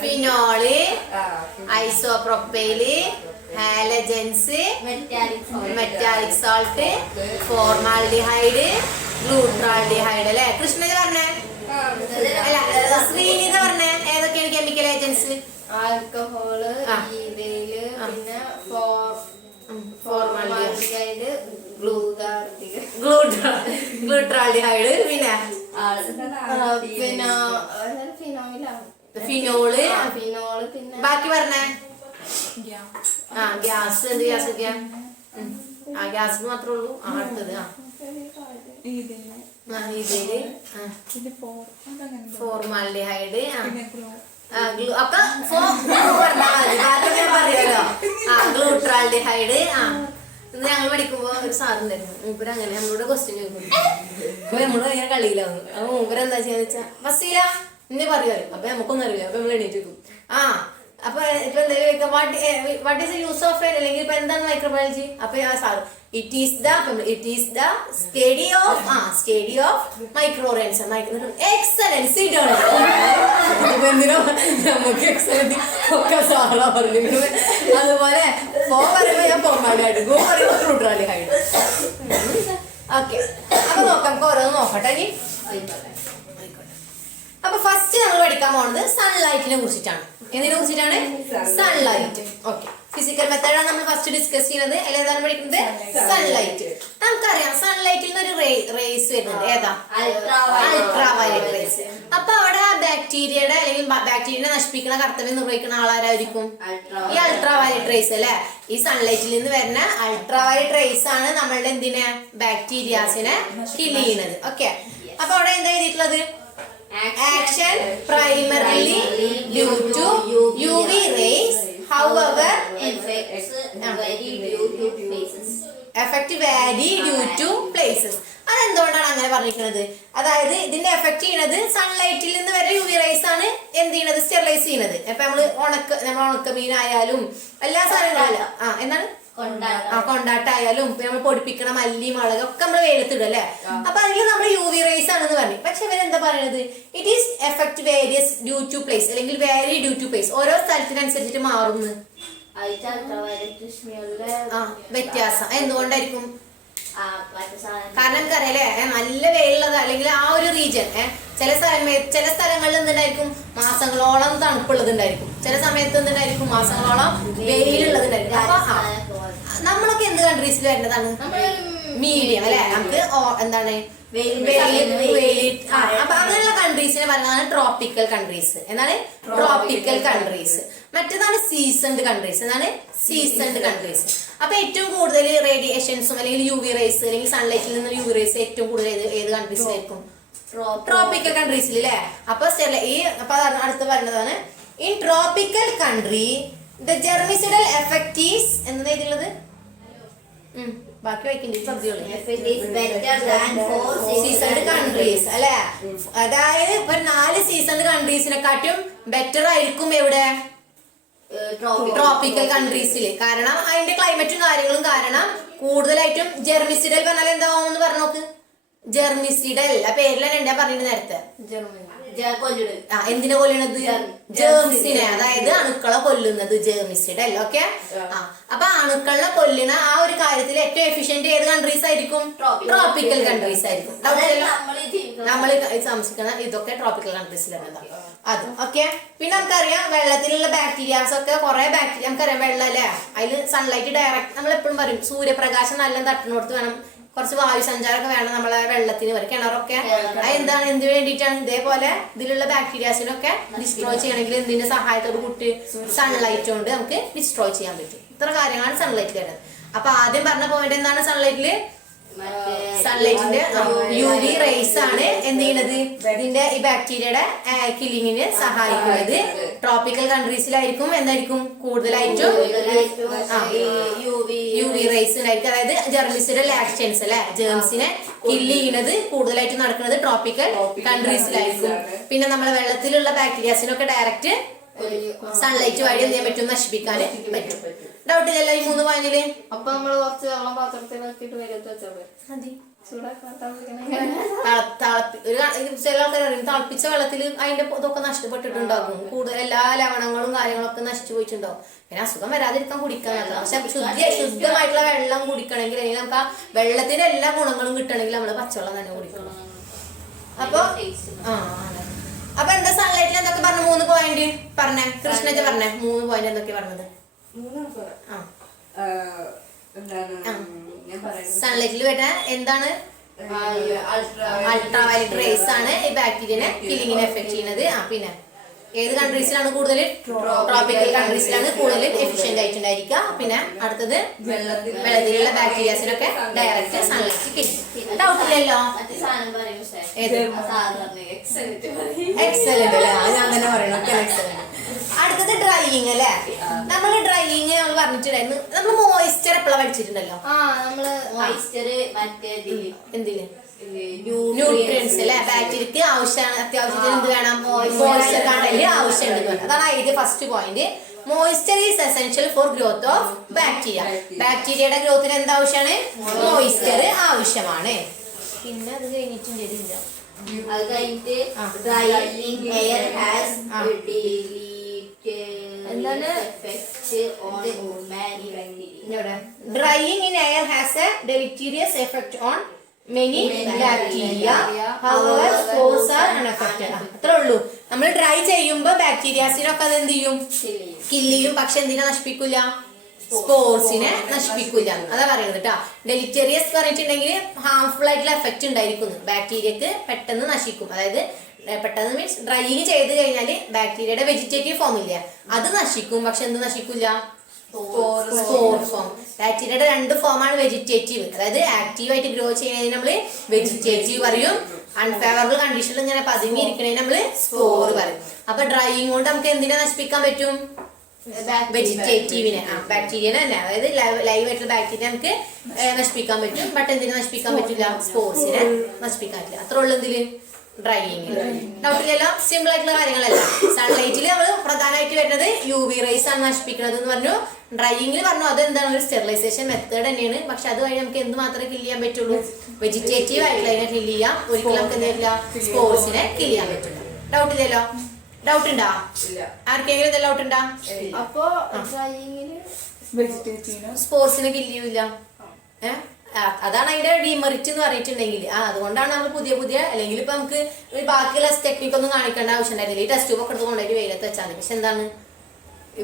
phenol isopropyl halogens metallic salt formaldehyde glutaraldehyde അല്ലെ കൃഷ്ണന് പറഞ്ഞേ അല്ല ശ്രീനിത പറഞ്ഞേ ഏതൊക്കെയാണ് കെമിക്കൽ ഏജൻസ് ആൽക്കഹോള് ഈതയില് പിന്നെ ഫോർമാൽഡിഹൈഡ് ഗ്ലൂട്രാൾഡിഹൈഡ് പിന്നെ ഫിനോള് പിന്നെ ബാക്കി പറഞ്ഞേ ഗ്യാസ് എന്ത് ഗ്യാസ് ഒക്കെയാ ഗ്യാസ് മാത്രമേ ഉള്ളൂ അടുത്തത് ഇതില് ഫോർമാൽഡിഹൈഡ് ഒക്കെ പറയാലോ ഗ്ലൂട്രാൾഡിഹൈഡ് ഇന്ന് ഞങ്ങൾ പഠിക്കുമ്പോ ഒരു സാറുണ്ടായിരുന്നു മൂപ്പര് അങ്ങനെ നമ്മളോട് ക്വസ്റ്റ്യൻ ചോദിക്കും അപ്പൊ നമ്മള് ഭയങ്കര കളിയിലാവും അപ്പൊ മൂപ്പര് എന്താ ചെയ്യാന്ന് വെച്ചാ ബസീല ഇന്നെ പറയുമല്ലോ അപ്പൊ നമുക്കൊന്നും അറിയില്ല അപ്പൊ നമ്മൾ എണീറ്റ് വെക്കും അപ്പൊ ഇപ്പൊ എന്തെങ്കിലും വാട്ട് ഈസ് യൂസ് ഓഫ് അല്ലെങ്കിൽ ഇപ്പൊ എന്താണ് മൈക്രോബയോളജി അപ്പൊ ആ sir it is the study of micro organism excellence എന്തിനോ നമുക്ക് എക്സലൻസ് ഒക്കെ സാറാ പറഞ്ഞിരുന്നത് അതുപോലെ പറയുമ്പോ ഞാൻ ഫോർമാലിഹൈഡ് ഗോ പറയുമ്പോ ഗ്ലൂട്രാൾഡിഹൈഡ് ഓക്കെ അപ്പൊ നോക്കാം നമുക്ക് ഓരോന്ന് നോക്കട്ടെ ഇനി അപ്പൊ ഫസ്റ്റ് നമ്മൾ പഠിക്കാൻ പോകുന്നത് സൺലൈറ്റിനെ കുറിച്ചിട്ടാണ് എന്തിനെ കുറിച്ചിട്ടാണ് സൺലൈറ്റ് ഓക്കെ ഫിസിക്കൽ മെത്തേഡാണ് നമ്മൾ ഫസ്റ്റ് ഡിസ്കസ് ചെയ്യുന്നത് അതിൽ ഏതാണ് പഠിക്കുന്നത് സൺലൈറ്റ് നമുക്കറിയാം സൺലൈറ്റിൽ നിന്ന് ഒരു റേസ് വരുന്നുണ്ട് ഏതാ അൾട്രാ വയലറ്റ് റേസ് അപ്പൊ അവിടെ ആ ബാക്ടീരിയയുടെ അല്ലെങ്കിൽ ബാക്ടീരിയനെ നശിപ്പിക്കുന്ന കർത്തവ്യം നിർവഹിക്കുന്ന ആളാരായിരിക്കും ഈ അൾട്രാ വയലറ്റ് റേസ് അല്ലെ ഈ സൺലൈറ്റിൽ നിന്ന് വരുന്ന അൾട്രാ വയലറ്റ് റേസ് ആണ് നമ്മളുടെ എന്തിനെ ബാക്ടീരിയാസിനെ കിൽ ചെയ്യുന്നത് ഓക്കെ അപ്പൊ അവിടെ എന്താ എഴുതിയിട്ടുള്ളത് action primarily due to UV rays however effect vary due to places അതെന്തുകൊണ്ടാണ് അങ്ങനെ പറഞ്ഞിരിക്കുന്നത് അതായത് ഇതിന്റെ എഫക്ട് ചെയ്യുന്നത് സൺലൈറ്റിൽ നിന്ന് വരെ യു വി റേസ് ആണ് എന്ത് ചെയ്യുന്നത് സ്റ്റെറിലൈസ് ചെയ്യുന്നത് അപ്പൊ നമ്മൾ ഉണക്കമീനായാലും എല്ലാ സാധനങ്ങളും എന്താണ് കൊണ്ടാട്ടായാലും നമ്മൾ പൊടിപ്പിക്കണ മല്ലി മുളക് ഒക്കെ നമ്മൾ വെയിലത്തിടും അല്ലെ അപ്പൊ അതിൽ നമ്മൾ യു വി റേസ് ആണെന്ന് പറഞ്ഞു പക്ഷെ ഇവരെന്താ പറയുന്നത് it is effect various due to place അല്ലെങ്കിൽ വേരി ഡ്യൂ ടു പ്ലേസ് ഓരോ സ്ഥലത്തിനനുസരിച്ചിട്ട് മാറുന്നു വ്യത്യാസം എന്തുകൊണ്ടായിരിക്കും കാരണം നമുക്കറിയാലേ നല്ല വെയിലുള്ളത് അല്ലെങ്കിൽ ആ ഒരു റീജിയൻ ചില സ്ഥലങ്ങളിൽ എന്തുണ്ടായിരിക്കും മാസങ്ങളോളം തണുപ്പുള്ളത് ഉണ്ടായിരിക്കും ചില സമയത്ത് എന്തുണ്ടായിരിക്കും മാസങ്ങളോളം വെയിലുള്ളതുണ്ടായിരിക്കും അപ്പൊ നമ്മളൊക്കെ എന്ത് കൺട്രീസിൽ വരുന്നതാണ് മീഡിയം അല്ലെ നമുക്ക് എന്താണ് അപ്പൊ അങ്ങനെയുള്ള കൺട്രീസിനെ പറയുന്നതാണ് ട്രോപ്പിക്കൽ കൺട്രീസ് എന്താണ് ട്രോപ്പിക്കൽ കൺട്രീസ് മറ്റേതാണ് സീസൺഡ് കൺട്രീസ് എന്താണ് സീസൺഡ് കൺട്രീസ് അപ്പൊ ഏറ്റവും കൂടുതൽ റേഡിയേഷൻസും അല്ലെങ്കിൽ യു വി റേസ് അല്ലെങ്കിൽ സൺലൈറ്റിൽ നിന്ന് യു വി റേസ് ഏറ്റവും കൂടുതൽ ഏത് കൺട്രീസിലായിരിക്കും ട്രോപ്പിക്കൽ കൺട്രീസിൽ അല്ലെ അപ്പൊ അടുത്ത് പറയുന്നതാണ് in tropical country the germicidal effect is എന്താ ഇതിലുള്ളത് ബാക്കി വായിക്കണ്ടേ സീസൺഡ് കൺട്രീസ് അല്ലെ അതായത് ഇപ്പൊ 4 സീസൺഡ് കൺട്രീസിനെക്കാട്ടും ബെറ്റർ ആയിരിക്കും എവിടെ ട്രോപ്പിക്കൽ കൺട്രീസിൽ കാരണം അതിന്റെ ക്ലൈമറ്റും കാര്യങ്ങളും കാരണം കൂടുതലായിട്ടും ജെർമിസിഡൽ പറഞ്ഞാൽ എന്താന്ന് പറഞ്ഞു നോക്ക് ജെർമിസിഡൽ ആ പേരിലാണ് എന്താ പറയുന്നത് നേരത്തെ എന്തിനെ കൊല്ലണത് ജേംസിനെ അതായത് അണുക്കളെ കൊല്ലുന്നത് ജേർമിസിഡൽ ഓക്കെ അപ്പൊ അണുക്കളെ കൊല്ലുന്ന ആ ഒരു കാര്യത്തിൽ ഏറ്റവും എഫിഷ്യന്റ് ഏത് കൺട്രീസ് ആയിരിക്കും ട്രോപ്പിക്കൽ കൺട്രീസ് ആയിരിക്കും നമ്മൾ താമസിക്കുന്ന ഇതൊക്കെ ട്രോപ്പിക്കൽ കൺട്രീസിലാണ് അത് ഓക്കെ പിന്നെ നമുക്കറിയാം വെള്ളത്തിലുള്ള ബാക്ടീരിയാസ് ഒക്കെ കുറെ ബാക്ടീരിയ നമുക്കറിയാം വെള്ളം അല്ലേ അതിൽ സൺലൈറ്റ് ഡയറക്റ്റ് നമ്മൾ എപ്പോഴും പറയും സൂര്യപ്രകാശം നല്ല തട്ടിനോടത്ത് വേണം കുറച്ച് വായു സഞ്ചാരമൊക്കെ വേണം നമ്മളെ വെള്ളത്തിന് വരെ കിണറൊക്കെ എന്താണ് എന്തിനു വേണ്ടിയിട്ടാണ് ഇതേപോലെ ഇതിലുള്ള ബാക്ടീരിയാസിനൊക്കെ ഡിസ്ട്രോയ് ചെയ്യണമെങ്കിൽ എന്തിന്റെ സഹായത്തോട് കൂട്ടി സൺലൈറ്റ് കൊണ്ട് നമുക്ക് ഡിസ്ട്രോയ് ചെയ്യാൻ പറ്റും ഇത്ര കാര്യങ്ങളാണ് സൺലൈറ്റിൽ വരുന്നത് അപ്പൊ ആദ്യം പറഞ്ഞ പോയിന്റ് എന്താണ് സൺലൈറ്റില് സൺലൈറ്റിന്റെ യു വി റേസ് ആണ് എന്ത് ചെയ്യുന്നത് ഇതിന്റെ ഈ ബാക്ടീരിയയുടെ കില്ലിങ്ങിന് സഹായിക്കുന്നത് ട്രോപ്പിക്കൽ കൺട്രീസിലായിരിക്കും എന്തായിരിക്കും കൂടുതലായിട്ടും യു വി റേസ് ഉണ്ടായിരിക്കും അതായത് ജെർമിസിഡൽ ആക്ഷൻസ് അല്ലെ ജേംസിനെ കില്ല് ചെയ്യുന്നത് കൂടുതലായിട്ട് നടക്കുന്നത് ട്രോപ്പിക്കൽ കൺട്രീസിലായിരിക്കും. പിന്നെ നമ്മളെ വെള്ളത്തിലുള്ള ബാക്ടീരിയാസിനൊക്കെ ഡയറക്റ്റ് സൺലൈറ്റ് വഴി എന്ത് ചെയ്യാൻ പറ്റും, നശിപ്പിക്കാൻ പറ്റും. ഡൗട്ടില്ലല്ലോ ഈ 3 പോയിന്റില്? അപ്പൊ നമ്മള് കുറച്ച് വെള്ളം പാത്രത്തിൽ വെച്ചിട്ട് വെയിലത്ത് വെച്ചാൽ മതി. ചില ആൾക്കാർ അറിയും തിളപ്പിച്ച വെള്ളത്തിൽ അതിന്റെ ഇതൊക്കെ നഷ്ടപ്പെട്ടിട്ടുണ്ടാകും. കൂടുതൽ എല്ലാ ലവണങ്ങളും കാര്യങ്ങളൊക്കെ നശിച്ചു പോയിട്ടുണ്ടാവും. പിന്നെ അസുഖം വരാതിരിക്കാൻ കുടിക്കാൻ നല്ലതാണ്. പക്ഷെ ശുദ്ധമായിട്ടുള്ള വെള്ളം കുടിക്കണമെങ്കിൽ അല്ലെങ്കിൽ നമുക്ക് ആ വെള്ളത്തിന്റെ എല്ലാ ഗുണങ്ങളും കിട്ടണമെങ്കിൽ നമ്മള് പച്ചവെള്ളം തന്നെ കുടിക്കണം. അപ്പൊ അപ്പൊ എന്താ സൺലൈറ്റിൽ എന്തൊക്കെ പറഞ്ഞ 3 പോയിന്റ് പറഞ്ഞേ? കൃഷ്ണജ പറഞ്ഞേ 3 പോയിന്റ് എന്തൊക്കെ പറഞ്ഞത്? സൺലൈറ്റിൽ വരുന്ന എന്താണ്? അൾട്രാവയലറ്റ് റേസ് ആണ് ഈ ബാക്ടീരിയനെ കില്ലിങ്ങിനെ എഫക്ട് ചെയ്യുന്നത്. പിന്നെ ഏത് കൺട്രീസിലാണ് കൂടുതൽ? ട്രോപ്പിക്കൽ കൺട്രീസിലാണ് കൂടുതൽ എഫിഷ്യന്റ് ആയിട്ടുണ്ടായിരിക്കുക. പിന്നെ അടുത്തത് വെള്ളത്തിലുള്ള ബാക്ടീരിയാസിനൊക്കെ ഡയറക്റ്റ് സൺലൈറ്റ് കില്ലും. ഡൗട്ടില്ലല്ലോ? എക്സലന്റ് അല്ലേ? ഞാൻ തന്നെ പറയണം എക്സലന്റ്. അടുത്തത് ഡ്രൈയിങ് അല്ലേ? നമ്മള് ഡ്രൈയിങ് നമ്മൾ പറഞ്ഞിട്ടുണ്ടായിരുന്നു. നമ്മൾ മോയിസ്ചർ എപ്പോഴാണ് പഠിച്ചിട്ടുണ്ടല്ലോ? എന്തിന്? ന്യൂട്രിയൻസ് അല്ലെ? ബാക്ടീരിയക്ക് ആവശ്യമാണ്, അത്യാവശ്യത്തിന് എന്ത് വേണം? മോയിസ്ചർ കണ്ടന്റ് ആവശ്യമുണ്ട്. അതാണ് അതിന്റെ first point. Moisture is essential for growth of bacteria. ബാക്ടീരിയയുടെ ഗ്രോത്തിന് എന്താ ആവശ്യമാണ്? മോയിസ്ചർ ആവശ്യമാണ്. പിന്നെ അത് കഴിഞ്ഞിട്ടുണ്ട് അത് കഴിഞ്ഞിട്ട് drying air has Drying in air has a deleterious effect on many bacteria. However, spores are unaffected. അത്രേ ഉള്ളൂ. നമ്മൾ ഡ്രൈ ചെയ്യുമ്പോ ബാക്ടീരിയാസിനൊക്കെ അത് എന്ത് ചെയ്യും? കില്ല് ചെയ്യും. പക്ഷെ എന്തിനാ നശിപ്പിക്കൂല? സ്പോർസിനെ നശിപ്പിക്കൂല. അതാ പറയുന്നത് കേട്ടോ. ഡെലിറ്റേറിയസ് പറഞ്ഞിട്ടുണ്ടെങ്കിൽ ഹാർംഫുൾ ആയിട്ടുള്ള എഫക്ട് ഉണ്ടായിരിക്കുന്നു. ബാക്ടീരിയക്ക് പെട്ടെന്ന് നശിക്കും. അതായത് പെട്ടെന്ന് മീൻസ് ഡ്രൈയിങ് ചെയ്ത് കഴിഞ്ഞാല് ബാക്ടീരിയയുടെ വെജിറ്റേറ്റീവ് ഫോം ഇല്ല, അത് നശിക്കും. പക്ഷെ എന്ത് നശിക്കില്ല? Spore form. ബാക്ടീരിയയുടെ 2 ഫോമാണ് വെജിറ്റേറ്റീവ്, അതായത് ആക്റ്റീവായിട്ട് ഗ്രോ ചെയ്യുന്നതിന് നമ്മള് വെജിറ്റേറ്റീവ് പറയും. അൺഫേവറബിൾ കണ്ടീഷനിൽ ഇങ്ങനെ പതുങ്ങിയിരിക്കണേന് നമ്മള് സ്പോർ പറയും. അപ്പൊ ഡ്രൈയിങ് കൊണ്ട് നമുക്ക് എന്തിനെ നശിപ്പിക്കാൻ പറ്റും? വെജിറ്റേറ്റീവിനെ, ബാക്ടീരിയനെ തന്നെ. അതായത് ലൈവ് ആയിട്ടുള്ള ബാക്ടീരിയ നമുക്ക് നശിപ്പിക്കാൻ പറ്റും. ബട്ട് എന്തിനെ നശിപ്പിക്കാൻ പറ്റില്ല? സ്പോർസിനെ നശിപ്പിക്കാൻ പറ്റില്ല. അത്ര ഉള്ളു എന്തില്? ഡ്രൈയിങ്. ഡൗട്ടില്ലല്ലോ? സിമ്പിൾ ആയിട്ടുള്ള കാര്യങ്ങളല്ല. സൺലൈറ്റിൽ നമ്മൾ പ്രധാനമായിട്ട് വരുന്നത് UV റേസ് ആണ് നശിപ്പിക്കുന്നത് എന്ന് പറഞ്ഞു. ഡ്രൈയിങ്ങിൽ പറഞ്ഞു അത് എന്താണ്? ഒരു സ്റ്റെറിലൈസേഷൻ മെത്തേഡ് തന്നെയാണ്. പക്ഷെ അത് വഴി നമുക്ക് എന്ത് മാത്രമേ കില്ല് ചെയ്യാൻ പറ്റുള്ളൂ? വെജിറ്റേറ്റീവ് ആയിട്ടുള്ള അതിനെ കില്ല് ചെയ്യാം. ഒരിക്കലും നമുക്ക് എന്ത് ചെയ്യില്ല? സ്പോർസിനെ കില്ല് ചെയ്യാൻ പറ്റില്ല. ഡൗട്ടില്ലല്ലോ? ഡൗട്ട് ഉണ്ടാ? ആർക്കെങ്കിലും എന്തെല്ലാം ഡൗട്ട് ഉണ്ടാ? അപ്പൊ ഡ്രൈയിങ്ങില് സ്പോർസിനെ കില്ല് ചെയ്യൂല. അതാണ് അതിന്റെ ഡിമെറിറ്റ് എന്ന് പറഞ്ഞിട്ടുണ്ടെങ്കിൽ. അതുകൊണ്ടാണ് നമ്മൾ പുതിയ അല്ലെങ്കിൽ ഇപ്പൊ നമുക്ക് ബാക്കിയുള്ള ടെക്നിക്ക് ഒന്നും കാണിക്കേണ്ട ആവശ്യം ഉണ്ടായിരുന്നില്ല. ഈ ടെസ്റ്റ് ട്യൂബ് ഒക്കെ എടുത്ത് കൊണ്ടുപോയി വെയിലത്ത് വെച്ചാൽ മതി. പക്ഷെ എന്താണ്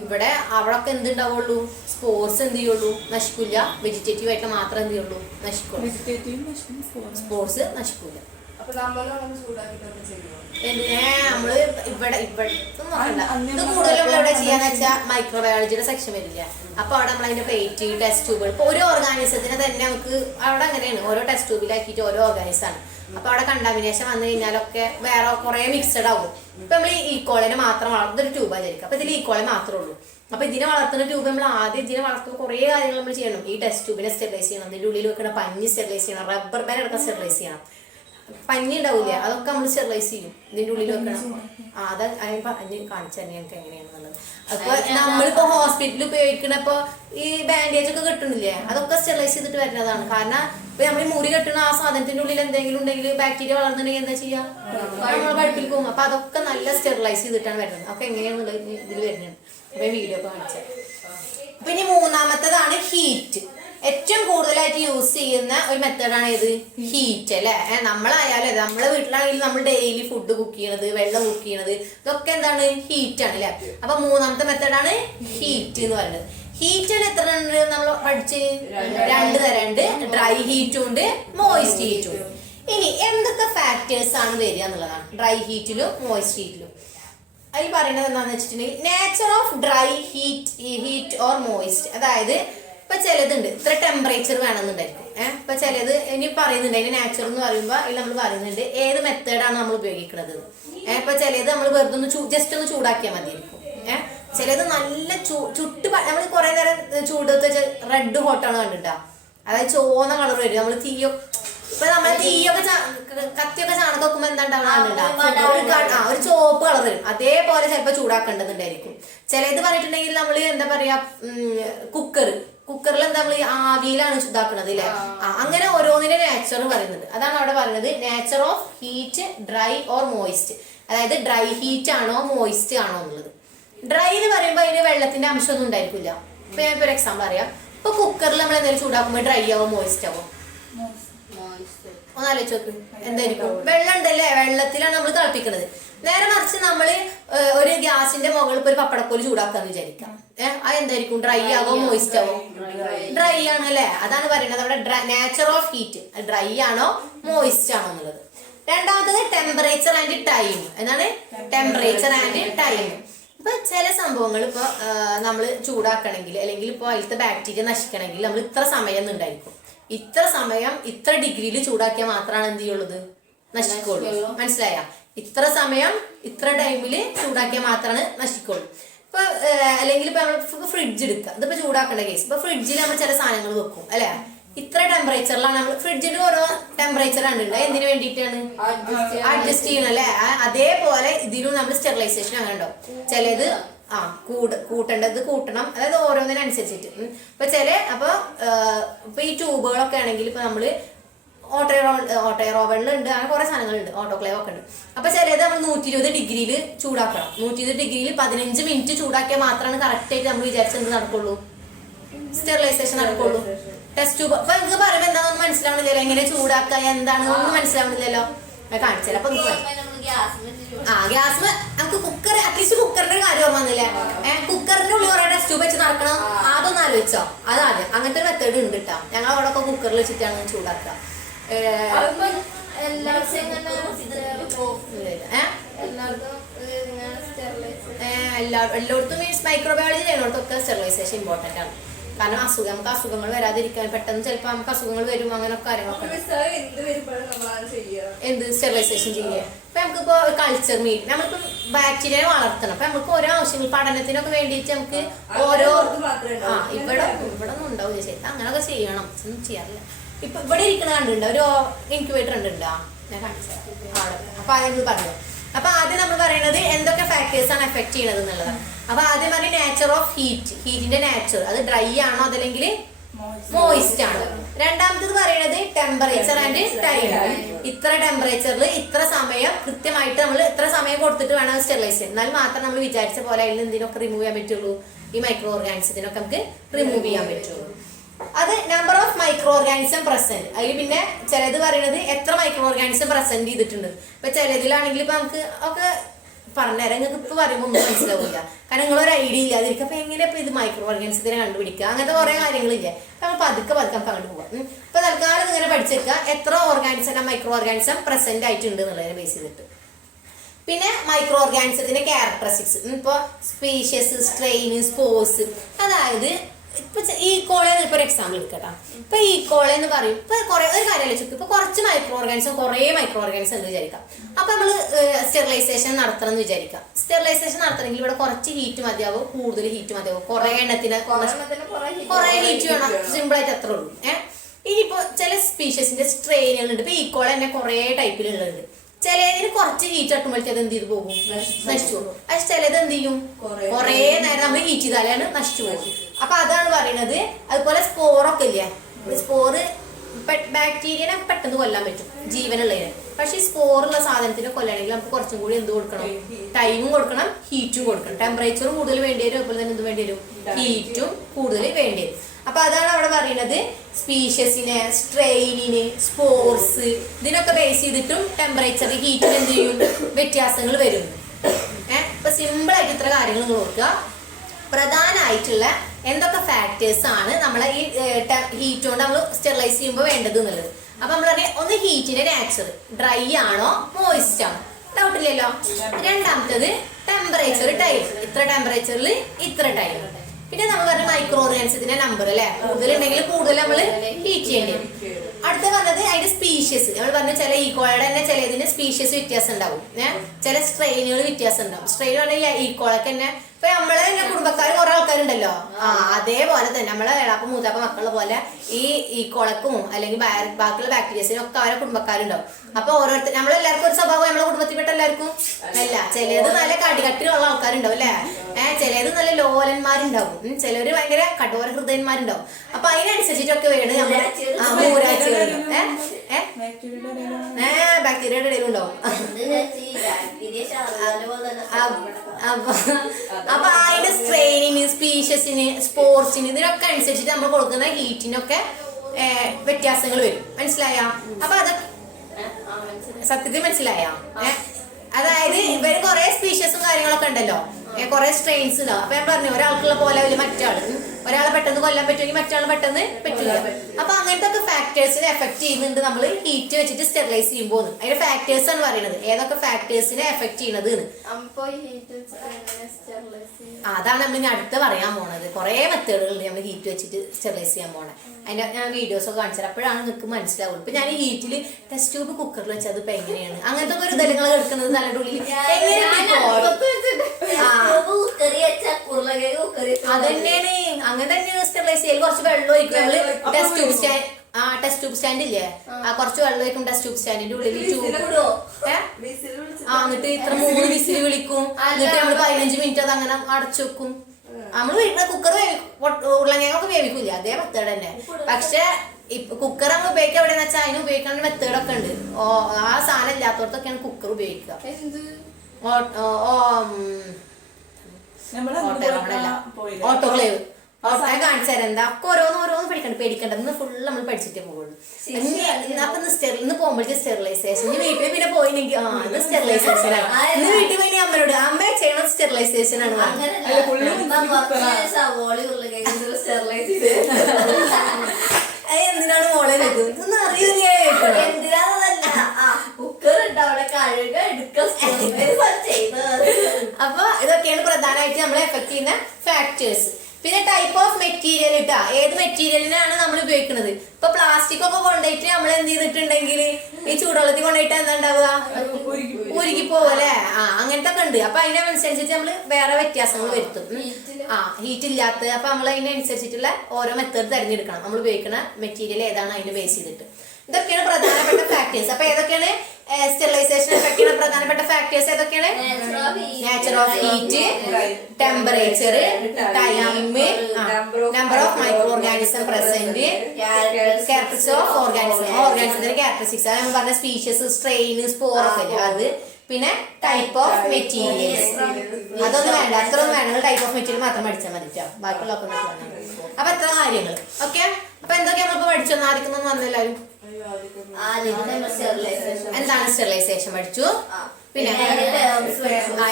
ഇവിടെ അവിടൊക്കെ എന്തുണ്ടാവുള്ളൂ? സ്പോർസ് എന്ത് ചെയ്യുള്ളൂ? നശിക്കില്ല. വെജിറ്റേറ്റീവ് ആയിട്ട് മാത്രം എന്ത് ചെയ്യുള്ളൂ? നശിക്കുള്ളൂ. സ്പോർസ് നശിക്കൂല. നമ്മള് ഇവിടെ ഇത് കൂടുതലും നമ്മൾ എവിടെ ചെയ്യാന്ന് വെച്ചാൽ മൈക്രോബയോളജിയുടെ സെക്ഷൻ വരില്ല. അപ്പൊ അവിടെ നമ്മൾ അതിന്റെ പ്ലേറ്റ്, ടെസ്റ്റ് ട്യൂബുകൾ, ഇപ്പൊ ഓരോ ഓർഗാനിസത്തിന് തന്നെ നമുക്ക് അവിടെ അങ്ങനെയാണ് ഓരോ ടെസ്റ്റ് ട്യൂബിലാക്കിയിട്ട് ഓരോ ഓർഗാനിസം ആണ്. അപ്പൊ അവിടെ കണ്ടാമിനേഷൻ വന്നു കഴിഞ്ഞാലൊക്കെ വേറെ കുറെ മിക്സഡ് ആകും. ഇപ്പൊ നമ്മൾ ഈ ഈക്കോളിനെ മാത്രം വളർത്തുന്ന ട്യൂബ് ആയിരിക്കും. അപ്പൊ ഇതിൽ ഈക്കോളെ മാത്രമേ ഉള്ളൂ. അപ്പൊ ഇതിനെ വളർത്തുന്ന ട്യൂബ് നമ്മൾ ആദ്യം ഇതിനെ വളർത്തുമ്പോൾ കുറെ കാര്യങ്ങൾ നമ്മൾ ചെയ്യണം. ഈ ടെസ്റ്റ് ട്യൂബിനെ സ്റ്റെറിലൈസ് ചെയ്യണം, ഇതിന്റെ ഉള്ളിൽ വെക്കുന്ന പഞ്ഞി സ്റ്റെറിലൈസ് ചെയ്യണം, റബ്ബർ ബാൻഡ് അടക്കം സ്റ്റെറിലൈസ് ചെയ്യണം. പഞ്ഞി ഉണ്ടാവില്ല, അതൊക്കെ നമ്മൾ സ്റ്റെറിലൈസ് ചെയ്യും. ഇതിന്റെ ഉള്ളിൽ വെക്കണം. അത് അതിന് കാണിച്ചു തന്നെ ഞങ്ങൾക്ക് എങ്ങനെയാണെന്നുള്ളത്. അപ്പൊ നമ്മളിപ്പോ ഹോസ്പിറ്റലിൽ ഉപയോഗിക്കണപ്പോ ഈ ബാൻഡേജ് ഒക്കെ കിട്ടുന്നില്ലേ, അതൊക്കെ സ്റ്റെറിലൈസ് ചെയ്തിട്ട് വരുന്നതാണ്. കാരണം ഇപ്പൊ നമ്മൾ ഈ മുറി കെട്ടുന്ന ആ സാധനത്തിന്റെ ഉള്ളിൽ എന്തെങ്കിലും ഉണ്ടെങ്കിൽ ബാക്ടീരിയ വളർന്നുണ്ടെങ്കിൽ എന്താ ചെയ്യാ? നമ്മൾ പഴുപ്പിൽ പോകും. അപ്പൊ അതൊക്കെ നല്ല സ്റ്റെറിലൈസ് ചെയ്തിട്ടാണ് വരുന്നത്. അപ്പൊ എങ്ങനെയാണെന്നുള്ളത് ഇതിൽ വരുന്നുണ്ട്. അപ്പൊ വീഡിയോ ഒക്കെ കാണിച്ചത്. അപ്പൊ ഇനി 3ാമത്തേതാണ് ഹീറ്റ്. ഏറ്റവും കൂടുതലായിട്ട് യൂസ് ചെയ്യുന്ന ഒരു മെത്തേഡാണ് ഇത് ഹീറ്റ് അല്ലെ. നമ്മളായാലും നമ്മളെ വീട്ടിലാണെങ്കിലും നമ്മൾ ഡെയിലി ഫുഡ് കുക്ക് ചെയ്യണത്, വെള്ളം കുക്ക് ചെയ്യണത്, ഇതൊക്കെ എന്താണ്? ഹീറ്റ് ആണ് അല്ലെ. അപ്പൊ 3ാമത്തെ മെത്തേഡാണ് ഹീറ്റ് എന്ന് പറയുന്നത്. ഹീറ്റ് എത്ര ഉണ്ട് നമ്മൾ പഠിച്ച്? 2 തരം ഉണ്ട്. ഡ്രൈ ഹീറ്റും ഉണ്ട്, മോയിസ്റ്റ് ഹീറ്റും ഉണ്ട്. ഇനി എന്തൊക്കെ ഫാക്ടേഴ്സ് ആണ് വരിക എന്നുള്ളതാണ് ഡ്രൈ ഹീറ്റിലും മോയിസ്റ്റ് ഹീറ്റിലും. അതിൽ പറയുന്നത് എന്താണെന്ന് വെച്ചിട്ടുണ്ടെങ്കിൽ nature of dry heat or moist. അതായത് ഇപ്പൊ ചിലതുണ്ട് ഇത്ര ടെമ്പറേച്ചർ വേണമെന്നുണ്ടായിരിക്കും. ഇപ്പൊ ചിലത് ഇനി പറയുന്നുണ്ട് അതിന്റെ നാച്ചുറൽ എന്ന് പറയുമ്പോൾ അതിൽ നമ്മൾ പറയുന്നുണ്ട് ഏത് മെത്തേഡാണ് നമ്മൾ ഉപയോഗിക്കുന്നത്. ഇപ്പൊ ചിലത് നമ്മൾ വെറുതെ ഒന്ന് ജസ്റ്റ് ഒന്ന് ചൂടാക്കിയാൽ മതിയായിരിക്കും. ചിലത് നല്ല ചുട്ട് നമ്മൾ കുറെ നേരം ചൂട് റെഡ് ഹോട്ടാണ് കണ്ടിട്ടാ, അതായത് ചുവന്ന കളർ വരും. നമ്മൾ തീയോ ഇപ്പൊ നമ്മളെ തീയൊക്കെ കത്തിയൊക്കെ ചാണകം വെക്കുമ്പോ എന്താ ഉണ്ടാവുക ഒരു ചുവപ്പ് കളർ വരും. അതേപോലെ ചിലപ്പോ ചൂടാക്കേണ്ടതുണ്ടായിരിക്കും. ചിലത് പറഞ്ഞിട്ടുണ്ടെങ്കിൽ നമ്മള് എന്താ പറയാ കുക്കറിൽ എന്താ നമ്മള് ആവിയിലാണ് ഇതാക്കണത് അല്ലെ. അങ്ങനെ ഓരോന്നിന്റെ നേച്ചർ പറയുന്നുണ്ട്. അതാണ് അവിടെ പറയുന്നത് nature of heat dry or moist. അതായത് ഡ്രൈ ഹീറ്റ് ആണോ മോയിസ്റ്റ് ആണോ എന്നുള്ളത്. ഡ്രൈ എന്ന് പറയുമ്പോൾ അതിന് വെള്ളത്തിന്റെ അംശമൊന്നും ഉണ്ടായിരിക്കില്ല. ഇപ്പൊ ഞാൻ ഒരു എക്സാമ്പിൾ അറിയാം. ഇപ്പൊ കുക്കറിൽ നമ്മൾ എന്തെങ്കിലും ചൂടാക്കുമ്പോൾ ഡ്രൈ ആവോ മോയിസ്റ്റ് ആവോ? ഒന്ന് ആലോചിച്ച് നോക്ക്. എന്തായിരിക്കും? വെള്ളം ഉണ്ടല്ലേ, വെള്ളത്തിലാണ് നമ്മൾ തിളപ്പിക്കുന്നത്. നേരെ മറിച്ച് നമ്മള് ഒരു ഗ്യാസിന്റെ മുകളിൽ ഇപ്പൊ ഒരു പപ്പടക്കോല് ചൂടാക്കാന്ന് വിചാരിക്കാം. അത് എന്തായിരിക്കും? ഡ്രൈ ആവോ മോയിസ്റ്റ് ആവോ? ഡ്രൈ ആണ് അല്ലെ. അതാണ് പറയുന്നത് അവിടെ നേച്ചർ ഓഫ് ഹീറ്റ് ഡ്രൈ ആണോ മോയിസ്റ്റ് ആണോ എന്നുള്ളത്. രണ്ടാമത്തത് ടെമ്പറേച്ചർ ആൻഡ് ടൈം. എന്താണ്? Temperature and time. ഇപ്പൊ ചില സംഭവങ്ങൾ ഇപ്പൊ നമ്മള് ചൂടാക്കണമെങ്കിൽ അല്ലെങ്കിൽ ഇപ്പൊ അതിലത്തെ ബാക്ടീരിയ നശിക്കണമെങ്കിൽ നമ്മൾ ഇത്ര സമയം ഉണ്ടായിരിക്കും. ഇത്ര സമയം ഇത്ര ഡിഗ്രിയിൽ ചൂടാക്കിയാൽ മാത്രമാണ് എന്ത് ചെയ്യുള്ളത്? നശിക്കുള്ളൂ. മനസ്സിലായ? ഇത്ര സമയം ഇത്ര ടൈമില് ചൂടാക്കിയാൽ മാത്രമാണ് നശിക്കുള്ളൂ. ഇപ്പൊ അല്ലെങ്കിൽ ഇപ്പൊ നമ്മൾ ഫ്രിഡ്ജ് എടുക്കുക. ഇതിപ്പോ ചൂടാക്കേണ്ട കേസ്. ഇപ്പൊ ഫ്രിഡ്ജിൽ നമ്മൾ ചില സാധനങ്ങൾ വെക്കും അല്ലെ. ഇത്ര ടെമ്പറേച്ചറിലാണ് നമ്മൾ ഫ്രിഡ്ജിന് ഓരോ ടെമ്പറേച്ചർ കണ്ടിട്ടുണ്ട്. എന്തിനു വേണ്ടിയിട്ടാണ്? അഡ്ജസ്റ്റ് ചെയ്യണം അല്ലെ. അതേപോലെ ഇതിലും നമ്മൾ സ്റ്റെറിലൈസേഷൻ അങ്ങനെ ഉണ്ടോ. ചിലത് കൂട്ടേണ്ടത് കൂട്ടണം. അതായത് ഓരോന്നിനനുസരിച്ചിട്ട്. ഇപ്പൊ ഇപ്പൊ ഈ ട്യൂബുകളൊക്കെ ആണെങ്കിൽ ഇപ്പൊ നമ്മള് ഓട്ടോറോവണിലുണ്ട്. അങ്ങനെ കുറെ സാധനങ്ങളുണ്ട്. ഓട്ടോക്ലേവ് ഒക്കെ ഉണ്ട്. അപ്പൊ ചിലത് നമ്മൾ 120 ഡിഗ്രിയിൽ ചൂടാക്കണം. 120 ഡിഗ്രിയിൽ 15 മിനിറ്റ് ചൂടാക്കിയാൽ മാത്രമാണ് കറക്റ്റ് ആയിട്ട് നമ്മൾ വിചാരിച്ചത് നടക്കുള്ളൂ. സ്റ്റെറിലൈസേഷൻ നടക്കുള്ളൂ. ടെസ്റ്റ് ട്യൂബ് അപ്പൊ നിങ്ങൾക്ക് പറയുമ്പോ എന്താണെന്ന് മനസ്സിലാവണില്ലല്ലോ. എങ്ങനെ ചൂടാക്കുക എന്താണെന്നൊന്നും മനസ്സിലാവണില്ലല്ലോ. കാണിച്ചാൽ അപ്പൊ ഗ്യാസ് നമുക്ക് കുക്കർ അറ്റ്ലീസ്റ്റ് കുക്കറിന്റെ ഒരു കാര്യം ഓർമ്മ വന്നില്ലേ. കുക്കറിന്റെ ഉള്ളിൽ കുറെ ടെസ്റ്റ് ട്യൂബ് വെച്ച് നടക്കണം. അതൊന്നും ആലോചിച്ചോ. അതാദ്യം അങ്ങനത്തെ ഒരു മെത്തേഡ് ഉണ്ട് കേട്ടോ. ഞങ്ങൾ അവിടെ ഒക്കെ കുക്കറിൽ വെച്ചിട്ടാണ് ചൂടാക്കുക. എല്ലായിടത്തും മീൻസ് മൈക്രോബയോളജി ചെയ്യുന്നിടത്തൊക്കെ സ്റ്റെറിലൈസേഷൻ ഇമ്പോർട്ടന്റ് ആണ്. കാരണം നമുക്ക് അസുഖങ്ങൾ വരാതിരിക്കാൻ പെട്ടെന്ന് ചിലപ്പോൾ നമുക്ക് അസുഖങ്ങൾ വരും. അങ്ങനെ കാര്യങ്ങളൊക്കെ എന്ത് സ്റ്റെറിലൈസേഷൻ ചെയ്യുക. ഇപ്പൊ നമുക്കിപ്പോ കൾച്ചർ മീറ്റ് നമ്മളിപ്പോ ബാക്ടീരിയനെ വളർത്തണം. അപ്പൊ നമുക്ക് ഓരോ ആവശ്യങ്ങൾ പഠനത്തിനൊക്കെ വേണ്ടിയിട്ട് നമുക്ക് ഓരോ ഇവിടെ ഒന്നും ഉണ്ടാവില്ല. ശരി അങ്ങനെയൊക്കെ ചെയ്യണം. ഒന്നും ചെയ്യാറില്ല. ഇപ്പൊ ഇവിടെ ഇരിക്കുന്ന കണ്ടുണ്ട് ഒരു ഇൻക്യുബേറ്റർ ഉണ്ടുണ്ടോ? ഞാൻ കാണിച്ചു അവിടെ. അപ്പൊ അതെന്ന് പറഞ്ഞു. അപ്പൊ ആദ്യം നമ്മൾ പറയുന്നത് എന്തൊക്കെ ഫാക്ടേഴ്സ് ആണ് എഫക്ട് ചെയ്യുന്നത് എന്നുള്ളതാണ്. അപ്പൊ ആദ്യം പറഞ്ഞ നേച്ചർ ഓഫ് ഹീറ്റിന്റെ നേച്ചർ. അത് ഡ്രൈ ആണോ അതല്ലെങ്കിൽ മോയിസ്റ്റ് ആണോ. രണ്ടാമത്തത് പറയുന്നത് ടെമ്പറേച്ചർ ആൻഡ് ടൈം. ഇത്ര ടെമ്പറേച്ചറിൽ ഇത്ര സമയം കൃത്യമായിട്ട് നമ്മൾ ഇത്ര സമയം കൊടുത്തിട്ട് വേണം സ്റ്റെറിലൈസ് ചെയ്യാൻ. എന്നാൽ മാത്രം നമ്മൾ വിചാരിച്ച പോലെ അതിൽ എന്തിനൊക്കെ റിമൂവ് ചെയ്യാൻ പറ്റുള്ളൂ. ഈ മൈക്രോ ഓർഗാനിസത്തിനൊക്കെ നമുക്ക് റിമൂവ് ചെയ്യാൻ പറ്റുള്ളൂ. അത് number of micro organism present. അതിൽ പിന്നെ ചിലത് പറയുന്നത് എത്ര മൈക്രോ ഓർഗാനിസം പ്രസന്റ് ചെയ്തിട്ടുണ്ട്. ഇപ്പൊ ചിലതിലാണെങ്കിൽ ഇപ്പൊ നമുക്ക് ഒക്കെ പറഞ്ഞുതരാം. നിങ്ങൾക്ക് ഇപ്പൊ പറയുമ്പോൾ ഒന്നും മനസ്സിലാവില്ല. കാരണം നിങ്ങളൊരു ഐഡിയ ഇല്ലാതിരിക്കും. അപ്പൊ എങ്ങനെ ഇപ്പൊ ഇത് മൈക്രോ ഓർഗാനിസത്തിനെ കണ്ടുപിടിക്കുക. അങ്ങനത്തെ കുറെ കാര്യങ്ങളില്ലേ. നമ്മൾ പതുക്കെ നമുക്ക് അങ്ങോട്ട് പോകാം. ഇപ്പൊ തൽക്കാലം ഇങ്ങനെ പഠിച്ചേക്കുക എത്ര ഓർഗാനിസം മൈക്രോ ഓർഗാനിസം പ്രസന്റ് ആയിട്ടുണ്ട് എന്നുള്ളതിനെ ബേസ് ചെയ്തിട്ട്. പിന്നെ മൈക്രോ ഓർഗാനിസത്തിന്റെ ക്യാരക്ടറിസ്റ്റിക്സ്. ഇപ്പൊ സ്പീഷ്യസ്, സ്ട്രെയിൻ, സ്പോർസ്. അതായത് ഇപ്പൊ ഈ കോളേന്ന് ഇപ്പൊ ഒരു എക്സാമ്പിൾ എടുക്കട്ടാ. ഇപ്പൊ ഈ കോള എന്ന് പറയും. ഇപ്പൊ കുറെ ഒരു കാര്യമല്ല ചുറ്റും. ഇപ്പൊ കുറച്ച് മൈക്രോ ഓർഗാനിസം കുറെ മൈക്രോ ഓർഗാനിസം എന്ന് വിചാരിക്കാം. അപ്പൊ നമ്മള് സ്റ്റെറിലൈസേഷൻ നടത്തണം എന്ന് വിചാരിക്കാം. സ്റ്റെറിലൈസേഷൻ നടത്തണമെങ്കിൽ ഇവിടെ കുറച്ച് ഹീറ്റ് മതിയാവും, കൂടുതൽ ഹീറ്റ് മതിയാവും. കുറെ എണ്ണത്തിന് കുറെ ഹീറ്റ് വേണം. സിമ്പിൾ ആയിട്ട് അത്ര ഉള്ളൂ. ഇനിയിപ്പോ ചില സ്പീഷ്യസിന്റെ സ്ട്രെയിനുകളുണ്ട്. ഇപ്പൊ ഈ കോള തന്നെ കുറെ ടൈപ്പിലുള്ളുണ്ട്. ചിലതിന് കുറച്ച് ഹീറ്റ് തട്ടുമ്പോഴത്തേക്ക് അത് എന്ത് ചെയ്ത് പോകും? നശിച്ചു പോകും. പക്ഷെ ചിലത് എന്ത് ചെയ്യും? കുറെ നേരം നമ്മൾ ഹീറ്റ് ചെയ്താലാണ് നശിച്ചു പോകും. അപ്പൊ അതാണ് പറയുന്നത്. അതുപോലെ സ്പോറൊക്കെ ഇല്ലേ. സ്പോറ് ബാക്ടീരിയനെ പെട്ടെന്ന് കൊല്ലാൻ പറ്റും ജീവനുള്ളതിനെ. പക്ഷെ ഈ സ്പോറുള്ള സാധനത്തിനെ കൊല്ലണമെങ്കിൽ നമുക്ക് കുറച്ചും കൂടി എന്ത് കൊടുക്കണം? ടൈമും കൊടുക്കണം, ഹീറ്റും കൊടുക്കണം. ടെമ്പറേച്ചറും കൂടുതൽ വേണ്ടി വരും. അതുപോലെ തന്നെ എന്ത് വേണ്ടി വരും? ഹീറ്റും കൂടുതൽ വേണ്ടി വരും. അപ്പൊ അതാണ് അവിടെ പറയുന്നത്. സ്പീഷ്യസിനെ, സ്ട്രെയിനിന്, സ്പോർസ് ഇതിനൊക്കെ ബേസ് ചെയ്തിട്ടും ടെമ്പറേച്ചർ, ഹീറ്റിന് എന്ത് ചെയ്യും? വ്യത്യാസങ്ങൾ വരും. ഇപ്പൊ സിമ്പിൾ ആയിട്ട് ഇത്ര കാര്യങ്ങൾ നോക്കുക. പ്രധാനമായിട്ടുള്ള എന്തൊക്കെ ഫാക്ടേഴ്സ് ആണ് നമ്മളെ ഈ ഹീറ്റ് കൊണ്ട് നമ്മൾ സ്റ്റെറിലൈസ് ചെയ്യുമ്പോൾ വേണ്ടത് എന്നുള്ളത്. അപ്പൊ നമ്മൾ പറയാം ഒന്ന് ഹീറ്റിന്റെ നേച്ചർ ഡ്രൈ ആണോ മോയിസ്റ്റ് ആണോ. ഡൗട്ട് ഇല്ലല്ലോ. രണ്ടാമത്തത് ടെമ്പറേച്ചർ ടൈം. ഇത്ര ടെമ്പറേച്ചറിൽ ഇത്ര ടൈം. പിന്നെ നമ്മൾ പറഞ്ഞ മൈക്രോ ഓർഗാനിസത്തിന്റെ നമ്പർ അല്ലെ. കൂടുതൽ ഉണ്ടെങ്കിൽ കൂടുതൽ നമ്മൾ ഹീറ്റ് ചെയ്യേണ്ടി വരും. അടുത്ത പറഞ്ഞത് അതിന്റെ സ്പീഷ്യസ്. നമ്മൾ പറഞ്ഞ ചില ഈക്കോളയുടെ തന്നെ ചിലതിന് സ്പീഷ്യസ് വ്യത്യാസം ഉണ്ടാവും. ചില സ്ട്രെയിനുകൾ വ്യത്യാസം ഉണ്ടാവും. സ്ട്രെയിൻ പറഞ്ഞാൽ ഈക്കോളൊക്കെ തന്നെ ഇപ്പൊ നമ്മളെ തന്നെ കുടുംബക്കാർ കുറെ ആൾക്കാരുണ്ടല്ലോ അതേപോലെ തന്നെ നമ്മളെ ഇളാപ്പ മൂത്താപ്പ മക്കളെ പോലെ ഈ കൊളക്കും അല്ലെങ്കിൽ ബാക്കിയുള്ള ബാക്ടീരിയസിനും ഒക്കെ അവരെ കുടുംബക്കാരുണ്ടാവും. അപ്പൊ ഓരോരുത്തർ നമ്മളെല്ലാവർക്കും ഒരു സ്വഭാവം നമ്മളെ കുടുംബത്തിൽപ്പെട്ട എല്ലാവർക്കും അല്ല. ചിലത് നല്ല കടികട്ടിലുള്ള ആൾക്കാരുണ്ടാവും അല്ലെ. ചിലത് നല്ല ലോലന്മാരുണ്ടാവും, ചിലര് ഭയങ്കര കഠോര ഹൃദയന്മാരുണ്ടാവും. അപ്പൊ അതിനനുസരിച്ചിട്ടൊക്കെ വേണം നമ്മള് ബാക്ടീരിയയുടെ ഇടയിലും ഉണ്ടാവും. അപ്പൊ അതിന്റെ സ്ട്രെയിനിന്, സ്പീഷ്യസിന്, സ്പോർട്സിന് ഇതിനൊക്കെ അനുസരിച്ചിട്ട് നമ്മൾ കൊടുക്കുന്ന ഹീറ്റിനൊക്കെ വ്യത്യാസങ്ങൾ വരും. മനസ്സിലായ? അപ്പൊ അത് സത്യത്തിൽ മനസ്സിലായ? അതായത് ഇവര് കുറെ സ്പീഷ്യസും കാര്യങ്ങളൊക്കെ ഉണ്ടല്ലോ, കുറെ സ്ട്രെയിൻസ് ഉണ്ടാവും. അപ്പൊ ഞാൻ പറഞ്ഞു ഒരാൾക്കുള്ള പോലെ മറ്റാള്, ഒരാളെ പെട്ടെന്ന് കൊല്ലാൻ പറ്റുമെങ്കിൽ മറ്റാളെ പെട്ടെന്ന് പറ്റില്ല. അപ്പൊ അങ്ങനത്തെ ഒക്കെ ഫാക്ടേഴ്സിനെ എഫക്ട് ചെയ്യുന്നുണ്ട് നമ്മൾ ഹീറ്റ് വെച്ചിട്ട് സ്റ്റെറിലൈസ് ചെയ്യുമ്പോൾ. അതിന്റെ ഫാക്ടേഴ്സ് ആണ് പറയുന്നത്, ഏതൊക്കെ ഫാക്ടേഴ്സിനെ എഫക്ട് ചെയ്യണത്. അതാണ് നമ്മൾ ഇനി അടുത്ത് പറയാൻ പോണത്. കുറെ മെത്തേഡുകളുണ്ട് നമ്മൾ ഹീറ്റ് വെച്ചിട്ട് സ്റ്റെറിലൈസ് ചെയ്യാൻ പോണേ. അതിന്റെ ഞാൻ വീഡിയോസ് ഒക്കെ കാണിച്ചത് അപ്പോഴാണ് നിങ്ങൾക്ക് മനസ്സിലാവുള്ളൂ. ഇപ്പൊ ഞാൻ ഈ ഹീറ്റിൽ ടെസ്റ്റ് ട്യൂബ് കുക്കറിൽ വെച്ചാൽ അത് ഇപ്പൊ എങ്ങനെയാണ് അങ്ങനത്തെ ഒക്കെ ഒരു ദലങ്ങൾ എടുക്കുന്നത് തലയുടെ ഉള്ളിൽ അതന്നെയാണ്. അങ്ങനെ തന്നെയാണ് സ്റ്റെറിലൈസ് ചെയ്യൽ. കുറച്ച് വെള്ളം ഒഴിക്കും നമ്മള്. ടെസ്റ്റ് ട്യൂബ് സ്റ്റാൻഡ് ഇല്ലേ, കുറച്ച് വെള്ളം ഒഴിക്കും ടെസ്റ്റ് ട്യൂബ് സ്റ്റാൻഡിന്റെ ഉള്ളിൽ. എന്നിട്ട് ഇത്ര 3 വിസിൽ വിളിക്കും. എന്നിട്ട് നമ്മള് 15 മിനിറ്റ് അത് അങ്ങനെ അടച്ചു വെക്കും. നമ്മള് വീട്ടിലെ കുക്കർ ഉരുളങ്ങയൊക്കെ വേവിക്കൂല, അതേ മെത്തേഡ് തന്നെ. പക്ഷെ കുക്കർ നമ്മൾ ഉപയോഗിക്കുക എവിടെയെന്ന് വെച്ചാൽ അതിന് ഉപയോഗിക്കുന്ന മെത്തേഡൊക്കെ ഉണ്ട്. ആ സാധനം ഇല്ലാത്തടത്തൊക്കെയാണ് കുക്കർ ഉപയോഗിക്കുക. ഓട്ടോക്ലേവ് ഞാൻ കാണിച്ചു തരാം. എന്താ ഒക്കെ ഓരോന്ന് പേടിക്കണ്ട. ഇന്ന് ഫുള്ള് നമ്മൾ പഠിച്ചിട്ടേ പോകുള്ളൂ. അപ്പൊ ഇന്ന് പോകുമ്പോഴേക്ക് സ്റ്റെറിലൈസേഷൻ. വീട്ടിൽ പിന്നെ പോയില്ലെങ്കിൽ ഇത് സ്റ്റെറിലൈസേഷൻ ആണ്. ഇന്ന് വീട്ടിൽ പോയി അമ്മയോട് അമ്മ ചെയ്യണം സ്റ്റെറിലൈസേഷൻ ആണ്. എന്തിനാണ് മോളെ ഇതൊന്നും അറിയില്ലേ? അപ്പൊ ഇതൊക്കെയാണ് പ്രധാനമായിട്ട് നമ്മളെ എഫക്ട് ചെയ്യുന്ന ഫാക്ടേഴ്സ്. പിന്നെ ടൈപ്പ് ഓഫ് മെറ്റീരിയൽ ഇട്ടാ, ഏത് മെറ്റീരിയലിനാണ് നമ്മൾ ഉപയോഗിക്കുന്നത്. ഇപ്പൊ പ്ലാസ്റ്റിക് ഒക്കെ കൊണ്ടുപോയിട്ട് നമ്മൾ എന്ത് ചെയ്തിട്ടുണ്ടെങ്കിൽ ഈ ചൂടുവെള്ളത്തിൽ കൊണ്ടുപോയിട്ട് എന്താ ഉണ്ടാവുക? ഉരുകി പോവല്ലേ. അങ്ങനത്തെ ഒക്കെ ഉണ്ട്. അപ്പൊ അതിനനുസരിച്ചിട്ട് നമ്മള് വേറെ വ്യത്യാസങ്ങൾ വരുത്തും. ഹീറ്റ് ഇല്ലാത്ത. അപ്പൊ നമ്മൾ അതിനനുസരിച്ചിട്ടുള്ള ഓരോ മെത്തേഡ് തിരഞ്ഞെടുക്കണം. നമ്മൾ ഉപയോഗിക്കുന്ന മെറ്റീരിയൽ ഏതാണ് അതിന് ബേസ് ചെയ്തിട്ട്. ഇതൊക്കെയാണ് പ്രധാനപ്പെട്ട ഫാക്ടേഴ്സ്. അപ്പൊ ഏതൊക്കെയാണ് സ്റ്റെറിലൈസേഷൻ എഫക്ട് ചെയ്യുന്ന പ്രധാനപ്പെട്ട ഫാക്ടേഴ്സ്? ഏതൊക്കെയാണ്? Nature of heat, temperature, time, number of micro organism present, characteristics of ഓർഗാനിസത്തിന്റെ ക്യാരക്ടറിസ്റ്റിക്സ്. നമ്മൾ പറഞ്ഞ സ്പീഷ്യസ്, സ്ട്രെയിൻ, സ്പോർ ഒക്കെ അല്ലേ അത്. പിന്നെ ടൈപ്പ് ഓഫ് മെറ്റീരിയൽസ്. അതൊന്നും വേണ്ട, അത്രയൊന്നും വേണ്ട. ടൈപ്പ് ഓഫ് മെറ്റീരിയൽ മാത്രം പഠിച്ചാൽ മതി. ബാക്കിയുള്ള ഒക്കെ അപ്പൊ എത്ര കാര്യങ്ങൾ. ഓക്കെ. അപ്പൊ എന്തൊക്കെയാ നമ്മളിപ്പോ പഠിച്ചോ? ആയിരിക്കുന്നു വന്നെല്ലാരും എന്താണ് സ്റ്റെറിലൈസേഷൻ പഠിച്ചു. പിന്നെ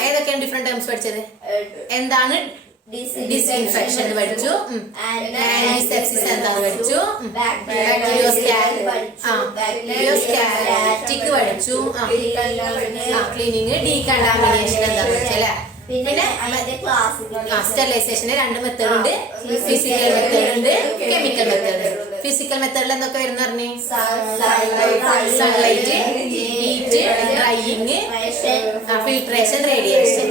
ഏതൊക്കെയാണ് ഡിഫറെന്റ് ടേംസ് പഠിച്ചത്? എന്താണ് ഡിസ്ഇൻഫെക്ഷൻ പഠിച്ചു. ആന്റിസെപ്സിസ് എന്താന്ന് പഠിച്ചു. ബാക്ടീരിയോസ്റ്റാറ്റിക് പഠിച്ചു. ക്ലീനിങ്, ഡീകണ്ടാമിനേഷൻ എന്താന്ന് പഠിച്ചല്ലേ. പിന്നെ സ്റ്റെറിലൈസേഷന് 2 മെത്തേഡ് ഉണ്ട്. ഫിസിക്കൽ മെത്തേഡ് ഉണ്ട്, കെമിക്കൽ മെത്തേഡ്. ഫിസിക്കൽ മെത്തേഡിൽ എന്തൊക്കെ വരുന്ന പറഞ്ഞു? Sunlight, heat, drying, filtration, radiation.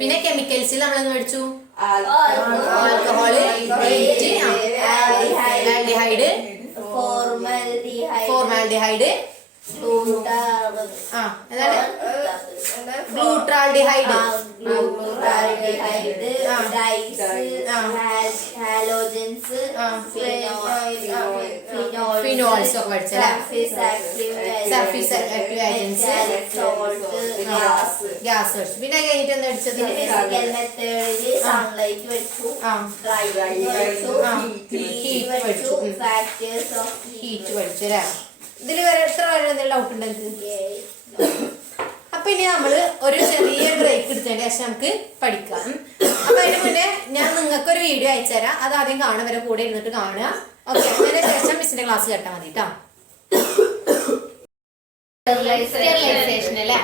പിന്നെ കെമിക്കൽസിൽ നമ്മളെന്ന് പഠിച്ചു alcohol, heat, aldehyde, formaldehyde, glutaraldehyde, halogens, phenols ഒക്കെ പഠിച്ചല്ലേ. സർഫീസ് ആക്റ്റീവ് ഏജൻസ്, ഗ്യാസ് പഠിച്ചു. പിന്നെ കഴിഞ്ഞിട്ട് എന്താ പഠിച്ചത്? സൺലൈറ്റ് പഠിച്ചു, ഹീറ്റ് പഠിച്ചു. ഹീറ്റ് പഠിച്ചു അല്ലേ. ഇതില് വരെ എത്ര വരെ എന്തെങ്കിലും ഡൗട്ട് ഉണ്ട് എനിക്ക്? അപ്പൊ ഇനി നമ്മള് ഒരു ചെറിയ ബ്രേക്ക് എടുത്തതിന് ശേഷം നമുക്ക് പഠിക്കാം. അപ്പൊ അതിന് മുന്നേ ഞാൻ നിങ്ങൾക്കൊരു വീഡിയോ അയച്ചു തരാം. അത് ആദ്യം കാണുക, വരെ കൂടെ ഇരുന്നിട്ട് കാണുക. ഓക്കെ. അതിന് ശേഷം മിസ്സിന്റെ ക്ലാസ് കേട്ടാൽ മതി കേട്ടോ. സ്റ്റെറിലൈസേഷൻ അല്ലേ.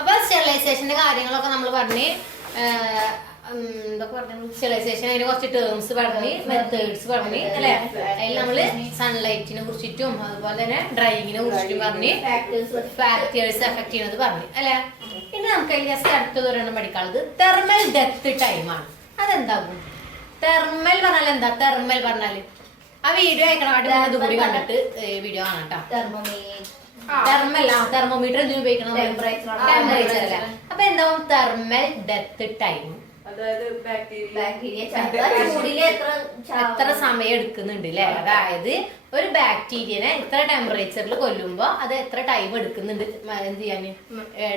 അപ്പൊ സ്റ്റെറിലൈസേഷന്റെ കാര്യങ്ങളൊക്കെ നമ്മൾ പറഞ്ഞ് എന്തൊക്കെ പറഞ്ഞു. സ്റ്റെറിലൈസേഷൻ അതിന് കുറച്ച് ടേംസ് പറഞ്ഞ്, മെത്തേഡ്സ് പറഞ്ഞ് അല്ലെ. അതിൽ നമ്മള് സൺലൈറ്റിനെ കുറിച്ചിട്ടും അതുപോലെ തന്നെ ഡ്രൈയിങ്ങിനെ കുറിച്ചിട്ടും പറഞ്ഞ്, ഫാക്ടേഴ്സ് എഫക്ട് ചെയ്യുന്നത് പറഞ്ഞു അല്ലെ. ഇനി നമുക്ക് ജസ്റ്റ് അടുത്തത് ഒരെണ്ണം പഠിക്കാനുള്ളത് തെർമൽ ഡെത്ത് ടൈമാണ്. അതെന്താകും? തെർമൽ പറഞ്ഞാൽ എന്താ? തെർമൽ പറഞ്ഞാല് ആ വീഡിയോ അയക്കണം. അത് കൂടി കണ്ടിട്ട് വീഡിയോ കാണാം കേട്ടോ. തെർമോമീറ്റർ എന്തിനു ഉപയോഗിക്കണം? ടെമ്പറേച്ചർ അല്ല. അപ്പൊ എന്താവും തെർമൽ ഡെത്ത് ടൈം? എത്ര സമയം എടുക്കുന്നുണ്ട് അല്ലെ? അതായത് ഒരു ബാക്ടീരിയനെ ഇത്ര ടെമ്പറേച്ചറിൽ കൊല്ലുമ്പോ അത് എത്ര ടൈം എടുക്കുന്നുണ്ട് എന്ത് ചെയ്യാന്,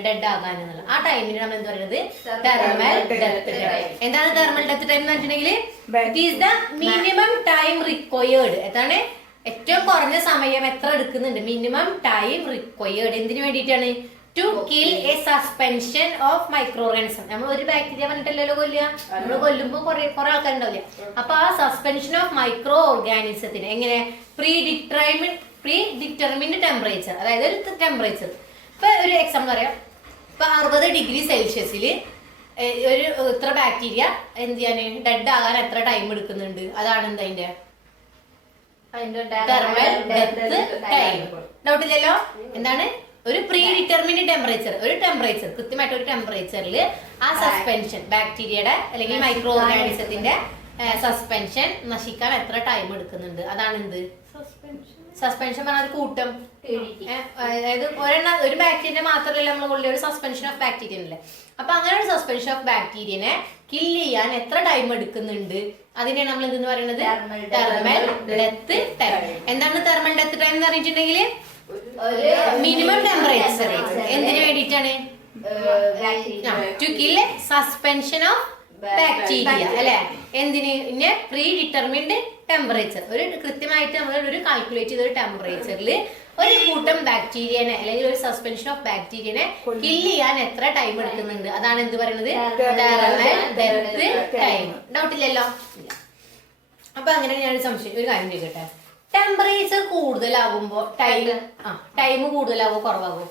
ഡെഡ് ആകാൻ എന്നുള്ള ആ ടൈമിന് നമ്മൾ എന്ത് പറയുന്നത്? Thermal death time. എന്താണ് തെർമൽ ഡെത്ത് ടൈം എന്ന് വെച്ചിട്ടുണ്ടെങ്കിൽ it is the minimum time required. എന്താണ് ഏറ്റവും കുറഞ്ഞ സമയം എത്ര എടുക്കുന്നുണ്ട്? Minimum time required. എന്തിനു വേണ്ടിയിട്ടാണ്? To kill a suspension of micro organism. നമ്മൾ ഒരു ബാക്ടീരിയ പറഞ്ഞിട്ടല്ലോ കൊല്ലുക. നമ്മൾ കൊല്ലുമ്പോൾ കുറെ ആൾക്കാരുണ്ടാവില്ല. അപ്പൊ ആ സസ്പെൻഷൻ ഓഫ് മൈക്രോ ഓർഗാനിസത്തിന് എങ്ങനെ? പ്രീ ഡിറ്റർമിൻഡ് ടെമ്പറേച്ചർ, അതായത് ഒരു ടെമ്പറേച്ചർ. ഇപ്പൊ ഒരു എക്സാമ്പിൾ പറയാം. ഇപ്പൊ 60 ഡിഗ്രി സെൽഷ്യസിൽ ഒരു ഇത്ര ബാക്ടീരിയ എന്ത് ചെയ്യാന്, ഡെഡ് ആകാൻ എത്ര ടൈം എടുക്കുന്നുണ്ട്? അതാണ് എന്താ അതിന്റെ തെർമൽ ഡെത്ത് ടൈം. ഡൗട്ടില്ലല്ലോ? എന്താണ്? ഒരു പ്രീ ഡിറ്റർമിൻഡ് ടെമ്പറേച്ചർ, ഒരു ടെമ്പറേച്ചർ, കൃത്യമായിട്ട് ഒരു ടെമ്പറേച്ചറിൽ ആ സസ്പെൻഷൻ ബാക്ടീരിയയുടെ അല്ലെങ്കിൽ മൈക്രോ ഓർഗാനിസത്തിന്റെ സസ്പെൻഷൻ നശിക്കാൻ എത്ര ടൈം എടുക്കുന്നുണ്ട്? അതാണ് എന്ത്? സസ്പെൻഷൻ പറഞ്ഞ ഒരു കൂട്ടം. അതായത് ഒരു ബാക്ടീരിയ മാത്രമല്ല നമ്മൾ കൊള്ളിയ ഒരു സസ്പെൻഷൻ ഓഫ് ബാക്ടീരിയ അല്ലേ. അപ്പൊ അങ്ങനെ ഒരു സസ്പെൻഷൻ ഓഫ് ബാക്ടീരിയനെ കില്ല് ചെയ്യാൻ എത്ര ടൈം എടുക്കുന്നുണ്ട്? അതിനെയാണ് നമ്മൾ എന്തെന്ന് പറയുന്നത്? Thermal death time. എന്താണ് തെർമൽ ഡെത്ത് ടൈം എന്ന് പറഞ്ഞിട്ടുണ്ടെങ്കിൽ മിനിമം ടെമ്പറേച്ചർ. എന്തിനു വേണ്ടിയിട്ടാണ്? To kill suspension of bacteria അല്ലെ. എന്തിന്? Predetermined temperature. ഒരു കൃത്യമായിട്ട് നമ്മൾ ഒരു കാൽക്കുലേറ്റ് ചെയ്ത ഒരു ടെമ്പറേച്ചറിൽ ഒരു കൂട്ടം ബാക്ടീരിയനെ അല്ലെങ്കിൽ ഒരു സസ്പെൻഷൻ ഓഫ് ബാക്ടീരിയനെ കില്ല് ചെയ്യാൻ എത്ര ടൈം എടുക്കുന്നുണ്ട്? അതാണ് എന്ത് പറയുന്നത്? Thermal death time. ഡൗട്ടില്ലല്ലോ? അപ്പൊ അങ്ങനെ ഞാൻ ഒരു കാര്യം ചോദിക്കട്ടെ. ടെമ്പറേച്ചർ കൂടുതലാകുമ്പോ ടൈം കൂടുതലാവോ കുറവാകോ?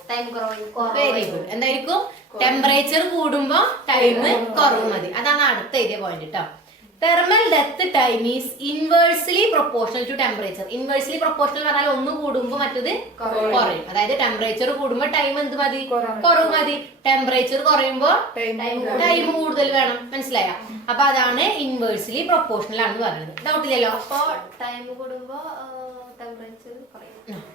Very good. എന്തായിരിക്കും? ടെമ്പറേച്ചർ കൂടുമ്പോ ടൈം കുറവ് മതി. അതാണ് അടുത്ത ഏരിയ പോയിന്റ് കേട്ടോ. Thermal death time is inversely proportional to temperature. Inversely proportional പറഞ്ഞാൽ ഒന്ന് കൂടുമ്പോ മറ്റത് കുറയും. അതായത് ടെമ്പറേച്ചർ കൂടുമ്പോ ടൈം എന്ത് മതി? കുറവ് മതി. ടെമ്പറേച്ചർ കുറയുമ്പോ ടൈം കൂടുതൽ വേണം. മനസ്സിലായ? അപ്പൊ അതാണ് ഇൻവേഴ്സ്ലി പ്രൊപ്പോർഷണൽ ആണെന്ന് പറയുന്നത്. ഡൗട്ടില്ലല്ലോ? അപ്പൊ ടൈം കൂടുമ്പോ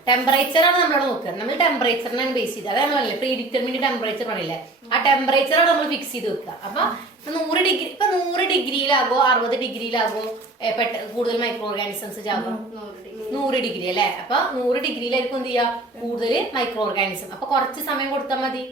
ടെമ്പറേച്ചർ ആണ് നമ്മളോട് നോക്കുക. നമ്മൾ ടെമ്പറേച്ചറിനാണ് ബേസ് ചെയ്ത്. അതാണ് പറഞ്ഞില്ലേ പ്രീ ഡിറ്റർമിൻഡ് ടെമ്പറേച്ചർ പറഞ്ഞില്ലേ, ആ ടെമ്പറേച്ചറാണ് നമ്മൾ ഫിക്സ് ചെയ്ത് വെക്കുക. അപ്പൊ 100 ഡിഗ്രിയിലാകോ 60 ഡിഗ്രിയിലാകോ കൂടുതൽ മൈക്രോ ഓർഗാനിസംസ് ചാകും? 100 ഡിഗ്രി അല്ലെ. അപ്പൊ 100 ഡിഗ്രിയിലായിരിക്കും എന്ത് ചെയ്യാ കൂടുതൽ മൈക്രോ ഓർഗാനിസം. അപ്പൊ കുറച്ച് സമയം കൊടുത്താൽ മതി.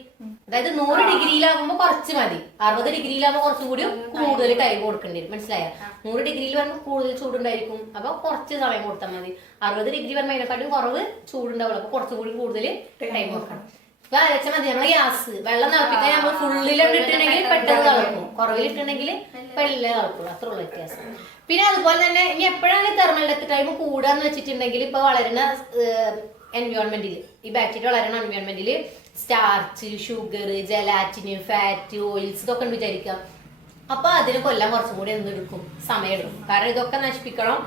അതായത് 100 ഡിഗ്രിയിലാകുമ്പോ കുറച്ച് മതി, 60 ഡിഗ്രിയിലാകുമ്പോൾ കുറച്ചും കൂടി കൂടുതൽ ടൈം കൊടുക്കേണ്ടി വരും. മനസ്സിലായോ? 100 ഡിഗ്രിയിൽ വരുമ്പോൾ കൂടുതൽ ചൂടുണ്ടായിരിക്കും, അപ്പൊ കുറച്ച് സമയം കൊടുത്താൽ മതി. 60 ഡിഗ്രി വരുമ്പോൾ അതിനെക്കാട്ടും കുറവ് ചൂടുണ്ടാവുള്ളൂ, അപ്പൊ കുറച്ചും കൂടി കൂടുതൽ ടൈം കൊടുക്കണം. ഇപ്പൊ അരച്ചാൽ മതി. നമ്മളെ ഗ്യാസ് വെള്ളം തിളപ്പിക്കാൻ നമ്മൾ ഫുള്ളിലിട്ടുണ്ടെങ്കിൽ പെട്ടെന്ന് തിളക്കും, കുറവിലിട്ടുണ്ടെങ്കിൽ പെട്ടെന്ന് തിളക്കും. അത്ര ഉള്ള വ്യത്യാസം. പിന്നെ അതുപോലെ തന്നെ ഇനി എപ്പോഴാണ് തെർമൽ ഡെത്ത് ടൈം കൂടാന്ന് വെച്ചിട്ടുണ്ടെങ്കിൽ ഇപ്പൊ വളരുന്ന എൻവയോൺമെന്റിൽ, ഈ ബാക്ടീരിയ വളരുന്ന എൻവയോൺമെന്റിൽ സ്റ്റാർച്ച്, ഷുഗർ, ജലാറ്റിന്, ഫാറ്റ്, ഓയിൽസ് ഇതൊക്കെ ഉണ്ട് വിചാരിക്കാം. അപ്പൊ അതിന് കൊല്ലാൻ കുറച്ചും കൂടി എന്തെടുക്കും? സമയം എടുക്കും. കാരണം ഇതൊക്കെ നശിപ്പിക്കണം.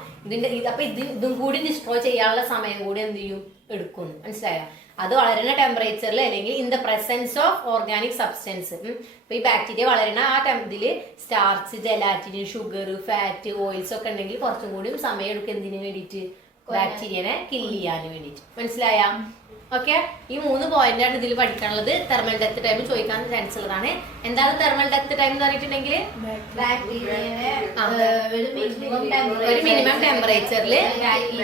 അപ്പൊ ഇതും കൂടി ഡിസ്ട്രോയ് ചെയ്യാനുള്ള സമയം കൂടി എന്ത് ചെയ്യും? എടുക്കും. മനസ്സിലായോ? അത് വളരുന്ന ടെമ്പറേച്ചറിൽ അല്ലെങ്കിൽ in the presence of organic substance. ഇപ്പൊ ഈ ബാക്ടീരിയ വളരുന്ന ആ ഇതില് starch, gelatin, sugar, fat, oils ഒക്കെ ഉണ്ടെങ്കിൽ കുറച്ചും കൂടി സമയം എടുക്കും. എന്തിനു വേണ്ടിയിട്ട്? ബാക്ടീരിയനെ കില്ല് ചെയ്യാൻ വേണ്ടിയിട്ട്. മനസ്സിലായ? ഓക്കെ, ഈ 3 പോയിന്റാണ് ഇതിൽ പഠിക്കാനുള്ളത്. തെർമൽ ഡെത്ത് ടൈം ചോദിക്കാൻ ചാൻസ് ഉള്ളതാണ്. എന്താണ് തെർമൽ ഡെത്ത് ടൈം എന്ന് പറഞ്ഞിട്ടുണ്ടെങ്കിൽ ഒരു മിനിമം ടെമ്പറേച്ചറിൽ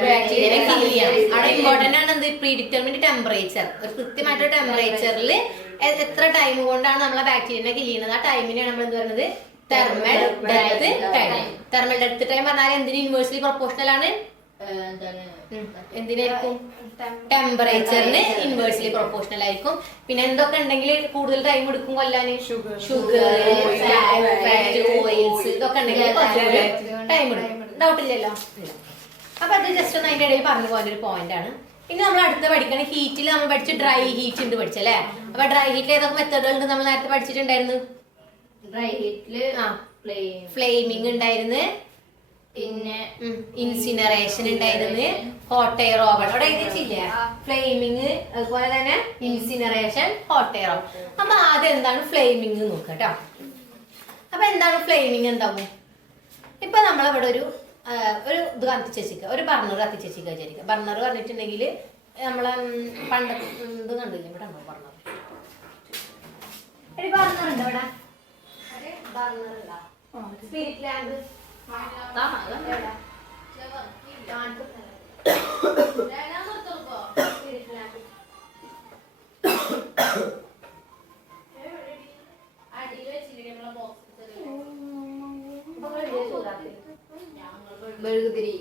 ബാക്ടീരിയനെ കില്ല് ചെയ്യണം. അവിടെ ഇമ്പോർട്ടന്റ് ആണ് എന്ത്? Pre determined temperature. ഒരു കൃത്യമായിട്ടൊരു ടെമ്പറേച്ചറിൽ എത്ര ടൈം കൊണ്ടാണ് നമ്മളെ ബാക്ടീരിയനെ കില്ല് ചെയ്യുന്നത്, ആ ടൈമിനെയാണ് നമ്മൾ എന്ത് പറയുന്നത്? Thermal death time. Thermal death time പറഞ്ഞാൽ എന്തിന് ഇൻവേഴ്സ്ലി പ്രൊപ്പോർഷണൽ ആണ്? എന്തിനായിരിക്കും? ടെമ്പറേച്ചറിന് ഇൻവേഴ്സ്ലി പ്രൊപ്പോർഷണൽ ആയിരിക്കും. പിന്നെ എന്തൊക്കെ ഉണ്ടെങ്കിൽ കൂടുതൽ ടൈം എടുക്കും കൊല്ലാന്? ഷുഗർ, ഫാറ്റ്, ഓയിൽസ് ഇതൊക്കെ ഉണ്ടെങ്കിൽ കുറച്ചുകൂടി ടൈം എടുക്കും. ഡൗട്ടില്ലല്ലോ? അപ്പൊ അത് ജസ്റ്റ് ഒന്ന് അതിന്റെ ഇടയിൽ പറഞ്ഞു പോകാൻ ഒരു പോയിന്റ് ആണ്. ഇനി നമ്മൾ അടുത്ത് പഠിക്കണ ഹീറ്റിൽ നമ്മൾ പഠിച്ച ഡ്രൈ ഹീറ്റ് ഉണ്ട് പഠിച്ചല്ലേ. അപ്പൊ ഡ്രൈ ഹീറ്റിൽ ഏതൊക്കെ മെത്തേഡുകൾ ഉണ്ട് നമ്മൾ നേരത്തെ പഠിച്ചിട്ടുണ്ടായിരുന്നു? ഡ്രൈ ഹീറ്റില് ഫ്ലെയിമിങ് ഉണ്ടായിരുന്നു, പിന്നെ ഇൻസിനറേഷൻ ഉണ്ടായിരുന്നു, ഹോട്ട് എയർ ഓവൻ അവിടെ എഴുതിച്ചില്ലേ, ഫ്ലെയിമിങ്, അതുപോലെ തന്നെ ഇൻസിനറേഷൻ, ഹോട്ട് എയർ ഓവൻ. അപ്പൊ ആദ്യം എന്താണ് ഫ്ലെയിമിങ് നോക്കട്ടോ. അപ്പൊ എന്താണ് ഫ്ലെയിമിങ് എന്താവും? ഇപ്പൊ നമ്മളിവിടെ ഒരു ഇത് കത്തിച്ചേച്ചിക്ക, ഒരു ബർണർ കത്തിച്ചേച്ചിക്ക വിചാരിക്കുക. ബർണർ പറഞ്ഞിട്ടുണ്ടെങ്കിൽ നമ്മളെ പണ്ടത്തെ ഇത് കണ്ടില്ല, ഇവിടെ ഉണ്ടോ ബർണർ? ഒരു ബർണർ ഉണ്ടോ ഇവിടെ? ബർണർ ഉണ്ടോ? സ്പിരിറ്റ് ലാമ്പ് മെഴുകുതിരി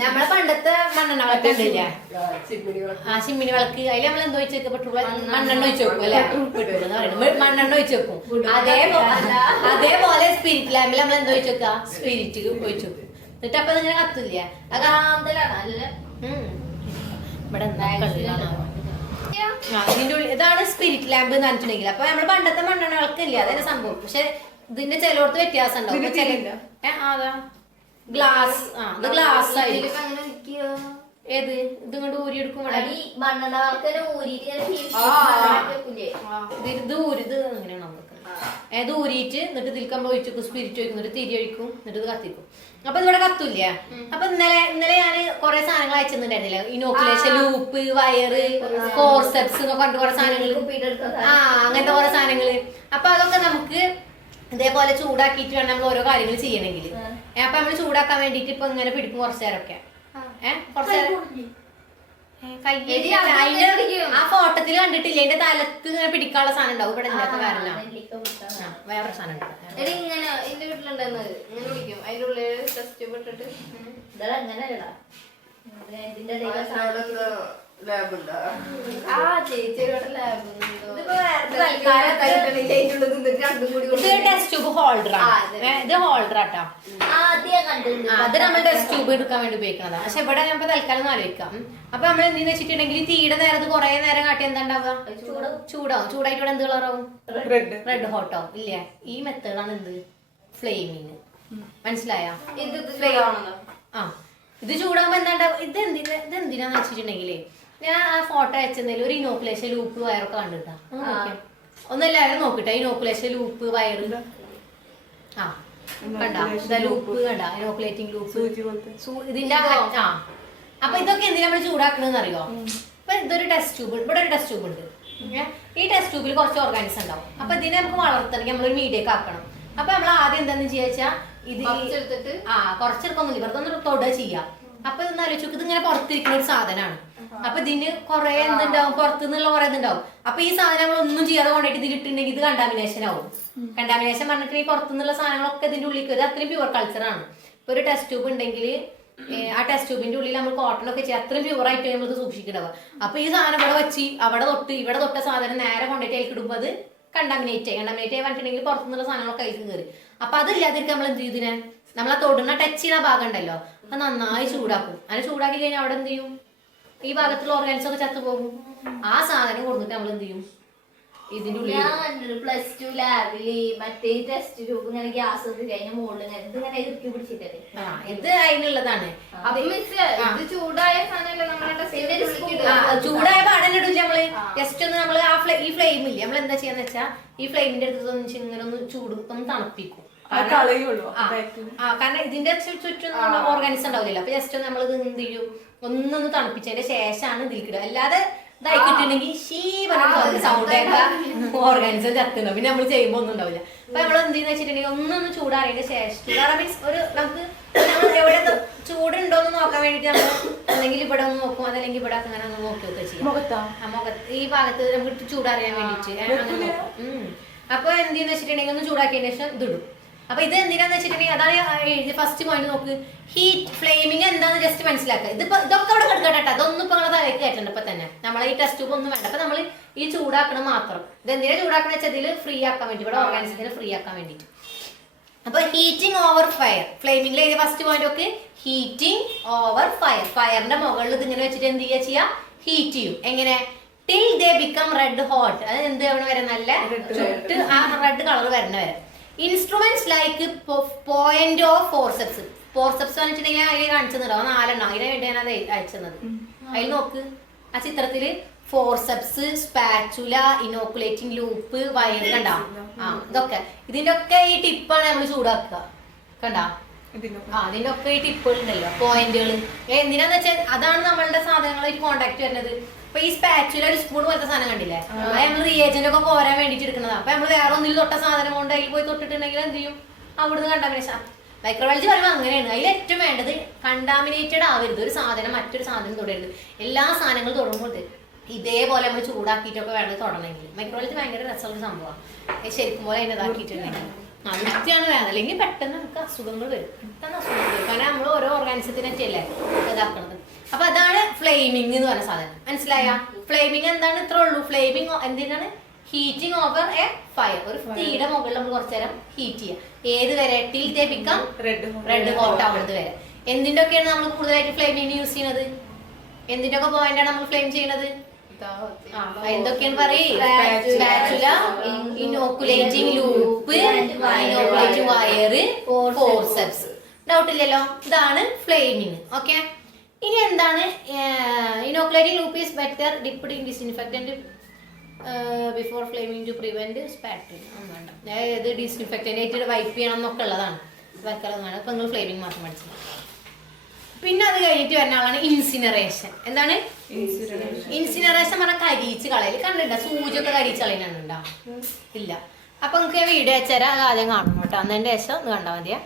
നമ്മളെ പണ്ടത്തെ മണ്ണെണ്ണ വിളക്ക് ഉണ്ടില്ലേ, ആ ചിമ്മിനി വിളക്ക്, അതിൽ നമ്മൾ എന്തോ വെച്ച് വെക്കും, പെട്രോൾ മണ്ണെണ്ണ ഒഴിച്ച് വെക്കും അല്ലെ, മണ്ണെണ്ണ ഒഴിച്ച് വെക്കും. അതേപോലെ സ്പിരിറ്റ് ലാമ്പിൽ നമ്മൾ എന്തോ ഒഴിച്ച് വെക്കുക, സ്പിരിറ്റ് ഒഴിച്ച് വെക്കും. എന്നിട്ട് അപ്പൊ ഇങ്ങനെ കത്തില്ല, ഇവിടെ ഇതിന്റെ ഉള്ളിൽ ഇതാണ് സ്പിരിറ്റ് ലാമ്പ് എന്ന് പറഞ്ഞിട്ടുണ്ടെങ്കിൽ. അപ്പൊ നമ്മള് പണ്ടത്തെ മണ്ണെണ്ണ വിളക്കില്ല, അതന്നെ സംഭവം. പക്ഷെ ഇതിന്റെ ചിലയിടത്ത് വ്യത്യാസം ഉണ്ടാവും. അതാ ഗ്ലാസ്, ഇത് ഗ്ലാസ് ആയിരിക്കും. ഏത് ഇത് കൊണ്ട് ഊരി എടുക്കും, ഇത് അങ്ങനെയാണ് നമുക്ക്. ഇത് ഊരിയിട്ട് എന്നിട്ട് ഇതിൽ നമ്മൾ ഒഴിച്ചു സ്പിരിറ്റ് ഒഴിക്കും, എന്നിട്ട് തിരി ഒഴിക്കും, എന്നിട്ട് ഇത് കത്തിക്കും. അപ്പൊ ഇതിവിടെ കത്തൂല്ല. അപ്പൊ ഇന്നലെ ഞാൻ കുറെ സാധനങ്ങൾ അയച്ചിട്ടുണ്ടായിരുന്നില്ല, ഇനോക്കുലേഷൻ ലൂപ്പ്, വയറ്, ഫോർസെപ്സ് എന്നൊക്കെ പറഞ്ഞിട്ട് കുറെ സാധനങ്ങൾ, അങ്ങനത്തെ കുറെ സാധനങ്ങള്. അപ്പൊ അതൊക്കെ നമുക്ക് ഇതേപോലെ ചൂടാക്കിയിട്ട് വേണം നമ്മൾ ഓരോ കാര്യങ്ങൾ ചെയ്യണമെങ്കിൽ. അപ്പൊ നമ്മൾ ചൂടാക്കാൻ വേണ്ടിട്ട് ഇപ്പൊ ഇങ്ങനെ പിടിക്കും കുറച്ചു നേരമൊക്കെ. കുറച്ചു നേരം ആ ഫോട്ടോത്തിൽ കണ്ടിട്ടില്ല, എന്റെ തലക്ക് ഇങ്ങനെ പിടിക്കാനുള്ള സാധനം ഉണ്ടാവും, ഇവിടെ ഇല്ലാത്ത കാരണം വേറെ സാധനം ഉണ്ടാവും. ഇങ്ങനെ എന്റെ വീട്ടിലുണ്ടായിരുന്നത് ഇങ്ങനെ പിടിക്കും, അതിന്റെ ഉള്ളിൽ ടെസ്റ്റ് ട്യൂബ് ഇട്ടിട്ട് അങ്ങനെയല്ലടാ. ടെസ്റ്റ് ട്യൂബ് ഹോൾഡർ ആണ്, ഇത് ഹോൾഡർ ആട്ടോ. അത് നമ്മൾ ടെസ്റ്റ് ട്യൂബ് എടുക്കാൻ വേണ്ടി ഉപയോഗിക്കുന്നതാണ്. പക്ഷെ ഇവിടെ ഞാൻ തൽക്കാലം ആലോചിക്കാം. അപ്പൊ നമ്മൾ എന്തെന്ന് വെച്ചിട്ടുണ്ടെങ്കിൽ തീയുടെ നേരത്ത് കുറെ നേരം കാട്ടി എന്താ ഉണ്ടാവുക, ചൂടാവും. ചൂടായിട്ട് ഇവിടെ എന്ത് കളറാവും? റെഡ് ഹോട്ടോ ഇല്ലേ. ഈ മെത്തേഡാണ് എന്ത്, ഫ്ലെയിമിങ്. മനസ്സിലായ? ഇത് ചൂടാകുമ്പോ എന്താ, ഇത് എന്തിനാന്ന് വെച്ചിട്ടുണ്ടെങ്കിലേ, ഞാൻ ആ ഫോട്ടോ അയച്ചെന്നതിൽ ഒരു ഇനോക്കുലേഷൻ ലൂപ്പ് വയറൊക്കെ കണ്ടിട്ടാ, ഒന്നെല്ലാവരും നോക്കിട്ടാ. ഇനോക്കുലേഷൻ ലൂപ്പ് വയറ് കണ്ട, ലൂപ്പ് കണ്ട, ഇനോക്കുലേറ്റിംഗ് ലൂപ്പ് ഇതിന്റെ. അപ്പൊ ഇതൊക്കെ എന്തിനാ നമ്മൾ ചൂടാക്കണെന്ന് അറിയോ? ഇപ്പൊ ഇതൊരു ടെസ്റ്റ് ട്യൂബ്, ഇവിടെ ഒരു ടെസ്റ്റ് ട്യൂബ് ഉണ്ട്. ഈ ടെസ്റ്റ് ട്യൂബിൽ കുറച്ച് ഓർഗാനിസം ഉണ്ടാവും. അപ്പൊ ഇതിനെ നമുക്ക് വളർത്തണമെങ്കിൽ നമ്മളൊരു മീഡിയക്ക് ആക്കണം. അപ്പൊ നമ്മൾ ആദ്യം എന്താന്ന് ചെയ്യാ, ഇത് കുറച്ചെടുക്കൊന്നുമില്ല, വെറുതെ ഒന്ന് തൊടുക ചെയ്യാം. അപ്പൊ ഇതൊന്ന് ആലോചിച്ചു, ഇത് ഇങ്ങനെ പുറത്തിരിക്കുന്ന ഒരു സാധനമാണ്. അപ്പൊ ഇതിന് കുറെ എന്തുണ്ടാവും, പുറത്തുനിന്നുള്ള കുറെ ഇതുണ്ടാവും. അപ്പൊ ഈ സാധനങ്ങൾ ഒന്നും ചെയ്യാതെ കൊണ്ടിട്ട് ഇതിൽ ഇട്ടുണ്ടെങ്കിൽ ഇത് കണ്ടാമിനേഷൻ ആവും. കണ്ടാമിനേഷൻ പറഞ്ഞിട്ട് ഈ പുറത്തുനിന്നുള്ള സാധനങ്ങളൊക്കെ ഇതിന്റെ ഉള്ളിൽ ഇത് അത്രയും പ്യുവർ കൾച്ചറാണ്. ഇപ്പൊ ഒരു ടെസ്റ്റ് ട്യൂബ് ഉണ്ടെങ്കിൽ ആ ടെസ്റ്റ് ട്യൂബിന്റെ ഉള്ളിൽ നമ്മൾ കോട്ടൺ ഒക്കെ ചെയ്യാം, അത്രയും പ്യുവർ ആയിട്ട് നമ്മൾ ഇത് സൂക്ഷിക്കണ്ടാവുക. അപ്പൊ ഈ സാധനം ഇവിടെ വെച്ച് അവിടെ തൊട്ട് ഇവിടെ തൊട്ട സാധനം നേരെ കൊണ്ടിട്ട് അതിൽ ഇടുമ്പോൾ അത് കണ്ടാമിനേറ്റ് ആയി പറഞ്ഞിട്ടുണ്ടെങ്കിൽ പുറത്തുനിന്നുള്ള സാധനങ്ങളൊക്കെ കൈസ് കയറി. അപ്പൊ അതില്ലാതിരിക്കും നമ്മൾ എന്ത് ചെയ്തിനെ, നമ്മളെ തൊടുന്ന ടച്ച് ചെയ്യുന്ന ഭാഗം ഉണ്ടല്ലോ, അത് നന്നായി ചൂടാക്കും. അങ്ങനെ ചൂടാക്കി കഴിഞ്ഞാൽ അവിടെ എന്ത് ചെയ്യും, ഈ ഭാഗത്തുള്ള ഓർഗാനിസം ഒക്കെ ചത്തുപോകും. ആ സാധനം കൊടുത്തിട്ട് നമ്മൾ എന്ത് ചെയ്യും, ഇതിന്റെ ഉള്ളിൽ പ്ലസ് ടു ലാബില് മറ്റേ ടെസ്റ്റ് ട്യൂബ് ഇങ്ങനെ ഗ്യാസ് കഴിഞ്ഞ മുകളിൽ ഇങ്ങനെ ഇറുക്കി പിടിച്ചിട്ടേ. ഇത് അതിനുള്ളതാണ്. ചൂടായ ചൂടായ പാടന്നെ ഇടില്ല നമ്മള്. ജസ്റ്റ് ഒന്ന് നമ്മള് ഈ ഫ്ലെയിം ഇല്ല, നമ്മൾ എന്താ ചെയ്യാന്ന് വെച്ചാ ഈ ഫ്ലെയിമിന്റെ അടുത്ത് ഇങ്ങനെ ഒന്ന് ചൂട് ഒന്ന് തണുപ്പിക്കും. കാരണം ഇതിന്റെ ചുറ്റും ഓർഗാനിസം ഉണ്ടാവില്ല. അപ്പൊ ജസ്റ്റ് നമ്മൾ ഇത് എന്ത് ചെയ്യും, ഒന്നൊന്ന് തണുപ്പിച്ചതിന്റെ ശേഷമാണ് ഇതിൽക്കിടുക. അല്ലാതെ ഇതായി കിട്ടുണ്ടെങ്കിൽ സൗണ്ട് ഓർഗാനിസം ചത്തുണ്ടാവും, പിന്നെ നമ്മൾ ചെയ്യുമ്പോൾ ഒന്നും ഉണ്ടാവില്ല. അപ്പൊ നമ്മൾ എന്ത് ചെയ്യുന്ന വെച്ചിട്ടുണ്ടെങ്കിൽ ഒന്നൊന്ന് ചൂടാറിയതിന്റെ ശേഷം മീൻസ് ഒരു നമുക്ക് എവിടെ ചൂടുണ്ടോന്ന് നോക്കാൻ വേണ്ടിട്ട് നമ്മൾ അല്ലെങ്കിൽ ഇവിടെ ഒന്ന് നോക്കും, അതല്ലെങ്കിൽ ഇവിടെ അങ്ങനെ ഒന്ന് നോക്കി ഒക്കെ ചെയ്യും. മുഖത്ത് ഈ ഭാഗത്ത് നമുക്ക് ചൂടറിയാൻ വേണ്ടിട്ട് അങ്ങനെ നോക്കും. അപ്പൊ എന്തെന്ന് വെച്ചിട്ടുണ്ടെങ്കിൽ ഒന്ന് ചൂടാക്കിയതിന് ശേഷം ഇതിടും. അപ്പൊ ഇത് എന്തിനാന്ന് വെച്ചിട്ടുണ്ടെങ്കിൽ അതാണ് ഫസ്റ്റ് പോയിന്റ്. നോക്ക്, ഹീറ്റ് ഫ്ലെയിമിങ് എന്താന്ന് ജസ്റ്റ് മനസ്സിലാക്കുക. ഇതിപ്പോ ഇതൊക്കെ അവിടെ കിടക്കട്ടെ, അതൊന്നും ഇപ്പൊ നമ്മളെ തലയ്ക്ക് കയറ്റണ്ട. ഇപ്പൊ തന്നെ നമ്മളെ ഈ ടെസ്റ്റ് ട്യൂബ് ഒന്നും വേണ്ട. അപ്പൊ നമ്മൾ ഈ ചൂടാക്കണം മാത്രം. ഇത് എന്തിനാ ചൂടാക്കണ വെച്ചാൽ ഇതിൽ ഫ്രീ ആക്കാൻ വേണ്ടി, ഇവിടെ ഓർഗാനിസത്തിന് ഫ്രീ ആക്കാൻ വേണ്ടിട്ട്. അപ്പൊ ഹീറ്റിംഗ് ഓവർ ഫയർ, ഫ്ലെയിമിംഗിൽ എഴുതിയ ഫസ്റ്റ് പോയിന്റ് ഒക്കെ ഹീറ്റിംഗ് ഓവർ ഫയർ. ഫയറിന്റെ മുകളിൽ ഇതിങ്ങനെ വെച്ചിട്ട് എന്ത് ചെയ്യാ, ഹീറ്റ് ചെയ്യും. എങ്ങനെ, ടിൽ ദേ ബിക്കം റെഡ് ഹോട്ട്. അത് എന്ത് അവിടെ വരെ നല്ല ചുട്ട് ആ റെഡ് കളർ വരുന്ന വരെ. Instruments like point of forceps. Forceps വെച്ചിട്ടുണ്ടെങ്കിൽ അതിൽ കാണിച്ചെന്നുണ്ടാവും 4 അതിനെ വേണ്ടി ഞാൻ അത് അയച്ചത്. അതിൽ നോക്ക് ആ ചിത്രത്തില് forceps, spatula, inoculating loop, wire കണ്ടാ. ഇതൊക്കെ ഇതിന്റെ ഒക്കെ ഈ ടിപ്പാണ് നമ്മൾ ചൂടാക്കുക. കണ്ടാ ഇതിന്റെ ഒക്കെ ഈ ടിപ്പുകൾ ഉണ്ടല്ലോ, പോയിന്റുകൾ. എന്തിനാന്ന് വെച്ചാൽ അതാണ് നമ്മളുടെ സാധനങ്ങളായിട്ട് കോണ്ടാക്ട് വരുന്നത്. ഇപ്പൊ ഈ സ്പാച്ചുല ഒരു സ്പൂൺ പോലത്തെ സാധനം കണ്ടില്ലേ, അത് നമ്മൾ റിയേജന്റ് ഒക്കെ കോരാൻ വേണ്ടിട്ട് എടുക്കുന്നതാണ്. അപ്പൊ നമ്മൾ വേറെ ഒന്നിൽ തൊട്ട സാധനം കൊണ്ട് അതിൽ പോയി തൊട്ടിട്ടുണ്ടെങ്കിൽ എന്ത് ചെയ്യും, അവിടുന്ന് കണ്ടാമിനേഷൻ. മൈക്രോബയോളജി പറയുമ്പോൾ അങ്ങനെയാണ്. അതിൽ ഏറ്റവും വേണ്ടത് കണ്ടാമിനേറ്റഡ് ആവരുത്. ഒരു സാധനം മറ്റൊരു സാധനം തൊടരുത്. എല്ലാ സാധനങ്ങളും തൊടുമ്പോൾ ഇതേപോലെ നമ്മൾ ചൂടാക്കിയിട്ടൊക്കെ വേണ്ടത് തൊടണമെങ്കിൽ. മൈക്രോബയോളജി ഭയങ്കര രസമുള്ള സംഭവമാണ്. ശരിക്കും പോലെ അതിനെ ഇതാക്കിയിട്ടുണ്ടെങ്കിൽ വൃത്തിയാണ് വേണം. അല്ലെങ്കിൽ പെട്ടെന്ന് നമുക്ക് അസുഖങ്ങൾ വരും. പെട്ടെന്ന് അസുഖങ്ങൾ വരും. കാരണം നമ്മൾ ഓരോ ഓർഗാനിസത്തിനൊക്കെയല്ലേ ഇതാക്കണത്. അപ്പൊ അതാണ് ഫ്ലെയിമിംഗ് എന്ന് പറഞ്ഞ സാധനം. മനസ്സിലായ? ഫ്ലെയിമിംഗ് എന്താണ്? ഇത്ര ഉള്ളൂ. ഫ്ലെയിമിംഗ് എന്തിനാണ്? Heating over A fire. ഒരു തീയുടെ മുകളിൽ നമ്മൾ കുറച്ചു നേരം ഹീറ്റ് ചെയ്യാം. ഏത് വരെ? ടിൽ ദേ ബിക്കം റെഡ് ഹോട്ട് ആവുന്നത് വരെ. എന്തിന്റെ ഒക്കെയാണ് നമ്മൾ കൂടുതലായിട്ട് ഫ്ലെയിമിംഗ് യൂസ് ചെയ്യുന്നത്? എന്തിന്റെ ഒക്കെ പോയിന്റാണ് നമ്മൾ ഫ്ലെയിം ചെയ്യുന്നത്? എന്തൊക്കെയാണ് പറയും? Spatula, inoculating loop, inoculating wire, forceps. Doubt ഇല്ലല്ലോ? ഇതാണ് ഫ്ലെയിമിംഗ്. ഓക്കെ. ഇനി എന്താണ് inoculating loop? Is better dipped in disinfectant before flaming to prevent spattering. വേണ്ട, അതായത് ഡിസ്ഇൻഫെക്റ്റന്റ് ആയിട്ട് വൈപ്പ് ചെയ്യണം എന്നൊക്കെ ഉള്ളതാണ്. വയ്ക്കലതാണ്. ഇപ്പൊ നിങ്ങൾ ഫ്ലെയിമിംഗ് മാത്രം പഠിച്ചത്. പിന്നെ അത് കഴിഞ്ഞിട്ട് വരുന്ന ആളാണ് ഇൻസിനറേഷൻ. എന്താണ് ഇൻസിനറേഷൻ? പറഞ്ഞാൽ കരിയിച്ച് കളയൽ. കണ്ടിട്ടുണ്ടോ? സൂചിയൊക്കെ കരിയിച്ച് കളയുന്നുണ്ടോ? ഇല്ല. അപ്പൊ നിങ്ങൾക്ക് വീഡിയോ വെച്ചാൽ അത് ആദ്യം കാണണം കേട്ടോ. അന്നതിന്റെ ശേഷം ഒന്ന് കണ്ടാൽ മതിയാ.